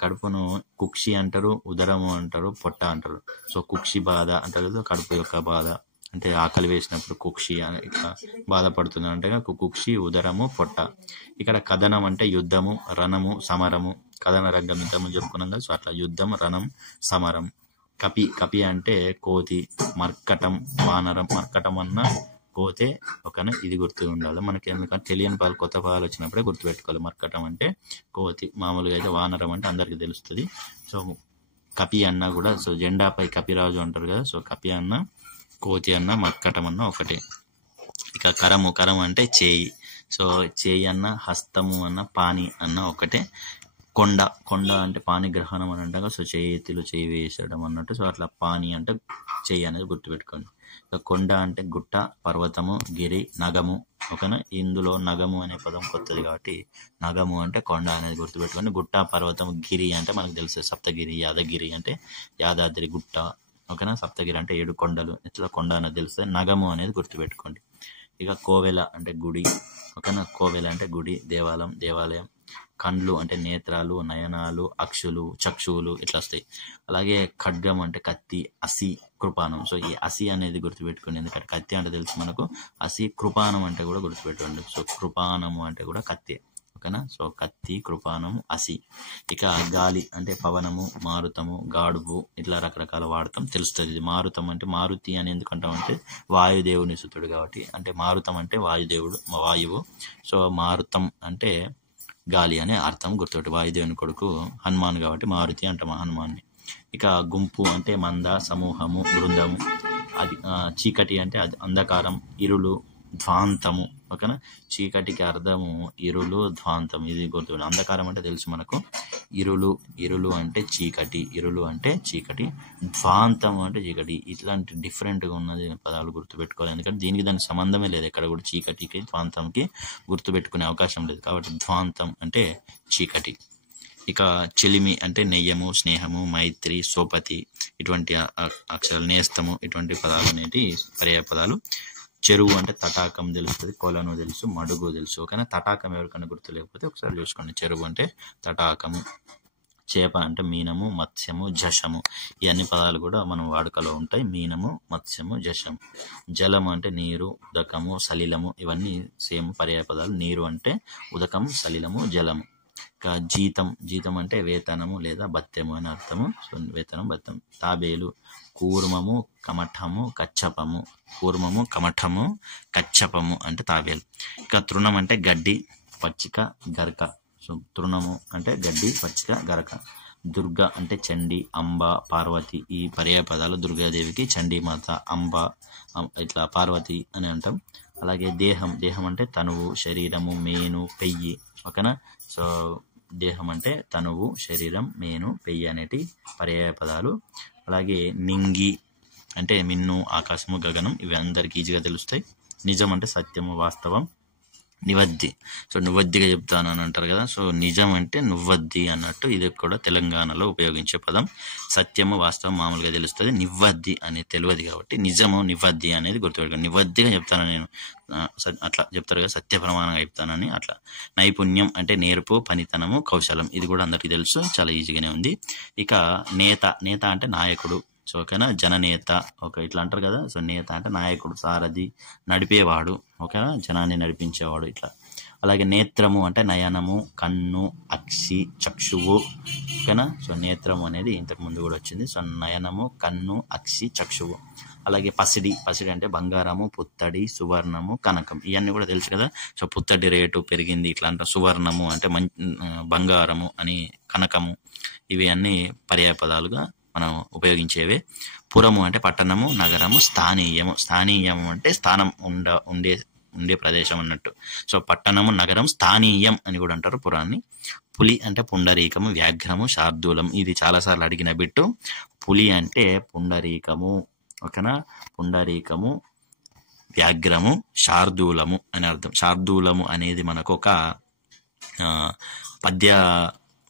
కడుపును కుక్షి అంటారు, ఉదరము అంటారు, పొట్ట అంటారు. సో కుక్షి బాధ అంటారు కదా, కడుపు యొక్క బాధ అంటే ఆకలి వేసినప్పుడు కుక్షి అని ఇట్లా బాధపడుతుంది అంటే కుక్షి, ఉదరము, పొట్ట. ఇక్కడ కథనం అంటే యుద్ధము, రణము, సమరము. కథన రంగం యుద్ధము చెప్పుకున్నాం కదా. సో అట్లా యుద్ధం, రణం, సమరం. కపి అంటే కోతి, మర్కటం, వానరం. మర్కటం అన్న కోతే. ఓకేనా. ఇది గుర్తు ఉండాలి మనకి, ఎందుకంటే తెలియని పదాలు, కొత్త పదాలు వచ్చినప్పుడే గుర్తుపెట్టుకోవాలి. మర్కటం అంటే కోతి. మామూలుగా అయితే వానరం అంటే అందరికి తెలుస్తుంది. సో కపి అన్న కూడా, సో జెండాపై కపిరాజు అంటారు కదా. సో కపి అన్న, కోతి అన్న, మర్కటం అన్న ఒకటే. ఇక కరం అంటే చేయి. సో చేయి అన్న, హస్తము అన్న, పాని అన్న ఒకటే. కొండ అంటే పాణిగ్రహణం అని అంటాం. సో చేతిలో చేయి వేసడం అన్నట్టు. సో అట్లా పాని అంటే చెయ్యి అనేది గుర్తుపెట్టుకోండి. కొండ అంటే గుట్ట, పర్వతము, గిరి, నగము. ఓకేనా. ఇందులో నగము అనే పదం కొత్తది కాబట్టి నగము అంటే కొండ అనేది గుర్తుపెట్టుకోండి. గుట్ట, పర్వతం, గిరి అంటే మనకు తెలుసు సప్తగిరి, యాదగిరి అంటే యాదాద్రి గుట్ట. ఓకేనా. సప్తగిరి అంటే 7 కొండలు, ఇట్లా కొండ అనేది తెలుస్తుంది. నగము అనేది గుర్తుపెట్టుకోండి. ఇక కోవెల అంటే గుడి. ఓకేనా. కోవెల అంటే గుడి, దేవాలయం. కండ్లు అంటే నేత్రాలు, నయనాలు, అక్షులు, చక్షువులు ఇట్లా వస్తాయి. అలాగే ఖడ్గం అంటే కత్తి, కృపానం. సో ఈ అసి అనేది గుర్తుపెట్టుకోండి, ఎందుకంటే కత్తి అంటే తెలుసు మనకు. అసి కృపానం అంటే కూడా గుర్తుపెట్టుకోండి. సో కృపానము అంటే కూడా కత్తి, ఓకేనా. సో కత్తి, కృపానము, అసి. ఇక గాలి అంటే పవనము, మారుతము, గాడుపు, ఇట్లా రకరకాల వాడతాం తెలుస్తుంది. ఇది మారుతం అంటే మారుతి అని ఎందుకంటాం అంటే వాయుదేవుని సుతుడు కాబట్టి, అంటే మారుతం అంటే వాయుదేవుడు, వాయువు. సో మారుతం అంటే గాలి అనే అర్థం గుర్తుపెట్టి, వాయుదేవుని కొడుకు హనుమాన్ కాబట్టి మారుతి అంటాం హనుమాన్ని. ఇక గుంపు అంటే మంద, సమూహము, బృందము. అది చీకటి అంటే అంధకారం, ఇరులు, ధ్వాంతము, ఓకేనా. చీకటికి అర్థము ఇరులు, ధ్వాంతం, ఇది గుర్తు. అంధకారం అంటే తెలుసు మనకు, ఇరులు అంటే చీకటి, ఇరులు అంటే చీకటి, ధ్వాంతం అంటే చీకటి. ఇట్లాంటి డిఫరెంట్గా ఉన్నది పదాలు గుర్తుపెట్టుకోవాలి, ఎందుకంటే దీనికి దానికి సంబంధమే లేదు. ఎక్కడ కూడా చీకటికి ధ్వాంతంకి గుర్తుపెట్టుకునే అవకాశం లేదు కాబట్టి ధ్వాంతం అంటే చీకటి. ఇక చెలిమి అంటే నెయ్యము, స్నేహము, మైత్రి, సోపతి, ఇటువంటి అక్షరాలు, నేస్తము, ఇటువంటి పదాలు అనేటి పర్యాయ పదాలు. చెరువు అంటే తటాకం తెలుస్తుంది, కొలను తెలుసు, మడుగు తెలుసు, ఓకేనా. తటాకం ఎవరికైనా గుర్తు లేకపోతే ఒకసారి చూసుకోండి. చెరువు అంటే తటాకము. చేప అంటే మీనము, మత్స్యము, జశము. ఈ అన్ని పదాలు కూడా మనం వాడుకలో ఉంటాయి. మీనము, మత్స్యము, జశము. జలము అంటే నీరు, ఉదకము, సలిలము, ఇవన్నీ సేమ్ పర్యాయ పదాలు. నీరు అంటే ఉదకం, సలిలము, జలము. ఇక జీతం అంటే వేతనము లేదా భత్యము అని అర్థము. సో వేతనం, భత్యం. తాబేలు, కూర్మము, కమఠము, కచ్చపము. కూర్మము, కమఠము, కచ్చపము అంటే తాబేలు. ఇక తృణం అంటే గడ్డి, పచ్చిక, గరక. సో తృణము అంటే గడ్డి, పచ్చిక, గరక. దుర్గ అంటే చండి, అంబ, పార్వతి. ఈ పర్యాయ పదాలు దుర్గాదేవికి చండీమాత, అంబ, ఇట్లా పార్వతి అని అంటాం. అలాగే దేహం అంటే తనువు, శరీరము, మేను, పెయ్యి, ఓకేనా. సో దేహం అంటే తనువు, శరీరం, మేను, పెయ్యి అనేటి పర్యాయ పదాలు. అలాగే నింగి అంటే మిన్ను, ఆకాశము, గగనం. ఇవి అందరికీ ఈజీగా తెలుస్తాయి. నిజం అంటే సత్యము, వాస్తవం. నివద్ది, సో నువ్వద్దిగా చెప్తాను అని అంటారు కదా. సో నిజం అంటే నువ్వద్ది అన్నట్టు, ఇది కూడా తెలంగాణలో ఉపయోగించే పదం. సత్యము, వాస్తవం మామూలుగా తెలుస్తుంది, నివ్వద్ది అనేది తెలియదు కాబట్టి నిజము, నివ్వద్ది అనేది గుర్తుపెట్టుకోండి. నివ్వద్దిగా చెప్తాను నేను, అట్లా చెప్తారు కదా, సత్య ప్రమాణంగా చెప్తానని అట్లా. నైపుణ్యం అంటే నేర్పు, పనితనము, కౌశలం. ఇది కూడా అందరికీ తెలుసు, చాలా ఈజీగానే ఉంది. ఇక నేత అంటే నాయకుడు. సో ఓకేనా. జననేత, ఓకే, ఇట్లా అంటారు కదా. సో నేత అంటే నాయకుడు, సారథి, నడిపేవాడు, ఓకేనా, జనాన్ని నడిపించేవాడు ఇట్లా. అలాగే నేత్రము అంటే నయనము, కన్ను, అక్షి, చక్షువు, ఓకేనా. సో నేత్రము అనేది ఇంతకు ముందు కూడా వచ్చింది. సో నయనము, కన్ను, అక్షి, చక్షువు. అలాగే పసిడి అంటే బంగారము, పుత్తడి, సువర్ణము, కనకం. ఇవన్నీ కూడా తెలుసు కదా. సో పుత్తడి రేటు పెరిగింది ఇట్లా అంటారు. సువర్ణము అంటే బంగారము అని, కనకము. ఇవి అన్ని పర్యాయ పదాలుగా మనం ఉపయోగించేవే. పురము అంటే పట్టణము, నగరము, స్థానీయము అంటే స్థానం ఉండే ప్రదేశం అన్నట్టు. సో పట్టణము, నగరం, స్థానీయం అని కూడా అంటారు పురాన్ని. పులి అంటే పుండరీకము, వ్యాఘ్రము, శార్దూలం. ఇది చాలాసార్లు అడిగిన బిట్టు. పులి అంటే పుండరీకము, ఓకేనా. పుండరీకము, వ్యాఘ్రము, శార్దూలము అని అర్థం. శార్దూలము అనేది మనకు ఒక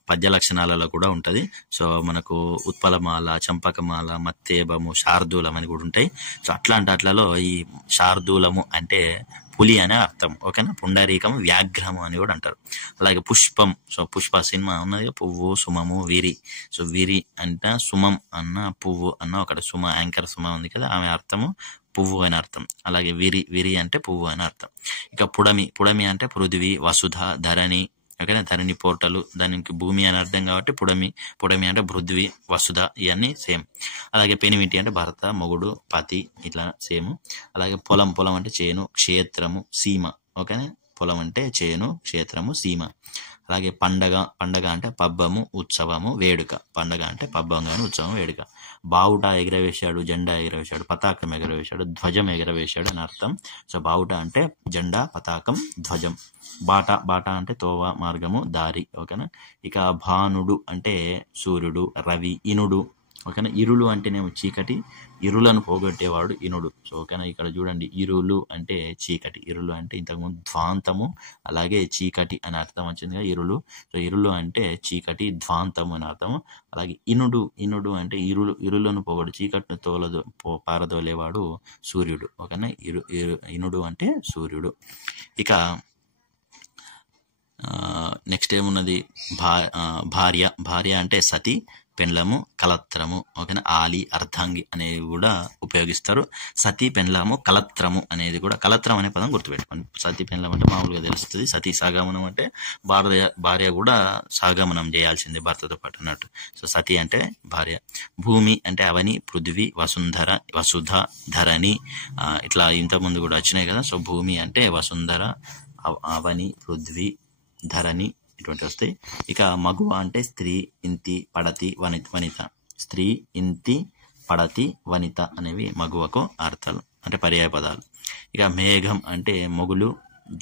పద్య లక్షణాలలో కూడా ఉంటుంది. సో మనకు ఉత్పలమాల, చంపకమాల, మత్తేబము, శార్దూలం అని కూడా ఉంటాయి. సో అట్లలో ఈ శార్దూలము అంటే పులి అనే అర్థం, ఓకేనా. పుండరీకం, వ్యాఘ్రము అని కూడా అంటారు. అలాగే పుష్పం. సో పుష్ప సినిమా ఉన్నది, పువ్వు, సుమము, విరి. సో విరి అంటే సుమం అన్న, పువ్వు అన్న, ఒకటి సుమ, యాంకర్ సుమ ఉంది కదా, ఆమె అర్థము పువ్వు అని అర్థం. అలాగే విరి అంటే పువ్వు అని అర్థం. ఇక పుడమి అంటే పృథివీ, వసుధ, ధరణి, ఓకేనా. ధరణి పోర్టలు, దానికి భూమి అని అర్థం కాబట్టి పుడమి అంటే పృథ్వీ, వసుధ, ఇవన్నీ సేమ్. అలాగే పెనిమిటి అంటే భర్త, మొగుడు, పతి, ఇట్లా సేమ్. అలాగే పొలం అంటే చేను, క్షేత్రము, సీమ, ఓకేనా. పొలం అంటే చేను, క్షేత్రము, సీమ. అలాగే పండగ అంటే పబ్బము, ఉత్సవము, వేడుక. పండగ అంటే పబ్బం కానీ ఉత్సవం, వేడుక. బావుట ఎగరవేశాడు, జెండా ఎగరవేశాడు, పతాకం ఎగరవేశాడు, ధ్వజం ఎగరవేశాడు అని అర్థం. సో బావుట అంటే జెండా, పతాకం, ధ్వజం. బాట అంటే తోవ, మార్గము, దారి, ఓకేనా. ఇక భానుడు అంటే సూర్యుడు, రవి, ఇనుడు, ఓకేనా. ఇరులు అంటేనేమో చీకటి, ఇరులను పోగొట్టేవాడు ఇనుడు. సో ఓకేనా. ఇక్కడ చూడండి, ఇరులు అంటే చీకటి, ఇరులు అంటే ఇంతకుముందు ధ్వాంతము, అలాగే చీకటి అని అర్థం వచ్చింది కదా, ఇరులు. సో ఇరులు అంటే చీకటి, ధ్వాంతము అని అర్థము. అలాగే ఇనుడు అంటే ఇరులను పోగొడు, చీకటిని పారదోలేవాడు సూర్యుడు, ఓకేనా. ఇనుడు అంటే సూర్యుడు. ఇక నెక్స్ట్ ఏమున్నది, భార్య అంటే సతి, పెండ్లము, కలత్రము, ఓకేనా. ఆలి, అర్ధాంగి అనేవి కూడా ఉపయోగిస్తారు. సతీ, పెండ్లము, కలత్రము అనేది కూడా, కలత్రం అనే పదం గుర్తుపెట్టుకోండి. సతీ, పెండ్లం అంటే మామూలుగా తెలుస్తుంది. సతీ సాగమనం అంటే భార్య కూడా సాగమనం చేయాల్సిందే భర్తతో పాటు అన్నట్టు. సో సతీ అంటే భార్య. భూమి అంటే అవని, పృథ్వీ, వసుధ, ధరణి, ఇట్లా ఇంతకుముందు కూడా వచ్చినాయి కదా. సో భూమి అంటే వసుంధర, అవని, పృథ్వీ, ధరణి ఇటువంటి వస్తాయి. ఇక మగువ అంటే స్త్రీ, ఇంతి, పడతి, వనిత. స్త్రీ, ఇంతి, పడతి, వనిత అనేవి మగువకు అర్థాలు అంటే పర్యాయ పదాలు. ఇక మేఘం అంటే మొగులు,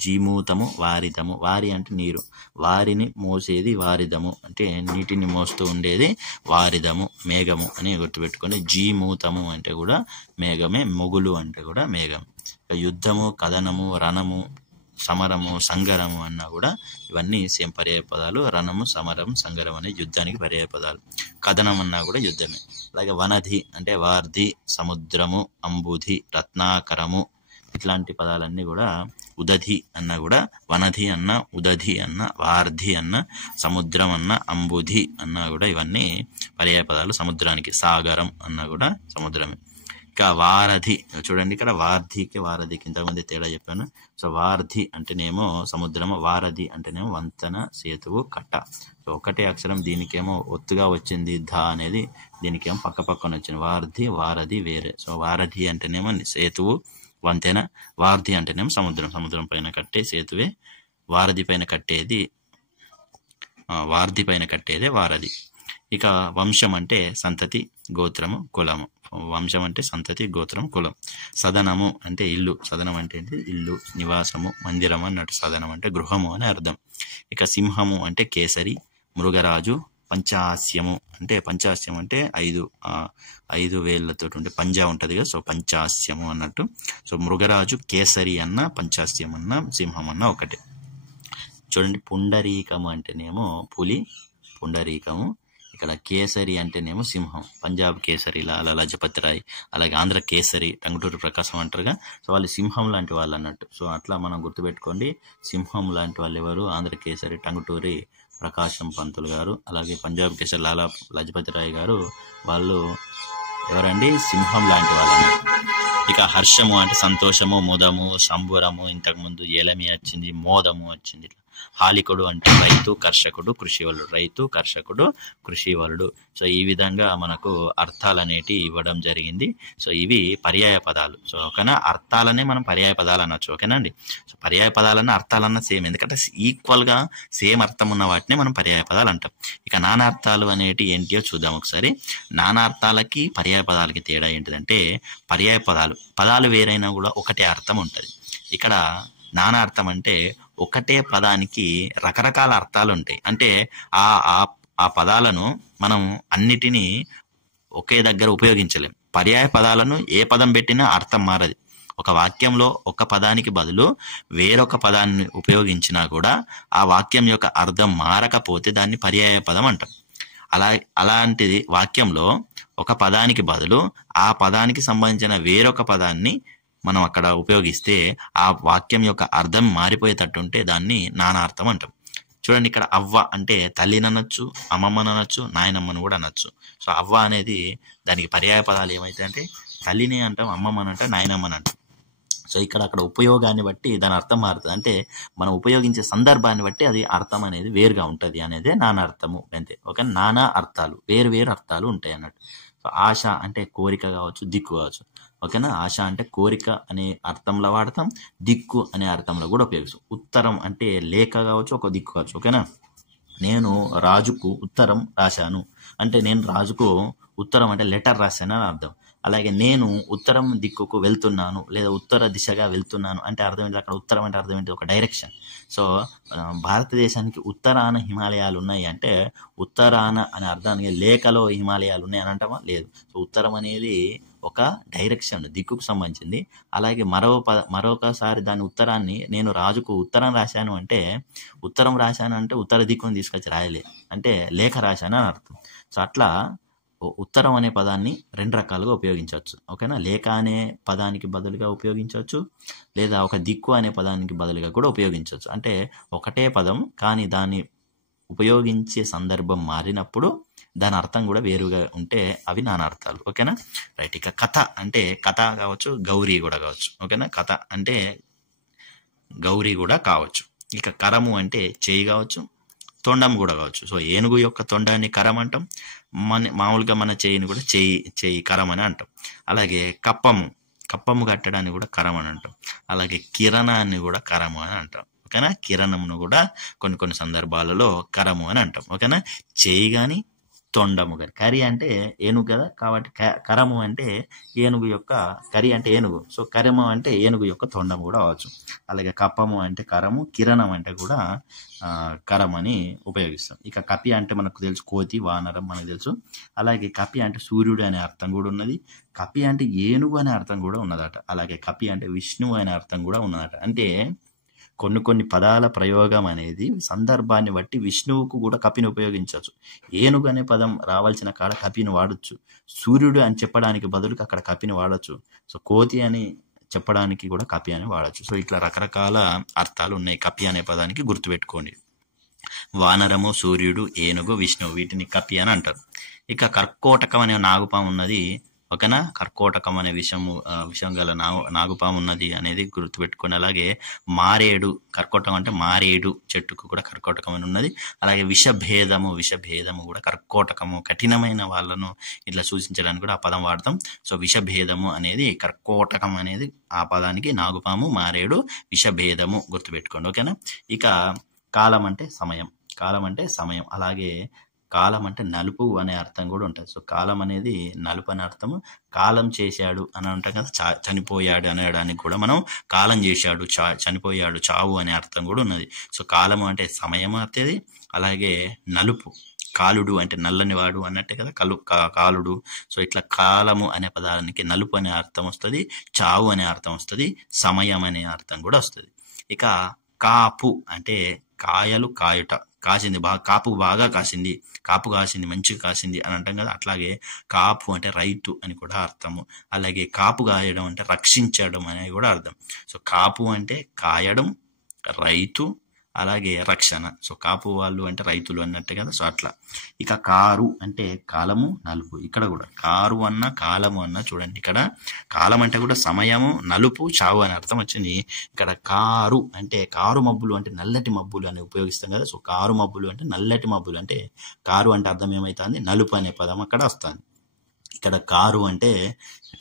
జీమూతము, వారిదము. వారి అంటే నీరు, వారిని మోసేది వారిదము అంటే నీటిని మోస్తూ ఉండేది వారిదము, మేఘము అని గుర్తుపెట్టుకోండి. జీమూతము అంటే కూడా మేఘమే, మొగులు అంటే కూడా మేఘం. ఇక యుద్ధము, కథనము, రణము, సమరము, సంగరము అన్నా కూడా ఇవన్నీ సేమ్ పర్యాయ పదాలు. రణము, సమరం, సంగరం అనే యుద్ధానికి పర్యాయ పదాలు. కథనం అన్నా కూడా యుద్ధమే. అలాగే వనధి అంటే వార్ధి, సముద్రము, అంబుధి, రత్నాకరము ఇట్లాంటి పదాలన్నీ కూడా. ఉదధి అన్నా కూడా వనధి అన్న, ఉదధి అన్న, వార్ధి అన్న, సముద్రం అన్న, అంబుధి అన్నా కూడా ఇవన్నీ పర్యాయ పదాలు సముద్రానికి. సాగరం అన్నా కూడా సముద్రమే. ఇక వారధి చూడండి, ఇక్కడ వార్ధికి వారధికి ఇంతకుముందు తేడా చెప్పాను. సో వార్ధి అంటేనేమో సముద్రము, వారధి అంటేనేమో వంతెన, సేతువు, కట్ట. సో ఒకటే అక్షరం, దీనికేమో ఒత్తుగా వచ్చింది ధ అనేది, దీనికేమో పక్క పక్కన వచ్చింది. వార్ధి, వారధి వేరే. సో వారధి అంటేనేమో సేతువు, వంతెన. వార్ధి అంటేనేమో సముద్రం పైన కట్టే సేతువే. వారధి పైన కట్టేదే వారధి. ఇక వంశం అంటే సంతతి, గోత్రము, కులము. వంశం అంటే సంతతి, గోత్రం, కులం. సదనము అంటే ఇల్లు. సదనం అంటే ఇల్లు, నివాసము, మందిరం అన్నట్టు. సదనం అంటే గృహము అని అర్థం. ఇక సింహము అంటే కేసరి, మృగరాజు, పంచాస్యము అంటే 5 వేళ్లతో ఉంటే పంజా ఉంటుంది కదా. సో పంచాస్యము అన్నట్టు. సో మృగరాజు, కేసరి అన్న, పంచాస్యం అన్న, సింహం అన్న ఒకటే. చూడండి, పుండరీకము అంటేనేమో పులి, పుండరీకము. ఇక్కడ కేసరి అంటేనేమో సింహం. పంజాబ్ కేసరి, లాలా లజపతి రాయ్, అలాగే ఆంధ్ర కేసరి టంగుటూరి ప్రకాశం అంటారుగా. సో వాళ్ళు సింహం లాంటి వాళ్ళు అన్నట్టు. సో అట్లా మనం గుర్తుపెట్టుకోండి. సింహం లాంటి వాళ్ళు ఎవరు? ఆంధ్ర కేసరి టంగుటూరి ప్రకాశం పంతులు గారు. అలాగే పంజాబ్ కేసరి లాలా లజపతి రాయ్ గారు, వాళ్ళు ఎవరండి? సింహం లాంటి వాళ్ళు అన్నట్టు. ఇక హర్షము అంటే సంతోషము, మోదము, సంబురము. ఇంతకుముందు ఏలమి వచ్చింది, మోదము వచ్చింది. హాలికుడు అంటే రైతు, కర్షకుడు, కృషివలుడు. రైతు, కర్షకుడు, కృషివలుడు. సో ఈ విధంగా మనకు అర్థాలు అనేటివి ఇవ్వడం జరిగింది. సో ఇవి పర్యాయ పదాలు. సో ఓకేనా, అర్థాలనే మనం పర్యాయ పదాలు అనొచ్చు. ఓకేనా అండి. సో పర్యాయ పదాలన్న అర్థాలన్న సేమ్, ఎందుకంటే ఈక్వల్గా సేమ్ అర్థం ఉన్న వాటిని మనం పర్యాయ పదాలు అంటాం. ఇక నానార్థాలు అనేటివి ఏంటియో చూద్దాం ఒకసారి. నానార్థాలకి పర్యాయ పదాలకి తేడా ఏంటిదంటే, పర్యాయ పదాలు వేరైనా కూడా ఒకటే అర్థం ఉంటుంది. ఇక్కడ నానా అర్థం అంటే ఒకటే పదానికి రకరకాల అర్థాలు ఉంటాయి. అంటే ఆ పదాలను మనం అన్నిటినీ ఒకే దగ్గర ఉపయోగించలేం. పర్యాయ పదాలను ఏ పదం పెట్టినా అర్థం మారది. ఒక వాక్యంలో ఒక పదానికి బదులు వేరొక పదాన్ని ఉపయోగించినా కూడా ఆ వాక్యం యొక్క అర్థం మారకపోతే దాన్ని పర్యాయ పదం అంటాం. అలాంటిది వాక్యంలో ఒక పదానికి బదులు ఆ పదానికి సంబంధించిన వేరొక పదాన్ని మనం అక్కడ ఉపయోగిస్తే ఆ వాక్యం యొక్క అర్థం మారిపోయేటట్టుంటే దాన్ని నానార్థం అంటాం. చూడండి, ఇక్కడ అవ్వ అంటే తల్లిని అనొచ్చు, అమ్మమ్మని అనొచ్చు, నాయనమ్మని కూడా అనొచ్చు. సో అవ్వ అనేది దానికి పర్యాయ పదాలు ఏమైతే అంటే తల్లిని అంటాం, అమ్మమ్మని అంటాం, నాయనమ్మని అంటాం. సో అక్కడ ఉపయోగాన్ని బట్టి దాని అర్థం మారుతుంది. అంటే మనం ఉపయోగించే సందర్భాన్ని బట్టి అది అర్థం అనేది వేరుగా ఉంటుంది అనేదే నానార్థము. అంతే. ఓకే, నానా అర్థాలు, వేరు అర్థాలు ఉంటాయి అన్నట్టు. సో ఆశ అంటే కోరిక కావచ్చు, దిక్కు కావచ్చు. ఓకేనా, ఆశ అంటే కోరిక అనే అర్థంలో వాడతాం, దిక్కు అనే అర్థంలో కూడా ఉపయోగిస్తాం. ఉత్తరం అంటే లేఖ కావచ్చు, ఒక దిక్కు కావచ్చు. ఓకేనా, నేను రాజుకు ఉత్తరం రాశాను అంటే నేను రాజుకు ఉత్తరం అంటే లెటర్ రాశాను అని అర్థం. అలాగే నేను ఉత్తరం దిక్కుకు వెళ్తున్నాను లేదా ఉత్తర దిశగా వెళ్తున్నాను అంటే అర్థం ఏంటి? అక్కడ ఉత్తరం అంటే అర్థం ఏంటి? ఒక డైరెక్షన్. సో భారతదేశానికి ఉత్తరాన హిమాలయాలు ఉన్నాయి అంటే ఉత్తరాన అనే అర్థానికి లేఖలో హిమాలయాలు ఉన్నాయి అని అంటామా? లేదు. సో ఉత్తరం అనేది ఒక డైరెక్షన్, దిక్కుకు సంబంధించింది. అలాగే మరొకసారి దాని ఉత్తరాన్ని నేను రాజుకు ఉత్తరం రాశాను అంటే ఉత్తర దిక్కును తీసుకొచ్చి రాయలే, అంటే లేఖ రాశాను అని అర్థం. సో అట్లా ఉత్తరం అనే పదాన్ని 2 రకాలుగా ఉపయోగించవచ్చు. ఓకేనా, లేఖ అనే పదానికి బదులుగా ఉపయోగించవచ్చు, లేదా ఒక దిక్కు అనే పదానికి బదులుగా కూడా ఉపయోగించవచ్చు. అంటే ఒకటే పదం కానీ దాని ఉపయోగించే సందర్భం మారినప్పుడు దాని అర్థం కూడా వేరుగా ఉంటే అవి నానార్థాలు. ఓకేనా? రైట్. ఇక కథ అంటే కథ కావచ్చు, గౌరీ కూడా కావచ్చు. ఓకేనా? కథ అంటే గౌరీ కూడా కావచ్చు. ఇక కరము అంటే చేయి కావచ్చు, తొండం కూడా కావచ్చు. సో ఏనుగు యొక్క తొండాన్ని కరం అంటాం, మామూలుగా మన చేయిని కూడా చేయి కరం అని అంటాం. అలాగే కప్పము కట్టడాన్ని కూడా కరం అని అంటాం. అలాగే కిరణాన్ని కూడా కరము అని అంటాం. ఓకేనా? కిరణంను కూడా కొన్ని సందర్భాలలో కరము అని అంటాం. ఓకేనా? చేయి కానీ తొండము కానీ. కరి అంటే ఏనుగు కదా, కాబట్టి కరము అంటే ఏనుగు యొక్క, కరి అంటే ఏనుగు, సో కరము అంటే ఏనుగు యొక్క తొండము కూడా అవచ్చు. అలాగే కప్పము అంటే కరము, కిరణం అంటే కూడా కరం అని ఉపయోగిస్తాం. ఇక కపి అంటే మనకు తెలుసు కోతి, వానరం మనకు తెలుసు. అలాగే కపి అంటే సూర్యుడు అనే అర్థం కూడా ఉన్నది. కపి అంటే ఏనుగు అనే అర్థం కూడా ఉన్నదట. అలాగే కపి అంటే విష్ణువు అనే అర్థం కూడా ఉన్నదట. అంటే కొన్ని పదాల ప్రయోగం అనేది సందర్భాన్ని బట్టి విష్ణువుకు కూడా కపిని ఉపయోగించవచ్చు. ఏనుగు అనే పదం రావాల్సిన కాడ కపిని వాడచ్చు. సూర్యుడు అని చెప్పడానికి బదులుగా అక్కడ కపిని వాడచ్చు. సో కోతి అని చెప్పడానికి కూడా కపి అని వాడచ్చు. సో ఇట్లా రకరకాల అర్థాలు ఉన్నాయి కపి అనే పదానికి, గుర్తుపెట్టుకోండి. వానరము, సూర్యుడు, ఏనుగు, విష్ణువు వీటిని కపి అని అంటారు. ఇక కర్కోటకం అనే నాగుపాము ఉన్నది. ఓకేనా? కర్కోటకం అనే విషం గల నాగుపాము ఉన్నది అనేది గుర్తుపెట్టుకోండి. అలాగే మారేడు, కర్కోటకం అంటే మారేడు చెట్టుకు కూడా కర్కోటకం అని ఉన్నది. అలాగే విషభేదము కూడా కర్కోటకము, కఠినమైన వాళ్ళను ఇట్లా సూచించడానికి కూడా ఆ పదం వాడతాం. సో విషభేదము అనేది కర్కోటకం అనేది ఆ పదానికి నాగుపాము, మారేడు, విషభేదము గుర్తుపెట్టుకోండి. ఓకేనా? ఇక కాలం అంటే సమయం. అలాగే కాలం అంటే నలుపు అనే అర్థం కూడా ఉంటుంది. సో కాలం అనేది నలుపు అనే అర్థము. కాలం చేశాడు అని అంటాం కదా, చనిపోయాడు అనడానికి కూడా మనం కాలం చేశాడు, చనిపోయాడు, చావు అనే అర్థం కూడా ఉన్నది. సో కాలము అంటే సమయం అవుతుంది. అలాగే నలుపు, కాలుడు అంటే నల్లని వాడు అన్నట్టే కదా, కాలుడు. సో ఇట్లా కాలము అనే పదానికి నలుపు అనే అర్థం వస్తుంది, చావు అనే అర్థం వస్తుంది, సమయం అనే అర్థం కూడా వస్తుంది. ఇక కాపు అంటే కాయలు కాయుట, కాసింది బాగా, కాపు బాగా కాసింది, కాపు కాసింది, మంచిగా కాసింది అని అంటాం కదా. అట్లాగే కాపు అంటే రైతు అని కూడా అర్థము. అలాగే కాపు కాయడం అంటే రక్షించడం అనేది కూడా అర్థం. సో కాపు అంటే కాయడం, రైతు, అలాగే రక్షణ. సో కాపు వాళ్ళు అంటే రైతులు అన్నట్టు కదా. సో అట్లా. ఇక కారు అంటే కాలము, నలుపు. ఇక్కడ కూడా కారు అన్న కాలము అన్న చూడండి, ఇక్కడ కాలం అంటే కూడా సమయము, నలుపు, చావు అని అర్థం వచ్చింది. ఇక్కడ కారు అంటే కారు మబ్బులు అంటే నల్లటి మబ్బులు అని ఉపయోగిస్తాం కదా. సో కారు మబ్బులు అంటే నల్లటి మబ్బులు. అంటే కారు అంటే అర్థం ఏమవుతుంది, నలుపు అనే పదం అక్కడ వస్తుంది. ఇక్కడ కారు అంటే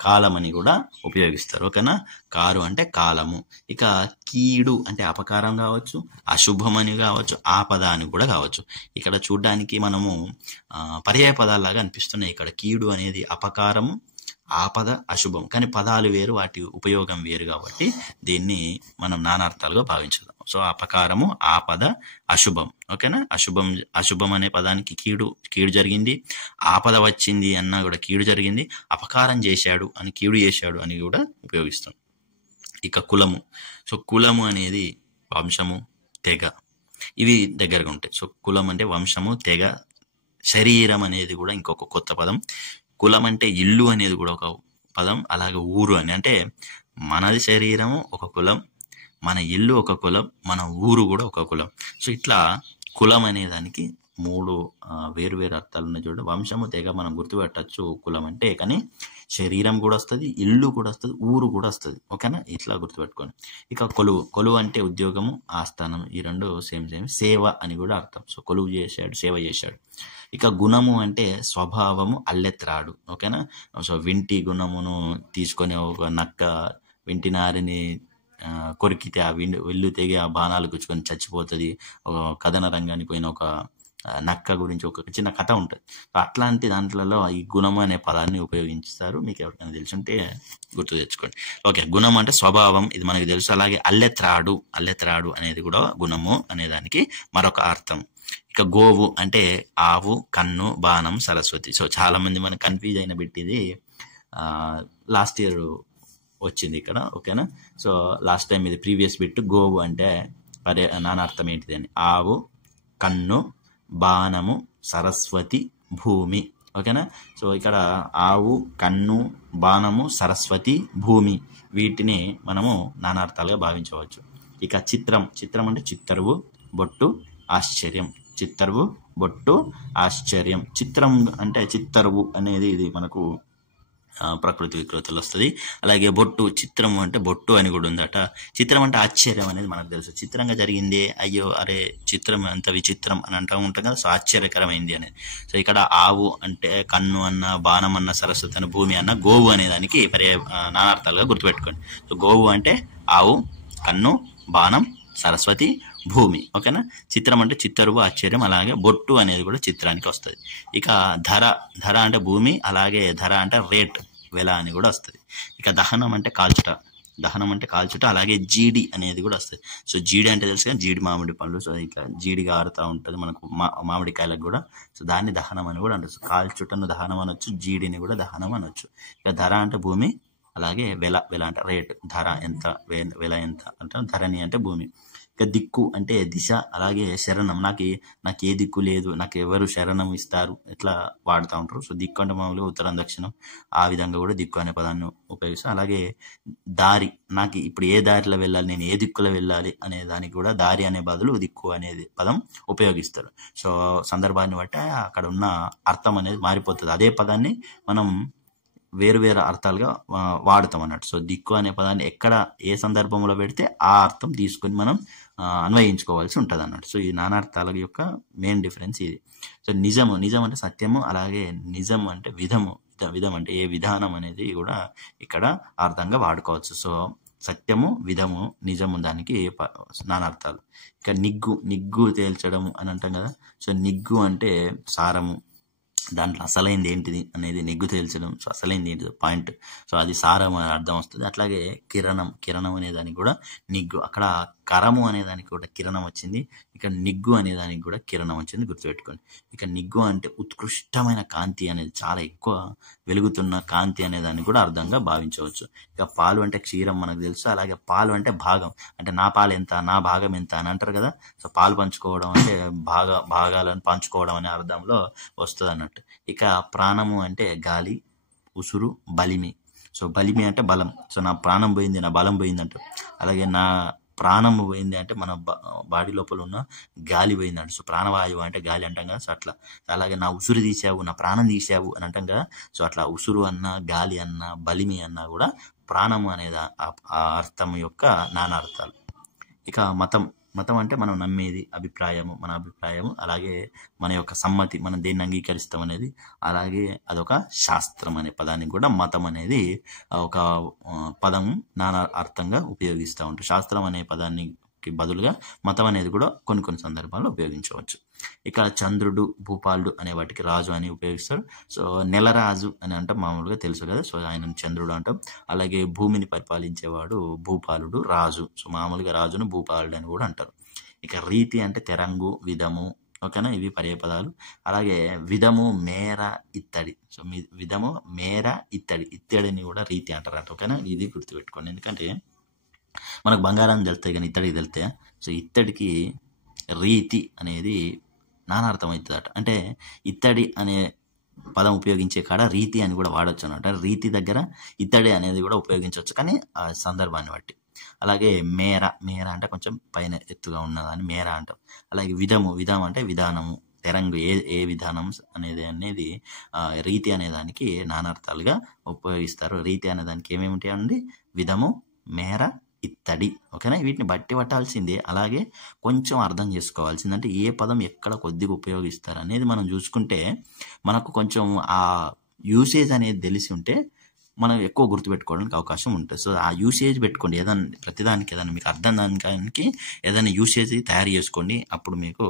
కాలం అని కూడా ఉపయోగిస్తారు. ఓకేనా? కారు అంటే కాలము. ఇక కీడు అంటే అపకారం కావచ్చు, అశుభం అని కావచ్చు, ఆపద అని కూడా కావచ్చు. ఇక్కడ చూడ్డానికి మనము పర్యాయ పదాల్లాగా అనిపిస్తున్నాయి. ఇక్కడ కీడు అనేది అపకారము, ఆపద, అశుభం, కానీ పదాలు వేరు, వాటి ఉపయోగం వేరు కాబట్టి దీన్ని మనం నానార్థాలుగా భావించుదాం. సో అపకారము, ఆపద, అశుభం. ఓకేనా? అశుభం అనే పదానికి కీడు జరిగింది, ఆపద వచ్చింది అన్నా కూడా కీడు జరిగింది, అపకారం చేశాడు అని కీడు చేశాడు అని కూడా ఉపయోగిస్తాం. ఇక కులము. సో కులము అనేది వంశము, తెగ, ఇవి దగ్గరగా ఉంటాయి. సో కులం అంటే వంశము, తెగ. శరీరం అనేది కూడా ఇంకొక కొత్త పదం. కులం అంటే ఇల్లు అనేది కూడా ఒక పదం. అలాగే ఊరు అని అంటే మనది శరీరము ఒక కులం, మన ఇల్లు ఒక కులం, మన ఊరు కూడా ఒక కులం. సో ఇట్లా కులం అనే దానికి 3 వేరు అర్థాలు ఉన్నాయి చూడండి. వంశము, తెగ మనం గుర్తుపెట్టచ్చు కులం అంటే, కానీ శరీరం కూడా వస్తుంది, ఇల్లు కూడా వస్తుంది, ఊరు కూడా వస్తుంది. ఓకేనా? ఇట్లా గుర్తుపెట్టుకోండి. ఇక కొలువు అంటే ఉద్యోగము, ఆస్థానం, ఈ రెండు సేమ్. సేవ అని కూడా అర్థం. సో కొలువు చేశాడు, సేవ చేశాడు. ఇక గుణము అంటే స్వభావము, అల్లెత్రాడు. ఓకేనా? సో వింటి గుణమును తీసుకొని ఒక నక్క వింటి నారిని కొరికితే ఆ వెళ్ళు తెగి ఆ బాణాలు గుచ్చుకొని చచ్చిపోతుంది. ఒక కథన రంగానికి పోయిన ఒక నక్క గురించి ఒక చిన్న కథ ఉంటుంది. అట్లాంటి దాంట్లలో ఈ గుణము అనే పదాన్ని ఉపయోగిస్తారు. మీకు ఎవరికైనా తెలుసుంటే గుర్తు తెచ్చుకోండి. ఓకే, గుణం అంటే స్వభావం, ఇది మనకు తెలుసు. అలాగే అల్లెత్రాడు అనేది కూడా గుణము అనే దానికి మరొక అర్థం. ఇక గోవు అంటే ఆవు, కన్ను, బాణం, సరస్వతి. సో చాలా మంది మనకు కన్ఫ్యూజ్ అయిన బిట్టిది లాస్ట్ ఇయర్ వచ్చింది ఇక్కడ. ఓకేనా? సో లాస్ట్ టైం ఇది ప్రీవియస్ బిట్. గోవు అంటే నానార్థం ఏంటిది అని. ఆవు, కన్ను, బాణము, సరస్వతి, భూమి. ఓకేనా? సో ఇక్కడ ఆవు, కన్ను, బాణము, సరస్వతి, భూమి, వీటిని మనము నానార్థాలుగా భావించవచ్చు. ఇక చిత్రం అంటే చిత్తరువు, బొట్టు, ఆశ్చర్యం. చిత్తరువు, బొట్టు, ఆశ్చర్యం. చిత్రం అంటే చిత్తరువు అనేది ఇది మనకు ప్రకృతి వికృతులు వస్తుంది. అలాగే బొట్టు, చిత్రం అంటే బొట్టు అని కూడా ఉందట. చిత్రం అంటే ఆశ్చర్యం అనేది మనకు తెలుసు. చిత్రంగా జరిగింది, అయ్యో అరే చిత్రం అంత విచిత్రం అని అంటూ ఉంటాం కదా. సో ఆశ్చర్యకరమైంది అనేది. సో ఇక్కడ ఆవు అంటే కన్ను అన్న, బాణం అన్న, సరస్వతి అన్న, భూమి అన్న, గోవు అనే దానికి నానార్థాలుగా గుర్తుపెట్టుకోండి. సో గోవు అంటే ఆవు, కన్ను, బాణం, సరస్వతి, భూమి. ఓకేనా. చిత్రం అంటే చిత్తరువు, ఆశ్చర్యం. అలాగే బొట్టు అనేది కూడా చిత్రానికి వస్తుంది. ఇక ధర, ధర అంటే భూమి. అలాగే ధర అంటే రేట్, వెల అని కూడా వస్తుంది. ఇక దహనం అంటే కాల్చుట, దహనం అంటే కాల్చుట. అలాగే జీడి అనేది కూడా వస్తుంది. సో జీడి అంటే తెలుసు కదా, జీడి మామిడి పండ్లు. సో ఇట్లా జీడిగా ఆరుతూ ఉంటుంది మనకు మామిడికాయలకు కూడా. సో దాన్ని దహనం అని కూడా అంటారు. కాల్చుటను దహనం అనొచ్చు, జీడిని కూడా దహనం అనొచ్చు. ఇక ధర అంటే భూమి. అలాగే వెల, వెల అంటే రేట్, ధర ఎంత, వెల ఎంత అంటే ధరణి అంటే భూమి. ఇక దిక్కు అంటే దిశ. అలాగే శరణం, నాకు ఏ దిక్కు లేదు, నాకు ఎవరు శరణం ఇస్తారు, ఇట్లా వాడుతూ ఉంటారు. సో దిక్కు అంటే మామూలుగా ఉత్తరం దక్షిణం, ఆ విధంగా కూడా దిక్కు అనే పదాన్ని ఉపయోగిస్తాం. అలాగే దారి, నాకు ఇప్పుడు ఏ దారిలో వెళ్ళాలి, నేను ఏ దిక్కులో వెళ్ళాలి అనే దానికి కూడా దారి అనే బదులు దిక్కు అనేది పదం ఉపయోగిస్తారు. సో సందర్భాన్ని బట్టి అక్కడ ఉన్న అర్థం అనేది మారిపోతుంది. అదే పదాన్ని మనం వేరు వేరు అర్థాలుగా వాడుతాం అన్నట్టు. సో దిక్కు అనే పదాన్ని ఎక్కడ ఏ సందర్భంలో పెడితే ఆ అర్థం తీసుకొని మనం అన్వయించుకోవాల్సి ఉంటుంది అన్నట్టు. సో ఈ నానార్థాల యొక్క మెయిన్ డిఫరెన్స్ ఇది. సో నిజము, నిజం అంటే సత్యము. అలాగే నిజం అంటే విధము, విధం అంటే ఏ విధానం అనేది కూడా ఇక్కడ అర్థంగా వాడుకోవచ్చు. సో సత్యము, విధము, నిజము దానికి నానార్థాలు. ఇక నిగ్గు, నిగ్గు తేల్చడము అని అంటాం కదా. సో నిగ్గు అంటే సారము, దాంట్లో అసలైంది ఏంటిది అనేది నిగ్గు తేల్చడం. సో అసలైంది ఏంటిది పాయింట్, సో అది సారం అని అర్థం వస్తుంది. అట్లాగే కిరణం, కిరణం అనే దానికి కూడా నిగ్గు. అక్కడ కరము అనే దానికి కూడా కిరణం వచ్చింది, ఇక నిగ్గు అనే దానికి కూడా కిరణం వచ్చింది, గుర్తుపెట్టుకోండి. ఇక నిగ్గు అంటే ఉత్కృష్టమైన కాంతి అనేది, చాలా ఎక్కువ వెలుగుతున్న కాంతి అనే దాన్ని కూడా అర్థంగా భావించవచ్చు. ఇక పాలు అంటే క్షీరం మనకు తెలుసు. అలాగే పాలు అంటే భాగం, అంటే నా పాలు ఎంత, నా భాగం ఎంత అని అంటారు కదా. సో పాలు పంచుకోవడం అంటే భాగాలను పంచుకోవడం అనే అర్థంలో వస్తుంది అన్నట్టు. ఇక ప్రాణము అంటే గాలి, ఉసురు, బలిమి. సో బలిమి అంటే బలం. సో నా ప్రాణం పోయింది, నా బలం పోయింది అంటారు. అలాగే నా ప్రాణం పోయింది అంటే మన బాడీ లోపల ఉన్న గాలి పోయింది అంట. సో ప్రాణవాయువు అంటే గాలి అంటాం కదా. సో అట్లా. అలాగే నా ఉసురు తీసావు, నా ప్రాణం తీసావు అని అంటాం కదా. సో అట్లా ఉసురు అన్న, గాలి అన్న, బలిమి అన్నా కూడా ప్రాణము అనేది ఆ అర్థం యొక్క నానార్థాలు. ఇక మతం, మతం అంటే మనం నమ్మేది, అభిప్రాయము, మన అభిప్రాయము. అలాగే మన యొక్క సమ్మతి, మనం దేన్ని అంగీకరిస్తాం అనేది. అలాగే అదొక శాస్త్రం అనే పదానికి కూడా మతం అనేది ఒక పదం నానా అర్థంగా ఉపయోగిస్తూ ఉంటాం. శాస్త్రం అనే పదానికి బదులుగా మతం అనేది కూడా కొన్ని సందర్భాల్లో ఉపయోగించవచ్చు. ఇక చంద్రుడు, భూపాలుడు అనే వాటికి రాజు అని ఉపయోగిస్తారు. సో నెలరాజు అని అంటే మామూలుగా తెలుసు కదా. సో ఆయన చంద్రుడు అంటాం. అలాగే భూమిని పరిపాలించేవాడు భూపాలుడు, రాజు. సో మామూలుగా రాజును భూపాలుడు అని కూడా అంటారు. ఇక రీతి అంటే తెరంగు, విధము. ఓకేనా, ఇవి పర్యాయపదాలు. అలాగే విధము, మేర, ఇత్తడి. సో విధము, మేర, ఇత్తడి. ఇత్తడిని కూడా రీతి అంటారట. ఓకేనా, ఇది గుర్తుపెట్టుకోండి. ఎందుకంటే మనకు బంగారాన్ని తెలుస్తాయి కానీ ఇత్తడికి తెలుస్తాయి. సో ఇత్తడికి రీతి అనేది నానార్థం అవుతుందట. అంటే ఇత్తడి అనే పదం ఉపయోగించే కాడ రీతి అని కూడా వాడచ్చు అనమాట. రీతి దగ్గర ఇత్తడి అనేది కూడా ఉపయోగించవచ్చు, కానీ ఆ సందర్భాన్ని బట్టి. అలాగే మేర, మేర అంటే కొంచెం పైన ఎత్తుగా ఉన్నదాన్ని మేర అంటాం. అలాగే విధము, విధం అంటే విధానము, తెరంగు ఏ విధానం అనేది రీతి అనే దానికి నానార్థాలుగా ఉపయోగిస్తారు. రీతి అనే దానికి ఏమేమి ఉంటాయండి, విధము, మేర, ఇత్తడి. ఓకేనా, వీటిని బట్టి పట్టాల్సిందే. అలాగే కొంచెం అర్థం చేసుకోవాల్సింది, అంటే ఏ పదం ఎక్కడ కొద్దిగా ఉపయోగిస్తారు అనేది మనం చూసుకుంటే మనకు కొంచెం ఆ యూసేజ్ అనేది తెలిసి ఉంటే మనం ఎక్కువ గుర్తుపెట్టుకోవడానికి అవకాశం ఉంటుంది. సో ఆ యూసేజ్ పెట్టుకోండి. ఏదైనా ప్రతిదానికి ఏదైనా మీకు అర్థం దానికి ఏదైనా యూసేజ్ తయారు చేసుకోండి. అప్పుడు మీకు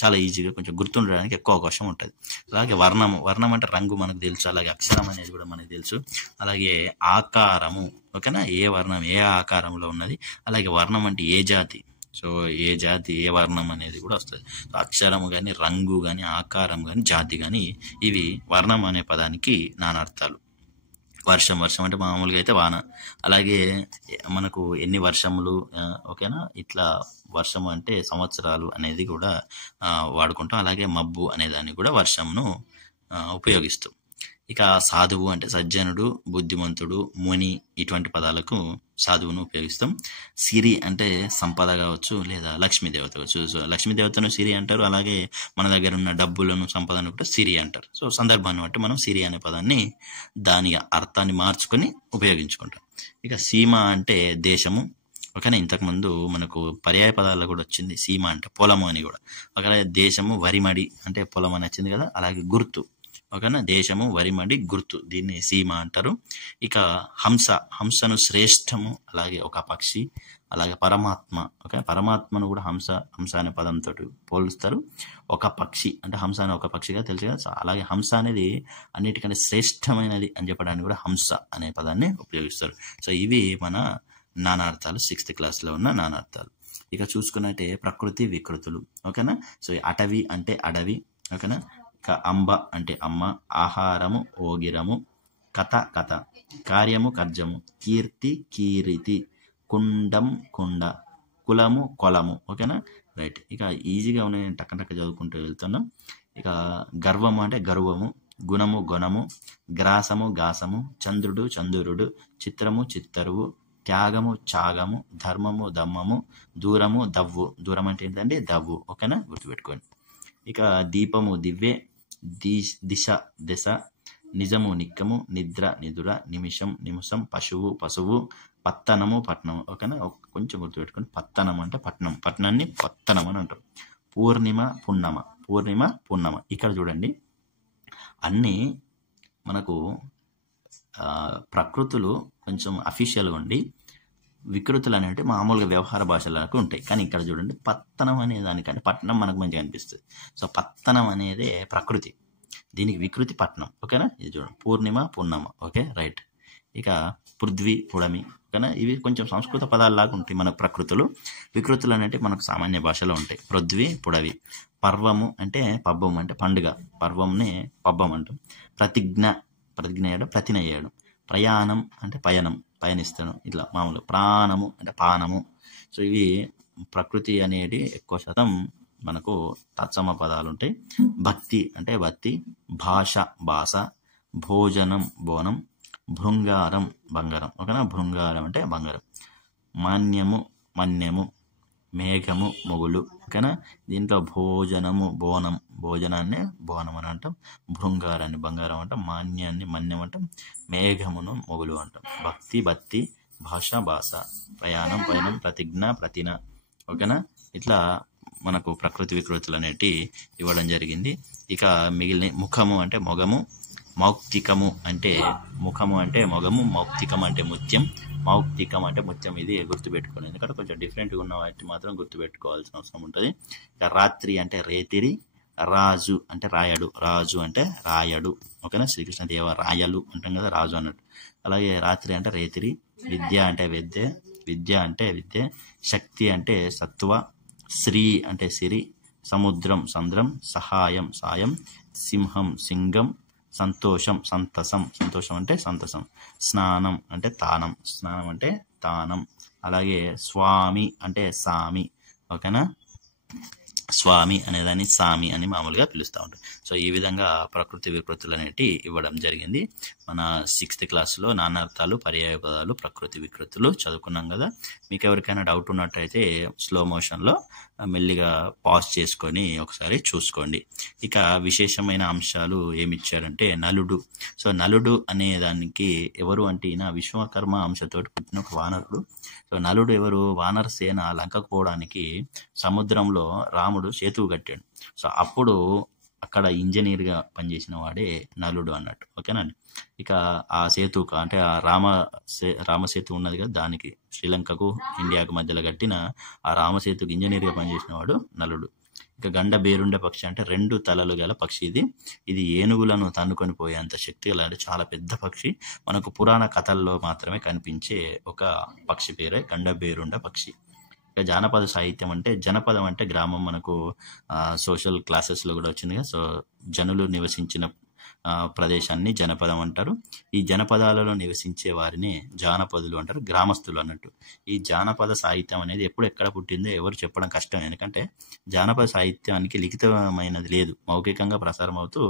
చాలా ఈజీగా కొంచెం గుర్తుండడానికి ఎక్కువ అవకాశం ఉంటుంది. అలాగే వర్ణము, వర్ణం అంటే రంగు మనకు తెలుసు. అలాగే అక్షరం అనేది కూడా మనకు తెలుసు. అలాగే ఆకారము. ఓకేనా, ఏ వర్ణం ఏ ఆకారంలో ఉన్నది. అలాగే వర్ణం అంటే ఏ జాతి. సో ఏ జాతి ఏ వర్ణం అనేది కూడా వస్తుంది. సో అక్షరము కానీ, రంగు కానీ, ఆకారం కానీ, జాతి కానీ, ఇవి వర్ణం అనే పదానికి నానార్థాలు. వర్షం, వర్షం అంటే మామూలుగా అయితే వాన. అలాగే మనకు ఎన్ని వర్షములు, ఓకేనా, ఇట్లా వర్షము అంటే సంవత్సరాలు అనేది కూడా వాడుకుంటాం. అలాగే మబ్బు అనే దాన్ని కూడా వర్షంను ఉపయోగిస్తాం. ఇక సాధువు అంటే సజ్జనుడు, బుద్ధిమంతుడు, ముని, ఇటువంటి పదాలకు సాధువును ఉపయోగిస్తాం. సిరి అంటే సంపద కావచ్చు లేదా లక్ష్మీదేవత కావచ్చు. సో లక్ష్మీదేవతను సిరి అంటారు. అలాగే మన దగ్గర ఉన్న డబ్బులను సంపదను కూడా సిరి అంటారు. సో సందర్భాన్ని బట్టి మనం సిరి అనే పదాన్ని దాని అర్థాన్ని మార్చుకొని ఉపయోగించుకుంటాం. ఇక సీమ అంటే దేశము. ఓకేనా, ఇంతకుముందు మనకు పర్యాయ పదాల్లో కూడా వచ్చింది సీమ అంటే పొలము అని కూడా. ఒకవేళ దేశము వరిమడి అంటే పొలం అని వచ్చింది కదా, అలాగే గుర్తు. ఓకేనా, దేశము వరిమడి గుర్తు, దీన్ని సీమ అంటారు. ఇక హంస, హంసను శ్రేష్టము, అలాగే ఒక పక్షి, అలాగే పరమాత్మ. ఓకే, పరమాత్మను కూడా హంస అనే పదంతో పోలుస్తారు. ఒక పక్షి అంటే హంస అనే ఒక పక్షిగా తెలుసు కదా. అలాగే హంస అనేది అన్నిటికంటే శ్రేష్టమైనది అని చెప్పడానికి కూడా హంస అనే పదాన్ని ఉపయోగిస్తారు. సో ఇవి మన నానార్థాలు, 6th క్లాస్లో ఉన్న నానార్థాలు. ఇక చూసుకున్నట్టే ప్రకృతి వికృతులు. ఓకేనా, సో అటవి అంటే అడవి. ఓకేనా, ఇక అంబ అంటే అమ్మ, ఆహారము ఓగిరము, కథ కథ, కార్యము కర్జము, కీర్తి కీరితి, కుండం కుండ, కులము కొలము. ఓకేనా, రైట్. ఇక ఈజీగా ఉన్నాయి, టక్క టక్క చదువుకుంటూ వెళ్తున్నాం. ఇక గర్వము అంటే గర్వము, గుణము గుణము, గ్రాసము గాసము, చంద్రుడు చంద్రుడు, చిత్రము చిత్తరువు, త్యాగము త్యాగము, ధర్మము దమ్మము, దూరము దవ్వు. దూరం అంటే ఏంటంటే దవ్వు. ఓకేనా, గుర్తుపెట్టుకోండి. ఇక దీపము దివ్వె, దిశ దశ, నిజము నిక్కము, నిద్ర నిదుర, నిమిషం నిమిషం, పశువు పశువు, పత్తనము పట్నం. ఓకేనా, కొంచెం గుర్తుపెట్టుకోండి. పత్తనం అంటే పట్నం, పట్నాన్ని పత్తనం అని అంటారు. పూర్ణిమ పున్నమ, పూర్ణిమ పున్నమ. ఇక్కడ చూడండి, అన్నీ మనకు ప్రకృతులు కొంచెం అఫీషియల్గా ఉండి వికృతులు అనేవి మామూలుగా వ్యవహార భాషలకు ఉంటాయి. కానీ ఇక్కడ చూడండి, పత్తనం అనే దానికంటే పట్నం మనకు మంచిగా అనిపిస్తుంది. సో పత్తనం అనేదే ప్రకృతి, దీనికి వికృతి పట్నం. ఓకేనా, ఇది చూడండి, పూర్ణిమ పున్నమ. Okay, right. ఇక పృథ్వీ పుడమి. ఓకేనా, ఇవి కొంచెం సంస్కృత పదాల్లాగా ఉంటాయి మన ప్రకృతులు. వికృతులు అనేవి మనకు సామాన్య భాషలో ఉంటాయి. పృథ్వీ పుడవి. పర్వము అంటే పబ్బం అంటే పండుగ, పర్వంని పబ్బం అంటాం. ప్రతిజ్ఞ, ప్రతిజ్ఞ చేయడం, ప్రతిన చేయడం. ప్రయాణం అంటే పయనం, పయనిస్తాను ఇట్లా మామూలు. ప్రాణము అంటే పానము. సో ఇవి ప్రకృతి అనేది ఎక్కువ శాతం మనకు తత్సమ పదాలు ఉంటాయి. భక్తి అంటే భక్తి, భాష భాష, భోజనం బోనం, భృంగారం బంగారం. ఓకేనా, భృంగారం అంటే బంగారం. మాన్యము మన్యము, మేఘము మొగులు. ఓకేనా, దీంట్లో భోజనము బోనం, భోజనాన్ని బోనం అని అంటాం, భృంగారాన్ని బంగారం అంటాం, మాన్యాన్ని మన్యం అంటాం, మేఘమును మొగులు అంటాం. భక్తి భక్తి, భాష భాష, ప్రయాణం పయనం, ప్రతిజ్ఞ ప్రతిన. ఓకేనా, ఇట్లా మనకు ప్రకృతి వికృతులు అనేటి ఇవ్వడం జరిగింది. ఇక మిగిలిన ముఖము అంటే మొగము, మౌక్తికము అంటే ముఖము అంటే మొగము, మౌక్తికం అంటే ముత్యం, మౌక్తికం అంటే ముత్యం. ఇది గుర్తుపెట్టుకోండి, ఎందుకంటే కొంచెం డిఫరెంట్గా ఉన్న వాటిని మాత్రం గుర్తుపెట్టుకోవాల్సిన అవసరం ఉంటుంది. ఇక రాత్రి అంటే రేతిరి, రాజు అంటే రాయడు, రాజు అంటే రాయడు. ఓకేనా, శ్రీకృష్ణదేవ రాయలు అంటాం కదా, రాజు అన్నట్టు. అలాగే రాత్రి అంటే రేతిరి. విద్య అంటే విద్య, విద్య అంటే విద్య. శక్తి అంటే సత్వ, శ్రీ అంటే సిరి, సముద్రం సంద్రం, సహాయం సాయం, సింహం సింగం, సంతోషం సంతసం, సంతోషం అంటే సంతసం. స్నానం అంటే తానం, స్నానం అంటే తానం. అలాగే స్వామి అంటే సామి. ఓకేనా, స్వామి అనేదాన్ని సామి అని మామూలుగా పిలుస్తూ ఉంటాం. సో ఈ విధంగా ప్రకృతి వికృతులు అనేవి ఇవ్వడం జరిగింది. మన 6th క్లాస్లో నానార్థాలు, పర్యాయ పదాలు, ప్రకృతి వికృతులు చదువుకున్నాం కదా. మీకు ఎవరికైనా డౌట్ ఉన్నట్టయితే స్లో మోషన్లో మెల్లిగా పాజ్ చేసుకొని ఒకసారి చూసుకోండి. ఇక విశేషమైన అంశాలు ఏమిచ్చారంటే నలుడు. సో నలుడు అనే దానికి ఎవరు అంటే ఈయన విశ్వకర్మ అంశతోటి పుట్టిన ఒక వానరుడు. సో నలుడు ఎవరు? వానర సేన లంకకు పోవడానికి సముద్రంలో రాముడు సేతువు కట్టాడు. సో అప్పుడు అక్కడ ఇంజనీర్గా పనిచేసిన వాడే నలుడు అన్నట్టు. ఓకేనండి. ఇక ఆ సేతుకు అంటే ఆ రామసేతు ఉన్నది కదా, దానికి శ్రీలంకకు ఇండియాకు మధ్యలో కట్టిన ఆ రామసేతుకు ఇంజనీర్గా పనిచేసిన వాడు నలుడు. ఇక గండ బేరుండ పక్షి అంటే 2 తలలు గల పక్షి. ఇది ఏనుగులను తన్నుకొని పోయేంత శక్తి గల, అంటే చాలా పెద్ద పక్షి. మనకు పురాణ కథల్లో మాత్రమే కనిపించే ఒక పక్షి పేరే గండ బేరుండ పక్షి. ఇక జానపద సాహిత్యం అంటే జనపదం అంటే గ్రామం. మనకు సోషల్ క్లాసెస్లో కూడా వచ్చింది కదా. సో జనులు నివసించిన ప్రదేశాన్ని జనపదం అంటారు. ఈ జనపదాలలో నివసించే వారిని జానపదులు అంటారు, గ్రామస్తులు అన్నట్టు. ఈ జానపద సాహిత్యం అనేది ఎప్పుడు ఎక్కడ పుట్టిందో ఎవరు చెప్పడం కష్టం. ఎందుకంటే జానపద సాహిత్యానికి లిఖితమైనది లేదు, మౌఖికంగా ప్రసారం అవుతూ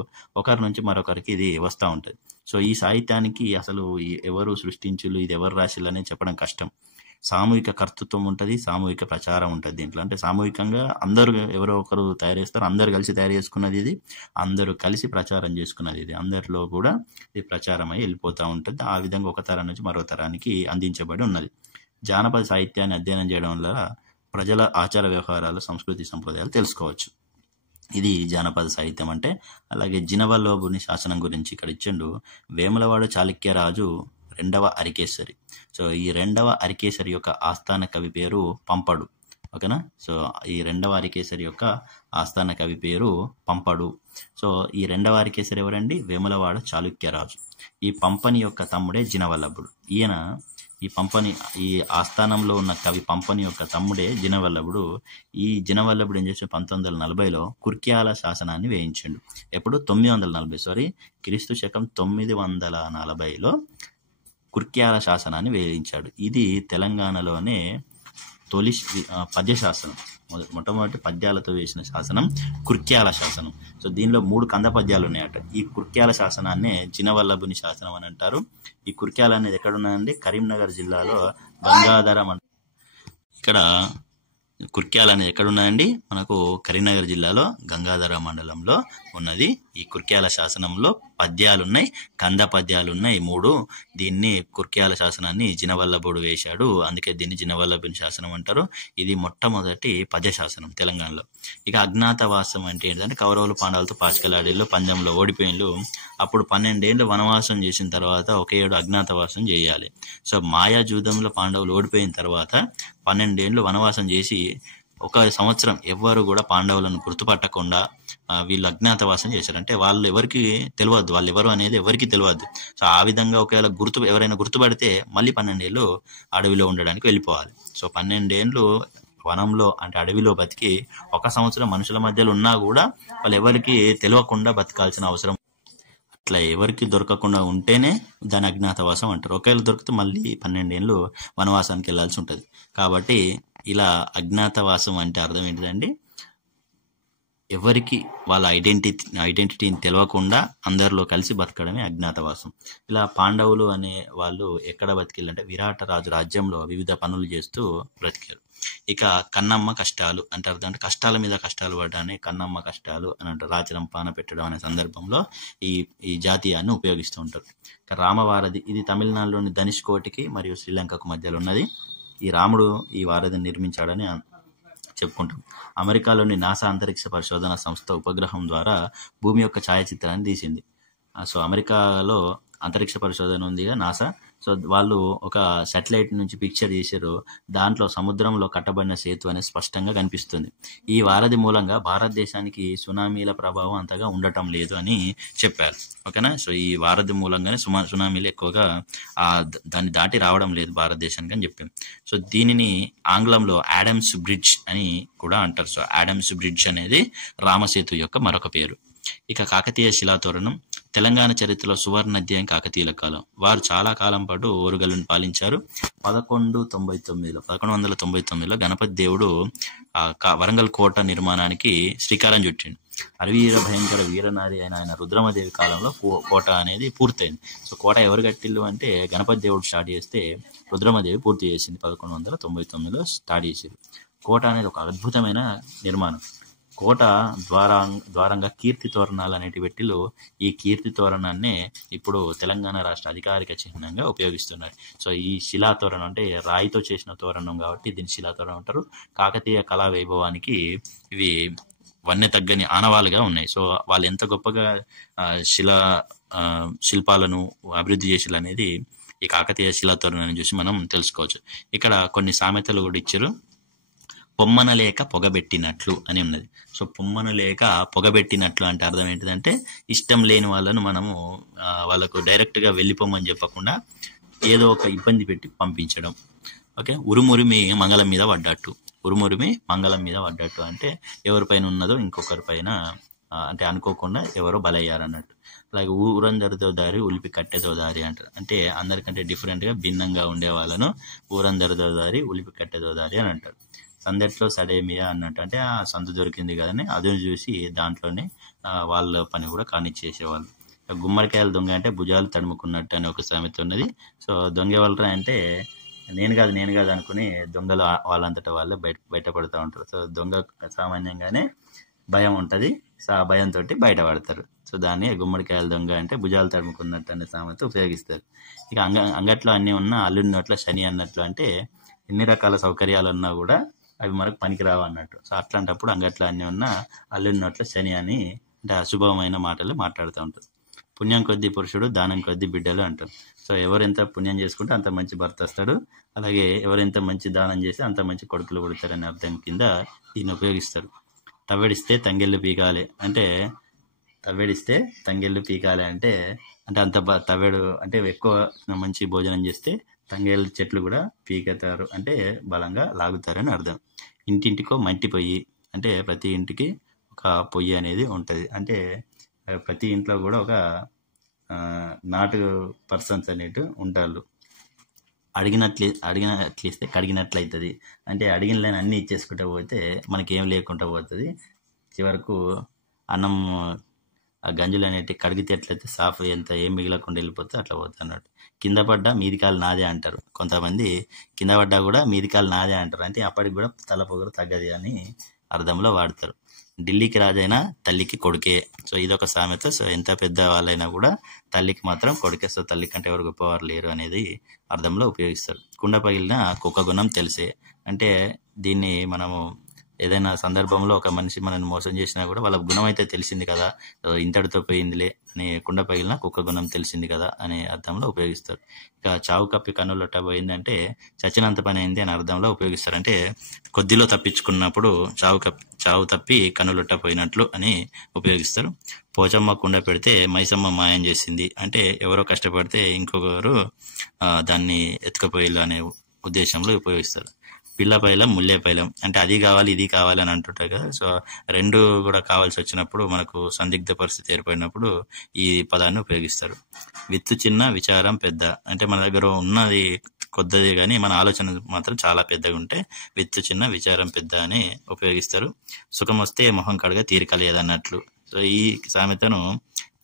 ఒకరి నుంచి మరొకరికి ఇది వస్తూ ఉంటుంది. సో ఈ సాహిత్యానికి అసలు ఎవరు సృష్టించులు, ఇది ఎవరు రాసిలు అనేది చెప్పడం కష్టం. సామూహిక కర్తృత్వం ఉంటుంది, సామూహిక ప్రచారం ఉంటుంది దీంట్లో. అంటే సామూహికంగా అందరూ ఎవరో ఒకరు తయారు చేస్తారు, అందరు కలిసి తయారు చేసుకున్నది ఇది, అందరూ కలిసి ప్రచారం చేసుకున్నది ఇది, అందరిలో కూడా ఇది ప్రచారం అయ్యి వెళ్ళిపోతూ ఉంటుంది. ఆ విధంగా ఒక తరం నుంచి మరో తరానికి అందించబడి ఉన్నది. జానపద సాహిత్యాన్ని అధ్యయనం చేయడం వల్ల ప్రజల ఆచార వ్యవహారాలు, సంస్కృతి, సంప్రదాయాలు తెలుసుకోవచ్చు. ఇది జానపద సాహిత్యం అంటే. అలాగే జినవల్లభుని శాసనం గురించి ఇక్కడ ఇచ్చిండు. వేములవాడ చాళుక్యరాజు రెండవ అరికేసరి. సో ఈ రెండవ అరికేసరి యొక్క ఆస్థాన కవి పేరు పంపడు. ఓకేనా. సో ఈ రెండవ అరికేసరి యొక్క ఆస్థాన కవి పేరు పంపడు. సో ఈ రెండవ అరికేసరి ఎవరండి? వేములవాడ చాళుక్యరాజు. ఈ పంపని యొక్క తమ్ముడే జినవల్లభుడు. ఈయన ఈ ఆస్థానంలో ఉన్న కవి పంపని యొక్క తమ్ముడే జినవల్లభుడు. ఈ జినవల్లభుడు ఏం చేసి 1940లో కుర్క్యాల శాసనాన్ని వేయించిండు. ఎప్పుడు? 940 క్రీస్తు శకం 940లో కుర్క్యాల శాసనాన్ని వేయించాడు. ఇది తెలంగాణలోనే తొలి పద్య శాసనం. మొట్టమొదటి పద్యాలతో వేసిన శాసనం కుర్క్యాల శాసనం. సో దీనిలో 3 కంద పద్యాలు ఉన్నాయట. ఈ కుర్క్యాల శాసనాన్ని జినవల్లభుని శాసనం అని అంటారు. ఈ కుర్క్యాల అనేది ఎక్కడున్నాయండి? కరీంనగర్ జిల్లాలో గంగాధర ఇక్కడ కుర్క్యాల అనేది ఎక్కడున్నాయండి? మనకు కరీంనగర్ జిల్లాలో గంగాధర మండలంలో ఉన్నది. ఈ కుర్క్యాల శాసనంలో పద్యాలున్నాయి, కంద పద్యాలున్నాయి 3. దీన్ని కుర్క్యాల శాసనాన్ని జినవల్లభుడు వేశాడు, అందుకే దీన్ని జినవల్లభుని శాసనం అంటారు. ఇది మొట్టమొదటి పద్య శాసనం తెలంగాణలో. ఇక అజ్ఞాతవాసం అంటే ఏంటంటే కౌరవులు పాండవులతో పాచికలాడేళ్ళు, పందెంలో ఓడిపోయిళ్ళు. అప్పుడు 12 ఏళ్ళు వనవాసం చేసిన తర్వాత ఒక 7 అజ్ఞాతవాసం చేయాలి. సో మాయాజూదంలో పాండవులు ఓడిపోయిన తర్వాత 12 ఏళ్ళు వనవాసం చేసి 1 సంవత్సరం ఎవ్వరు కూడా పాండవులను గుర్తుపట్టకుండా వీళ్ళు అజ్ఞాతవాసం చేశారు. అంటే వాళ్ళు ఎవరికి తెలియదు, వాళ్ళు ఎవరు అనేది ఎవరికి తెలియదు. సో ఆ విధంగా ఒకవేళ ఎవరైనా గుర్తుపడితే మళ్ళీ 12 ఏళ్ళు అడవిలో ఉండడానికి వెళ్ళిపోవాలి. సో 12 ఏళ్ళు వనంలో అంటే అడవిలో బతికి 1 సంవత్సరం మనుషుల మధ్యలో ఉన్నా కూడా వాళ్ళు ఎవరికి తెలియకుండా బతకాల్సిన అవసరం. అట్లా ఎవరికి దొరకకుండా ఉంటేనే దాని అజ్ఞాతవాసం అంటారు. ఒకవేళ దొరికితే మళ్ళీ 12 ఏళ్ళు వనవాసానికి వెళ్లాల్సి ఉంటుంది. కాబట్టి ఇలా అజ్ఞాతవాసం అంటే అర్థం ఏంటిదండి? ఎవరికి వాళ్ళ ఐడెంటిటీని తెలియకుండా అందరిలో కలిసి బతకడమే అజ్ఞాతవాసం. ఇలా పాండవులు అనే వాళ్ళు ఎక్కడ బతికిళ్ళంటే విరాట రాజు రాజ్యంలో వివిధ పనులు చేస్తూ బ్రతికారు. ఇక కన్నమ్మ కష్టాలు అంటే అర్థం అంటే కష్టాల మీద కష్టాలు పడ్డానే కన్నమ్మ కష్టాలు అని అంటారు. రాచరం పాన పెట్టడం అనే సందర్భంలో ఈ జాతీయాన్ని ఉపయోగిస్తూ ఉంటారు. ఇక రామవారధి, ఇది తమిళనాడులోని ధనుష్కోటికి మరియు శ్రీలంకకు మధ్యలో ఉన్నది. ఈ రాముడు ఈ వారధిని నిర్మించాడని చెప్పుకుంటాం. అమెరికాలోని నాసా అంతరిక్ష పరిశోధన సంస్థ ఉపగ్రహం ద్వారా భూమి యొక్క ఛాయాచిత్రాన్ని తీసింది. సో అమెరికాలో అంతరిక్ష పరిశోధన ఉందిగా నాసా. సో వాళ్ళు ఒక శాటిలైట్ నుంచి పిక్చర్ చేశారు. దాంట్లో సముద్రంలో కట్టబడిన సేతు అనేది స్పష్టంగా కనిపిస్తుంది. ఈ వారధి మూలంగా భారతదేశానికి సునామీల ప్రభావం అంతగా ఉండటం లేదు అని చెప్పారు. ఓకేనా. సో ఈ వారధి మూలంగానే సునామీలు ఎక్కువగా దాన్ని దాటి రావడం లేదు భారతదేశానికి అని చెప్పాం. సో దీనిని ఆంగ్లంలో ఆడమ్స్ బ్రిడ్జ్ అని కూడా అంటారు. సో ఆడమ్స్ బ్రిడ్జ్ అనేది రామసేతు యొక్క మరొక పేరు. ఇక కాకతీయ శిలాతోరణం తెలంగాణ చరిత్రలో సువర్ణ అధ్యాయం కాకతీయుల కాలం. వారు చాలా కాలం పాటు ఓరుగల్లును పాలించారు. 1199లో గణపతి దేవుడు వరంగల్ కోట నిర్మాణానికి శ్రీకారం చుట్టిండు. అరవీర భయంకర వీరనారి అయిన ఆయన రుద్రమదేవి కాలంలో కోట అనేది పూర్తయింది. సో కోట ఎవరు కట్టిల్లు అంటే గణపతి దేవుడు స్టార్ట్ చేస్తే రుద్రమదేవి పూర్తి చేసింది. 1199లో స్టార్ట్ చేసింది. కోట అనేది ఒక అద్భుతమైన నిర్మాణం. కోట ద్వారంగా కీర్తి తోరణాలు అనేటి పెట్టిలు. ఈ కీర్తి తోరణాన్నే ఇప్పుడు తెలంగాణ రాష్ట్ర అధికారిక చిహ్నంగా ఉపయోగిస్తున్నారు. సో ఈ శిలాతోరణం అంటే రాయితో చేసిన తోరణం కాబట్టి దీన్ని శిలాతోరణం అంటారు. కాకతీయ కళా వైభవానికి ఇవి వన్నె తగ్గని ఆనవాలుగా ఉన్నాయి. సో వాళ్ళు ఎంత గొప్పగా శిల్పాలను అభివృద్ధి చేసిలు అనేది ఈ కాకతీయ శిలాతోరణాన్ని చూసి మనం తెలుసుకోవచ్చు. ఇక్కడ కొన్ని సామెతలు కూడా ఇచ్చారు. పొమ్మన లేక పొగబెట్టినట్లు అని ఉన్నది. సో పొమ్మన లేక పొగబెట్టినట్లు అంటే అర్థం ఏంటిదంటే ఇష్టం లేని వాళ్ళను మనము వాళ్ళకు డైరెక్ట్గా వెళ్ళిపోమని చెప్పకుండా ఏదో ఒక ఇబ్బంది పెట్టి పంపించడం. ఓకే. ఉరుమురిమి మంగళం మీద పడ్డట్టు. ఉరుమురిమి మంగళం మీద పడ్డట్టు అంటే ఎవరిపైన ఉన్నదో ఇంకొకరి పైన అంటే అనుకోకుండా ఎవరో బలయ్యారన్నట్టు. అలాగే ఊరందరితో దారి ఉలిపి కట్టెతో దారి అంటారు. అంటే అందరికంటే డిఫరెంట్గా భిన్నంగా ఉండే వాళ్ళను ఊరందరితో దారి ఉలిపి కట్టెతో దారి అని అంటారు. సందట్లో సడేమియా అన్నట్టు, అంటే ఆ సందు దొరికింది కదని అదును చూసి దాంట్లోనే వాళ్ళ పని కూడా కానిచ్చేసేవాళ్ళు. గుమ్మడికాయల దొంగ అంటే భుజాలు తడుముకున్నట్టు అనే ఒక సామెత ఉన్నది. సో దొంగ వాళ్ళరా అంటే నేను కాదు అనుకుని దొంగలు వాళ్ళంతటా వాళ్ళే బయటపడుతూ ఉంటారు. సో దొంగ సామాన్యంగానే భయం ఉంటుంది. సో ఆ భయంతో బయటపడతారు. సో దాన్ని గుమ్మడికాయల దొంగ అంటే భుజాలు తడుముకున్నట్టు అనే సామెత ఉపయోగిస్తారు. ఇక అంగట్లో అన్నీ ఉన్నా అల్లుడి నోట్ల శని అన్నట్లు, అంటే ఎన్ని రకాల సౌకర్యాలు ఉన్నా కూడా అవి మనకు పనికిరావు అన్నట్టు. సో అట్లాంటప్పుడు అంగట్లో అన్నీ ఉన్నా అల్లుడి నోట్ల శని అని అంటే అశుభమైన మాటలు మాట్లాడుతూ ఉంటారు. పుణ్యం కొద్దీ పురుషుడు, దానం కొద్దీ బిడ్డలు అంటారు. సో ఎవరెంత పుణ్యం చేసుకుంటే అంత మంచి భర్త వస్తాడు, అలాగే ఎవరెంత మంచి దానం చేస్తే అంత మంచి కొడుకులు పుడతారనే అర్థం కింద దీన్ని ఉపయోగిస్తారు. తవ్వెడిస్తే తంగెళ్ళు పీకాలి అంటే అంటే అంత తవ్వెడు అంటే ఎక్కువ మంచి భోజనం చేస్తే తంగేళ్ళ చెట్లు కూడా పీకుతారు, అంటే బలంగా లాగుతారని అర్థం. ఇంటింటికో మట్టి పొయ్యి అంటే ప్రతి ఇంటికి ఒక పొయ్యి అనేది ఉంటుంది. అంటే ప్రతి ఇంట్లో కూడా ఒక నాటు పర్సన్స్ అనేటు ఉంటారు. అడిగినట్లు ఇస్తే కడిగినట్లు అవుతుంది. అంటే అడిగిన అన్నీ ఇచ్చేసుకుంటూ పోతే మనకేం లేకుండా పోతుంది. చివరకు అన్నం ఆ గంజులు అనేటివి కడిగితే ఎట్లయితే సాఫ్ ఎంత ఏం మిగలకుండా వెళ్ళిపోతే అట్లా పోతుంది అన్నట్టు. కింద పడ్డా మీది కాలు నాదే అంటారు. కొంతమంది కింద పడ్డా కూడా మీది కాలు నాదే అంటారు. అంటే అప్పటికి కూడా తల పొగరు తగ్గది అని అర్థంలో వాడతారు. ఢిల్లీకి రాజైనా తల్లికి కొడుకే. సో ఇదొక సామెత. సో ఎంత పెద్ద వాళ్ళైనా కూడా తల్లికి మాత్రం కొడుకే. సో తల్లి కంటే ఎవరు గొప్పవారు లేరు అనేది అర్థంలో ఉపయోగిస్తారు. కుండ పగిలిన కుక్క గుణం తెలిసే. అంటే దీన్ని మనము ఏదైనా సందర్భంలో ఒక మనిషి మనల్ని మోసం చేసినా కూడా వాళ్ళ గుణం అయితే తెలిసింది కదా, ఇంతటితో పోయిందిలే అని, కుండ పగిలిన కుక్క గుణం తెలిసింది కదా అనే అర్థంలో ఉపయోగిస్తారు. ఇక చావు కప్పి కన్నులొట్ట పోయిందంటే చచ్చినంత పని అయింది అని అర్థంలో ఉపయోగిస్తారు. అంటే కొద్దిలో తప్పించుకున్నప్పుడు చావు తప్పి కన్నులొట్ట పోయినట్లు అని ఉపయోగిస్తారు. పోచమ్మ కుండ పెడితే మైసమ్మ మాయం చేసింది అంటే ఎవరో కష్టపడితే ఇంకొకరు దాన్ని ఎత్తుకుపోయేలా అనే ఉద్దేశంలో ఉపయోగిస్తారు. పిల్లపైలం ముల్లేపైలం అంటే అది కావాలి ఇది కావాలి అని అంటుంటారు కదా. సో రెండు కూడా కావాల్సి వచ్చినప్పుడు మనకు సందిగ్ధ పరిస్థితి ఏర్పడినప్పుడు ఈ పదాన్ని ఉపయోగిస్తారు. విత్తు చిన్న విచారం పెద్ద అంటే మన దగ్గర ఉన్నది కొద్దది కానీ మన ఆలోచన మాత్రం చాలా పెద్దగా ఉంటే విత్తు చిన్న విచారం పెద్ద అని ఉపయోగిస్తారు. సుఖం వస్తే మొహం కడగా తీరిక లేదన్నట్లు. సో ఈ సామెతను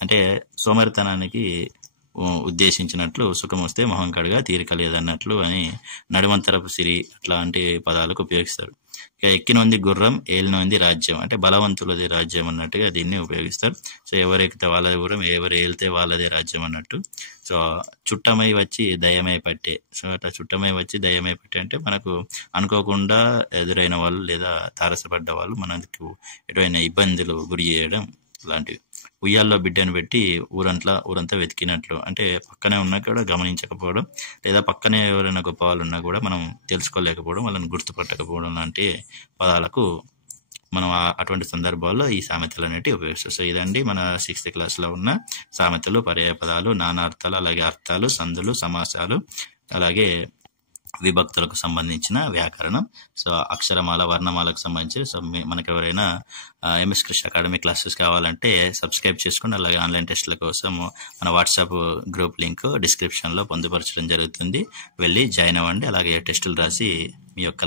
అంటే సోమరితనానికి ఉద్దేశించినట్లు, సుఖం వస్తే మొహం కడగా తీరిక లేదన్నట్లు అని నడుమంతరపు సిరి అట్లాంటి పదాలకు ఉపయోగిస్తారు. ఇక ఎక్కినోంది గుర్రం ఏలినోంది రాజ్యం అంటే బలవంతులది రాజ్యం అన్నట్టుగా దీన్ని ఉపయోగిస్తారు. సో ఎవరు ఎక్కితే వాళ్ళది గుర్రం, ఎవరు ఏలితే వాళ్ళదే రాజ్యం అన్నట్టు. సో చుట్టమై వచ్చి దయమై పట్టే. సో అట్లా చుట్టమై వచ్చి దయమై పట్టే అంటే మనకు అనుకోకుండా ఎదురైన వాళ్ళు లేదా తారసపడ్డ వాళ్ళు మనకు ఎటువంటి ఇబ్బందులు గురి చేయడం లాంటివి. ఉయ్యాల్లో బిడ్డను పెట్టి ఊరంతా వెతికినట్లు అంటే పక్కనే ఉన్నా కూడా గమనించకపోవడం, లేదా పక్కనే ఎవరైనా గొప్ప వాళ్ళు ఉన్నా కూడా మనం తెలుసుకోలేకపోవడం, వాళ్ళని గుర్తుపట్టకపోవడం లాంటి పదాలకు మనం అటువంటి సందర్భాల్లో ఈ సామెతలు అనేటివి ఉపయోగిస్తాం. సో ఇదండి మన 6th క్లాస్లో ఉన్న సామెతలు, పర్యాయ పదాలు, నానార్థాలు, అలాగే అర్థాలు, సందులు, సమాసాలు, అలాగే విభక్తులకు సంబంధించిన వ్యాకరణం. సో అక్షరమాల, వర్ణమాలకు సంబంధించి. సో మనకు ఎవరైనా MS Krish అకాడమీ క్లాసెస్ కావాలంటే సబ్స్క్రైబ్ చేసుకోండి. అలాగే ఆన్లైన్ టెస్టుల కోసం మన వాట్సాప్ గ్రూప్ లింక్ డిస్క్రిప్షన్లో పొందుపరచడం జరుగుతుంది. వెళ్ళి జాయిన్ అవ్వండి. అలాగే టెస్టులు రాసి మీ యొక్క